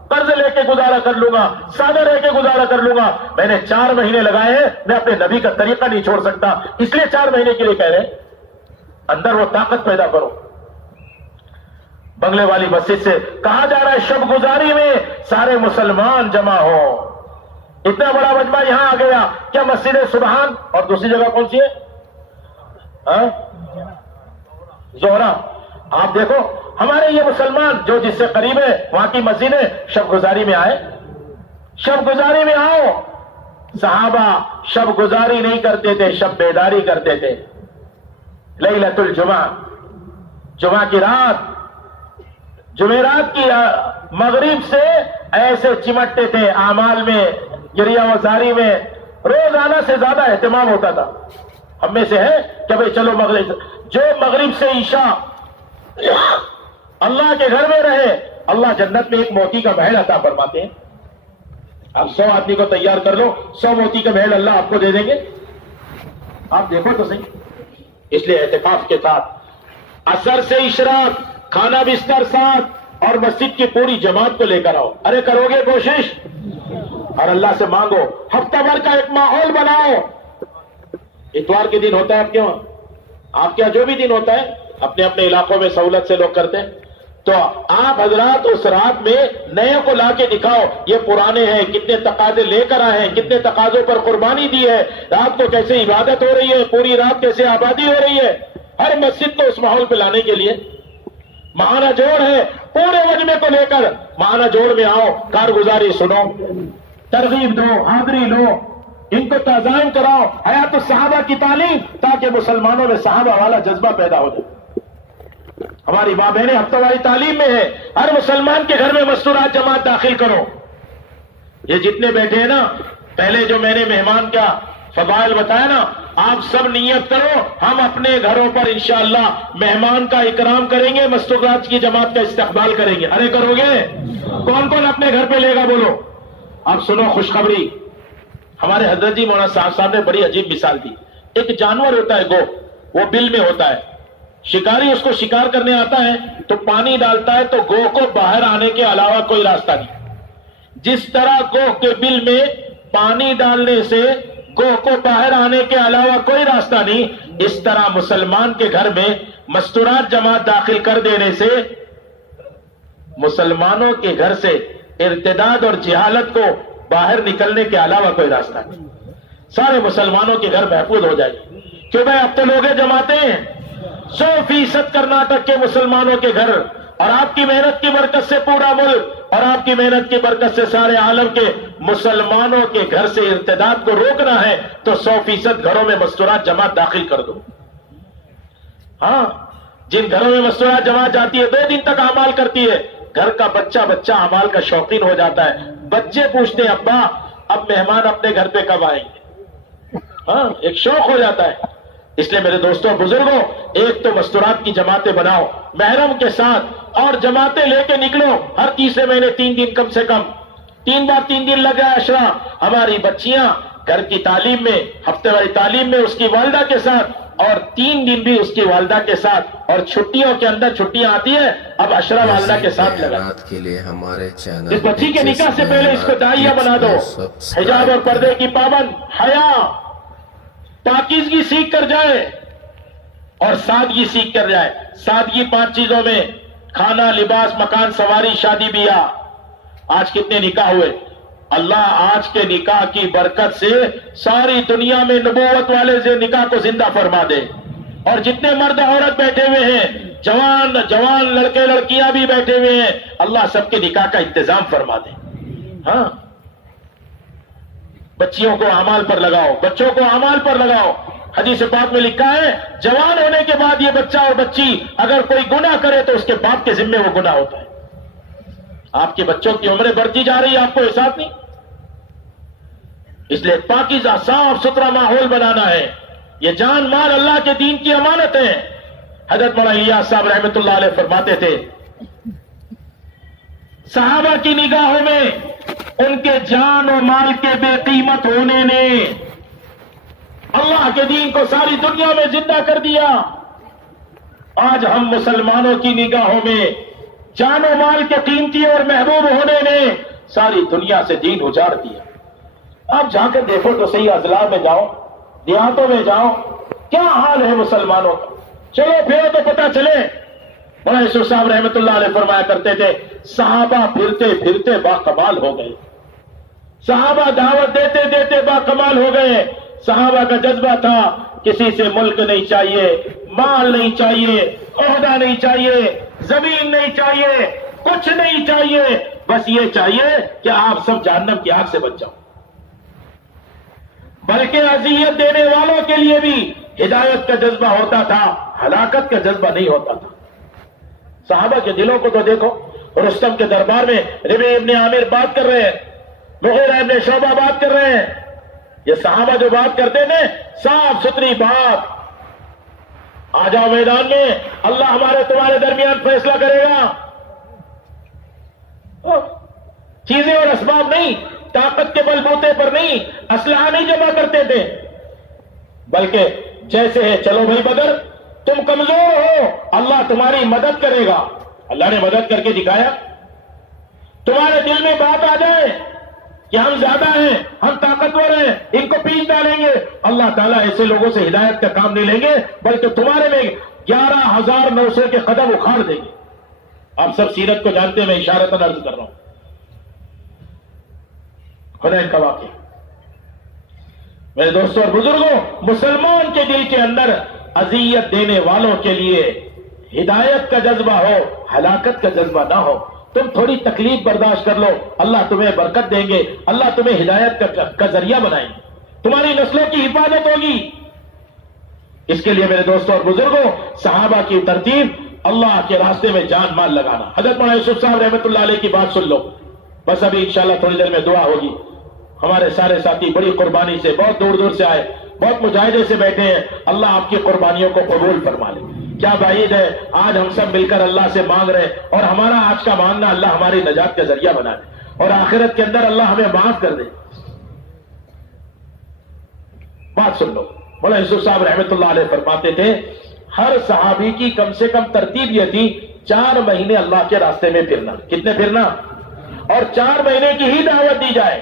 قرض لے کے گزارا کر لوں گا, سادہ رہ کے گزارا کر لوں گا. میں نے 4 مہینے لگائے ہیں, میں اپنے نبی کا طریقہ نہیں چھوڑ سکتا, اس لیے 4 مہینے کے لیے کہہ رہے ہیں. اندر وہ طاقت پیدا کرو. بنگلے والی مسجد سے کہا جا رہا ہے شب گزاری میں سارے مسلمان جمع ہو. اتنا بڑا مجمع یہاں آ گیا. کیا مسجد سبحان اور دوسری جگہ کون سی ہے؟ زہرا. آپ دیکھو ہمارے یہ مسلمان جو جس سے قریب ہے وہاں کی مسجد ہے, شب گزاری میں آئے, شب گزاری میں آؤ. صحابہ شب گزاری نہیں کرتے تھے، شب بیداری کرتے تھے. لیلۃ الجمعہ، جمعہ کی رات، جمعرات کی مغرب سے ایسے چمٹتے تھے، اعمال میں، گریہ وزاری میں روزانہ سے زیادہ اہتمام ہوتا تھا. ہم میں سے ہے کہ بھئی چلو مغرب، جو مغرب سے عشاء اللہ کے گھر میں رہے، اللہ جنت میں ایک موتی کا محل عطا فرماتے ہیں. آپ 100 آدمی کو تیار کر لو، 100 موتی کا محل اللہ آپ کو دے دیں گے. آپ دیکھو تو صحیح. اس لیے احتفاظ کے ساتھ عصر سے اشراق، کھانا بستر ساتھ، اور مسجد کی پوری جماعت کو لے کر آؤ. ارے کرو گے کوشش؟ اور اللہ سے مانگو، ہفتہ بھر کا ایک ماحول بناؤ. اتوار کے دن ہوتا ہے آپ کے وہاں، آپ کے یہاں جو بھی دن ہوتا ہے اپنے اپنے علاقوں میں سہولت سے لوگ کرتے ہیں، تو آپ حضرات اس رات میں نئے کو لا کے دکھاؤ. یہ پرانے ہیں، کتنے تقاضے لے کر آئے ہیں، کتنے تقاضوں پر قربانی دی ہے، رات کو کیسے عبادت ہو رہی ہے، پوری رات کیسے آبادی ہو رہی ہے. ہر مسجد کو اس ماحول پہ لانے کے لیے ماہانہ جوڑ ہے. پورے مجمع کو لے کر ماہانہ جوڑ میں آؤ، کارگزاری سنو، ترغیب دو، حاضری لو، ان کو تعظیم کراؤ، حیات الصحابہ کی تعلیم، تاکہ مسلمانوں میں صحابہ والا جذبہ پیدا ہو جائے. ہماری ماں بہنیں ہفتہ واری تعلیم میں ہے. ہر مسلمان کے گھر میں مستورات جماعت داخل کرو. یہ جتنے بیٹھے ہیں نا، پہلے جو میں نے مہمان کا فضائل بتایا نا، آپ سب نیت کرو، ہم اپنے گھروں پر انشاءاللہ مہمان کا اکرام کریں گے، مستورات کی جماعت کا استقبال کریں گے. ارے کرو گے؟ کون کون اپنے گھر پہ لے گا بولو. آپ سنو خوشخبری. ہمارے حضرت جی مولانا صاحب نے بڑی عجیب مثال دی. ایک جانور ہوتا ہے گو، وہ بل میں ہوتا ہے. شکاری اس کو شکار کرنے آتا ہے تو پانی ڈالتا ہے، تو گو کو باہر آنے کے علاوہ کوئی راستہ نہیں. جس طرح گو کے بل میں پانی ڈالنے سے گو کو باہر آنے کے علاوہ کوئی راستہ نہیں، اس طرح مسلمان کے گھر میں مستورات جماعت داخل کر دینے سے مسلمانوں کے گھر سے ارتداد اور جہالت کو باہر نکلنے کے علاوہ کوئی راستہ نہیں. سارے مسلمانوں کے گھر محفوظ ہو جائے گی. کیوں بھائی اب تو لوگ جماتے ہیں 100% کرناٹک کے مسلمانوں کے گھر، اور آپ کی محنت کی برکت سے پورا ملک، اور آپ کی محنت کی برکت سے سارے عالم کے مسلمانوں کے گھر سے ارتداد کو روکنا ہے تو 100% گھروں میں مستورات جماعت داخل کر دو. ہاں، جن گھروں میں مستورات جماعت جاتی ہے 2 دن تک اعمال کرتی ہے، گھر کا بچہ اعمال کا شوقین ہو جاتا ہے. بچے پوچھتے ہیں ابا اب مہمان اپنے گھر پہ کب آئیں گے. ہاں، ایک شوق ہو جاتا ہے. اس لیے میرے دوستوں بزرگوں، ایک تو مستورات کی جماعتیں بناؤ محرم کے ساتھ، اور جماعتیں لے کے نکلو. ہر تیسرے مہینے 3 دن، کم سے کم 3 بار 3 دن لگ جائے عشرہ. ہماری بچیاں گھر کی تعلیم میں، ہفتے والی تعلیم میں اس کی والدہ کے ساتھ، اور 3 دن بھی اس کی والدہ کے ساتھ، اور چھٹیوں کے اندر چھٹیاں آتی ہیں اب عشرہ والدہ کے ساتھ لگا. کے لیے ہمارے چینل اس بچی کے نکاح سے پہلے اس کو داعیہ بنا دو، حجاب اور پردے کی پابند، حیا، پاکیزگی سیکھ کر جائے اور سادگی سیکھ کر جائے. سادگی 5 چیزوں میں: کھانا، لباس، مکان، سواری، شادی بیاہ. آج کتنے نکاح ہوئے؟ اللہ آج کے نکاح کی برکت سے ساری دنیا میں نبوت والے سے نکاح کو زندہ فرما دے. اور جتنے مرد عورت بیٹھے ہوئے ہیں، جوان لڑکے لڑکیاں بھی بیٹھے ہوئے ہیں، اللہ سب کے نکاح کا انتظام فرما دے. ہاں، بچیوں کو اعمال پر لگاؤ، بچوں کو اعمال پر لگاؤ. حدیث پاک میں لکھا ہے جوان ہونے کے بعد یہ بچہ اور بچی اگر کوئی گناہ کرے تو اس کے باپ کے ذمے وہ گناہ ہوتا ہے. آپ کے بچوں کی عمریں بڑھتی جا رہی ہے، آپ کو احساس نہیں؟ اس لیے پاکیزہ صاف ستھرا ماحول بنانا ہے. یہ جان مال اللہ کے دین کی امانت ہے. حضرت مولانا الیاس صاحب رحمۃ اللہ علیہ فرماتے تھے صحابہ کی نگاہوں میں ان کے جان و مال کے بے قیمت ہونے نے اللہ کے دین کو ساری دنیا میں زندہ کر دیا. آج ہم مسلمانوں کی نگاہوں میں جان و مال کے قیمتی اور محبوب ہونے نے ساری دنیا سے دین اجاڑ دیا. آپ جا کر دیکھو تو صحیح، اضلاع میں جاؤ، دیہاتوں میں جاؤ، کیا حال ہے مسلمانوں کا. چلو پھر تو پتہ چلے. مولانا یوسف صاحب رحمۃ اللہ علیہ فرمایا کرتے تھے صحابہ پھرتے پھرتے باکمال ہو گئے. صحابہ دعوت دیتے دیتے باکمال ہو گئے. صحابہ کا جذبہ تھا کسی سے ملک نہیں چاہیے، مال نہیں چاہیے، عہدہ نہیں چاہیے، زمین نہیں چاہیے، کچھ نہیں چاہیے، بس یہ چاہیے کہ آپ سب جہنم کی آگ سے بچ جاؤ. بلکہ اذیت دینے والوں کے لیے بھی ہدایت کا جذبہ ہوتا تھا، ہلاکت کا جذبہ نہیں ہوتا تھا۔ صحابہ کے دلوں کو تو دیکھو، رستم کے دربار میں ربیع ابن عامر بات کر رہے ہیں، مغیرہ ابن شعبہ بات کر رہے ہیں، یہ صحابہ جو بات کرتے تھے صاف ستھری بات، آ جاؤ میدان میں، اللہ ہمارے تمہارے درمیان فیصلہ کرے گا۔ چیزیں اور اسباب نہیں، طاقت کے بل بوتے پر نہیں، اسلحہ نہیں جمع کرتے تھے، بلکہ جیسے ہے چلو بھائی بدر، تم کمزور ہو، اللہ تمہاری مدد کرے گا۔ اللہ نے مدد کر کے دکھایا۔ تمہارے دل میں بات آ جائے کہ ہم زیادہ ہیں، ہم طاقتور ہیں، ان کو پیچھ ڈالیں گے، اللہ تعالیٰ ایسے لوگوں سے ہدایت کا کام نہیں لیں گے، بلکہ تمہارے میں 11,900 کے قدم اکھاڑ دیں گے۔ آپ سب سیرت کو جانتے ہیں، میں اشارتاً عرض کر رہا ہوں۔ حنین کا واقعہ، میرے دوستوں اور بزرگوں، مسلمان کے دل کے اندر اذیت دینے والوں کے لیے ہدایت کا جذبہ ہو، ہلاکت کا جذبہ نہ ہو۔ تم تھوڑی تکلیف برداشت کر لو، اللہ تمہیں برکت دیں گے، اللہ تمہیں ہدایت کا ذریعہ بنائیں گے، تمہاری نسلوں کی حفاظت ہوگی۔ اس کے لیے میرے دوستوں اور بزرگوں، صحابہ کی ترتیب اللہ کے راستے میں جان مال لگانا۔ حضرت مولانا یوسف صاحب رحمۃ اللہ علیہ کی بات سن لو، بس ابھی انشاءاللہ تھوڑی دیر میں دعا ہوگی۔ ہمارے سارے ساتھی بڑی قربانی سے بہت دور دور سے آئے، بہت مجاہدے سے بیٹھے ہیں، اللہ آپ کی قربانیوں کو قبول فرما لے۔ کیا بعید ہے آج ہم سب مل کر اللہ سے مانگ رہے، اور ہمارا آج کا مانگنا اللہ ہماری نجات کا ذریعہ بنا دے، اور آخرت کے اندر اللہ ہمیں معاف کر دے۔ بات سن لو، مولانا یوسف صاحب رحمۃ اللہ علیہ فرماتے تھے، ہر صحابی کی کم سے کم ترتیب یہ تھی 4 مہینے اللہ کے راستے میں پھرنا۔ کتنے پھرنا؟ اور 4 مہینے کی ہی دعوت دی جائے،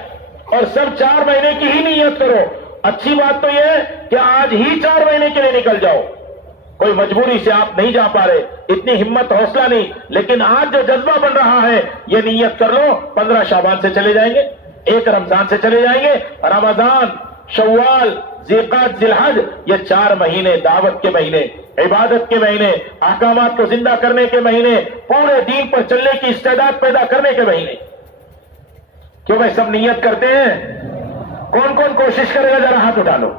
اور سب 4 مہینے کی ہی نیت کرو۔ اچھی بات تو یہ ہے کہ آج ہی 4 مہینے کے لیے نکل جاؤ، کوئی مجبوری سے آپ نہیں جا پا رہے، اتنی ہمت حوصلہ نہیں، لیکن آج جو جذبہ بن رہا ہے یہ نیت کر لو، 15 شعبان سے چلے جائیں گے، 1 رمضان سے چلے جائیں گے، رمضان، شوال، ذی الحج، یہ 4 مہینے دعوت کے مہینے، عبادت کے مہینے، احکامات کو زندہ کرنے کے مہینے، پورے دین پر چلنے کی استعداد پیدا کرنے کے مہینے۔ کیوں بھائی سب نیت کرتے ہیں؟ کون کون کوشش کرے گا؟ ذرا ہاتھ اٹھا لو،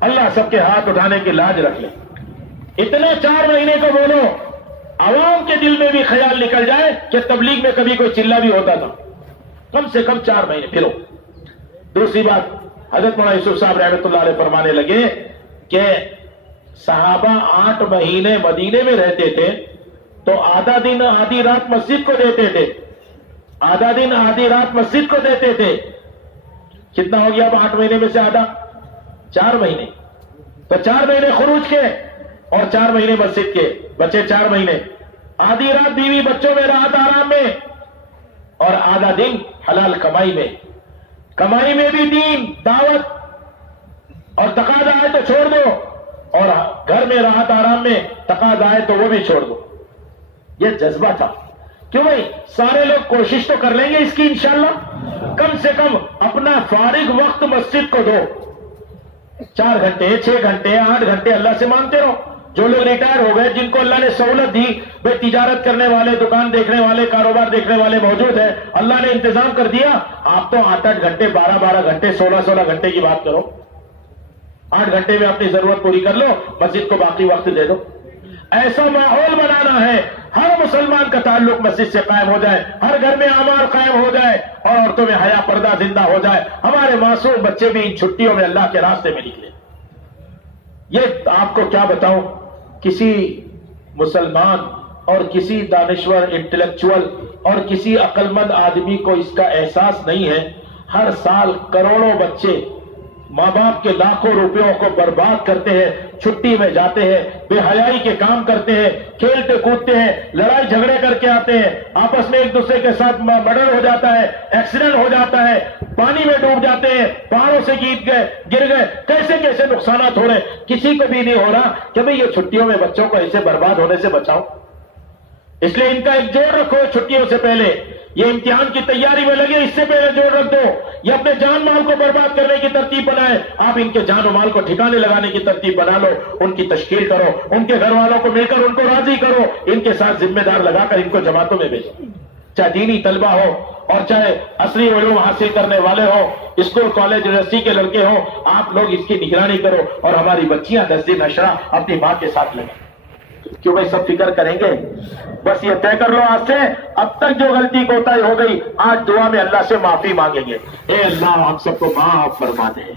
اللہ سب کے ہاتھ اٹھانے کی لاج رکھ لے۔ اتنے 4 مہینے کو بولو، عوام کے دل میں بھی خیال نکل جائے کہ تبلیغ میں کبھی کوئی چلہ بھی ہوتا تھا، کم سے کم 4 مہینے پھرو۔ دوسری بات، حضرت مولانا یوسف صاحب رحمۃ اللہ علیہ فرمانے لگے کہ صحابہ 8 مہینے مدینے میں رہتے تھے تو آدھا دن آدھی رات مسجد کو دیتے تھے، آدھا دن آدھی رات مسجد کو دیتے تھے۔ کتنا ہو گیا اب 8 مہینے میں سے آدھا؟ 4 مہینے۔ تو 4 مہینے خروج کے اور 4 مہینے مسجد کے، بچے 4 مہینے۔ آدھی رات بیوی بچوں میں، راحت آرام میں، اور آدھا دن حلال کمائی میں۔ کمائی میں بھی دین، دعوت، اور تقاضا آئے تو چھوڑ دو، اور گھر میں راحت آرام میں تقاضا آئے تو وہ بھی چھوڑ دو۔ یہ جذبہ تھا۔ کیوں بھائی سارے لوگ کوشش تو کر لیں گے اس کی انشاءاللہ، کم سے کم اپنا فارغ وقت مسجد کو دو، 4 گھنٹے، 6 گھنٹے، 8 گھنٹے اللہ سے مانگتے رہو۔ جو لوگ ریٹائر ہو گئے، جن کو اللہ نے سہولت دی، بھائی تجارت کرنے والے، دکان دیکھنے والے، کاروبار دیکھنے والے موجود ہیں، اللہ نے انتظام کر دیا، آپ تو 8-8 گھنٹے، 12-12 گھنٹے، 16-16 گھنٹے کی بات کرو۔ 8 گھنٹے میں اپنی ضرورت پوری کر لو، مسجد کو باقی وقت دے دو۔ ایسا ماحول بنانا ہے، ہر مسلمان کا تعلق مسجد سے قائم ہو جائے، ہر گھر میں اعمال قائم ہو جائے، اور عورتوں میں حیا پردہ زندہ ہو جائے، ہمارے معصوم بچے بھی ان چھٹیوں میں اللہ کے راستے میں نکلے۔ یہ آپ کو کیا بتاؤں، کسی مسلمان اور کسی دانشور انٹلیکچوئل اور کسی عقل مند آدمی کو اس کا احساس نہیں ہے۔ ہر سال کروڑوں بچے ماں باپ کے لاکھوں روپیوں کو برباد کرتے ہیں، چھٹی میں جاتے ہیں، بے حیائی کے کام کرتے ہیں، کھیلتے کودتے ہیں، لڑائی جھگڑے کر کے آتے ہیں، آپس میں ایک دوسرے کے ساتھ مرڈر ہو جاتا ہے، ایکسیڈنٹ ہو جاتا ہے، پانی میں ڈوب جاتے ہیں، پہاڑوں سے گر گئے، کیسے کیسے نقصانات ہو رہے ہیں، کسی کو بھی نہیں ہو رہا کہ بھئی یہ چھٹیوں میں بچوں کو ایسے برباد ہونے سے بچاؤ۔ اس لیے ان کا ایک جوڑ رکھو چھٹیوں سے پہلے، یہ امتحان کی تیاری میں لگے، اس سے پہلے جوڑ رکھ دو، یہ اپنے جان مال کو برباد کرنے کی ترتیب بنائے، آپ ان کے جان و مال کو ٹھکانے لگانے کی ترتیب بنا لو، ان کی تشکیل کرو، ان کے گھر والوں کو مل کر ان کو راضی کرو، ان کے ساتھ ذمہ دار لگا کر ان کو جماعتوں میں بھیجو۔ چاہے دینی طلبہ ہو اور چاہے اصلی علوم حاصل کرنے والے ہوں، اسکول کالج یونیورسٹی کے لڑکے ہوں، آپ لوگ اس کی نگرانی کرو اور ہماری بچیاں 10 دن عشرہ اپنی ماں کے ساتھ لگیں. کیوں بھائی سب فکر کریں گے؟ بس یہ طے کر لو آج سے، اب تک جو غلطی کوتاہی ہو گئی آج دعا میں اللہ سے معافی مانگیں گے. اے اللہ ہم سب کو معاف فرما دے،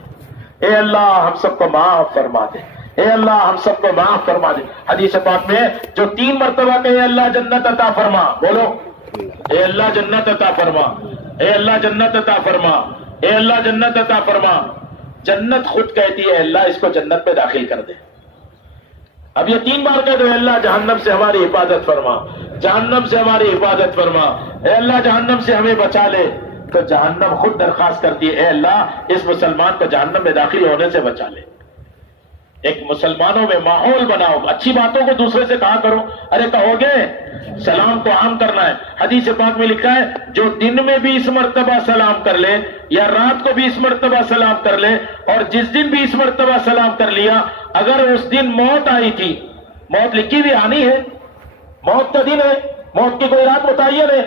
اے اللہ ہم سب کو معاف فرما دے، اے اللہ ہم سب کو معاف فرما دے. حدیث پاک میں جو 3 مرتبہ کہ اے اللہ جنت عطا فرما، بولو اے اللہ جنت عطا فرما، اے اللہ جنت عطا فرما، اے اللہ جنت عطا فرما. جنت خود کہتی ہے اللہ اس کو جنت پہ داخل کر دے. اب یہ 3 بار کہہ دو، اے اللہ جہنم سے ہماری حفاظت فرما، جہنم سے ہماری حفاظت فرما، اے اللہ جہنم سے ہمیں بچا لے. تو جہنم خود درخواست کرتی ہے اے اللہ اس مسلمان کو جہنم میں داخل ہونے سے بچا لے. ایک مسلمانوں میں ماحول بناؤ، اچھی باتوں کو دوسرے سے کہا کرو. ارے کہو گے سلام کو عام کرنا ہے. حدیث پاک میں لکھا ہے جو دن میں 20 مرتبہ سلام کر لے یا رات کو 20 مرتبہ سلام کر لے اور جس دن 20 مرتبہ سلام کر لیا، اگر اس دن موت آئی تھی، موت لکھی بھی آنی ہے، موت کا دن ہے، موت کی کوئی رات متعین ہے،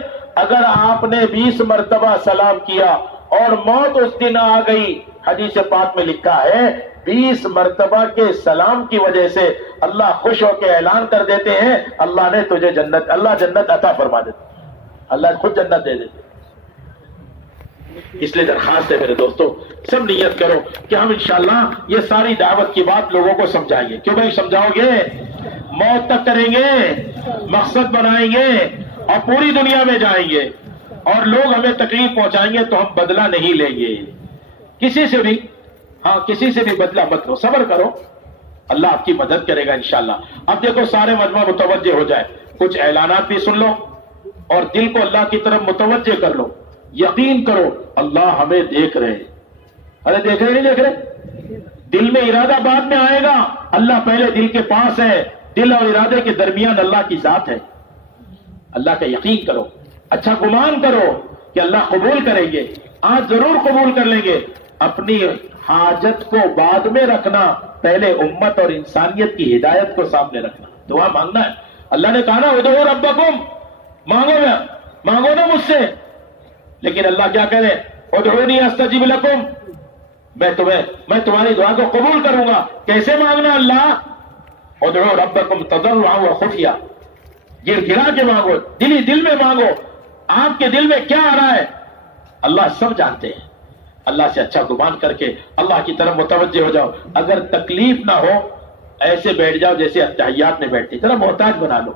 اگر آپ نے 20 مرتبہ سلام کیا اور موت اس دن آ گئی، حدیث پاک میں لکھا ہے 20 مرتبہ کے سلام کی وجہ سے اللہ خوش ہو کے اعلان کر دیتے ہیں اللہ نے تجھے جنت، اللہ جنت عطا فرما دیتے، اللہ خود جنت دے دیتے. اس لیے درخواست ہے میرے دوستو، سب نیت کرو کہ ہم انشاءاللہ یہ ساری دعوت کی بات لوگوں کو سمجھائیں گے. کیوں بھائی سمجھاؤ گے؟ موت تک کریں گے، مقصد بنائیں گے اور پوری دنیا میں جائیں گے اور لوگ ہمیں تکلیف پہنچائیں گے تو ہم بدلہ نہیں لیں گے کسی سے بھی. ہاں کسی سے بھی بدلہ مت لو، صبر کرو، اللہ آپ کی مدد کرے گا انشاءاللہ. اب دیکھو سارے مجمع متوجہ ہو جائے، کچھ اعلانات بھی سن لو اور دل کو اللہ کی طرف متوجہ کر لو. یقین کرو اللہ ہمیں دیکھ رہے ہیں. ارے دیکھ رہے نہیں دیکھ رہے؟ دل میں ارادہ بعد میں آئے گا، اللہ پہلے دل کے پاس ہے. دل اور ارادے کے درمیان اللہ کی ذات ہے. اللہ کا یقین کرو، اچھا گمان کرو کہ اللہ قبول کریں گے، آج ضرور قبول کر لیں گے. اپنی حاجت کو بعد میں رکھنا، پہلے امت اور انسانیت کی ہدایت کو سامنے رکھنا. دعا مانگنا ہے. اللہ نے کہا نا ادعوا ربکم، مانگو نا مجھ سے. لیکن اللہ کیا کہہ رہے؟ ادعونی استجب لکم، میں تمہاری دعا کو قبول کروں گا. کیسے مانگنا؟ اللہ ادعوا ربکم تضرعا وخفیہ، گر گرا کے مانگو، دل میں مانگو. آپ کے دل میں کیا آ رہا ہے اللہ سب جانتے ہیں. اللہ سے اچھا گمان کر کے اللہ کی طرف متوجہ ہو جاؤ. اگر تکلیف نہ ہو ایسے بیٹھ جاؤ جیسے اتحیات میں بیٹھتے، ذرا محتاج بنا لو.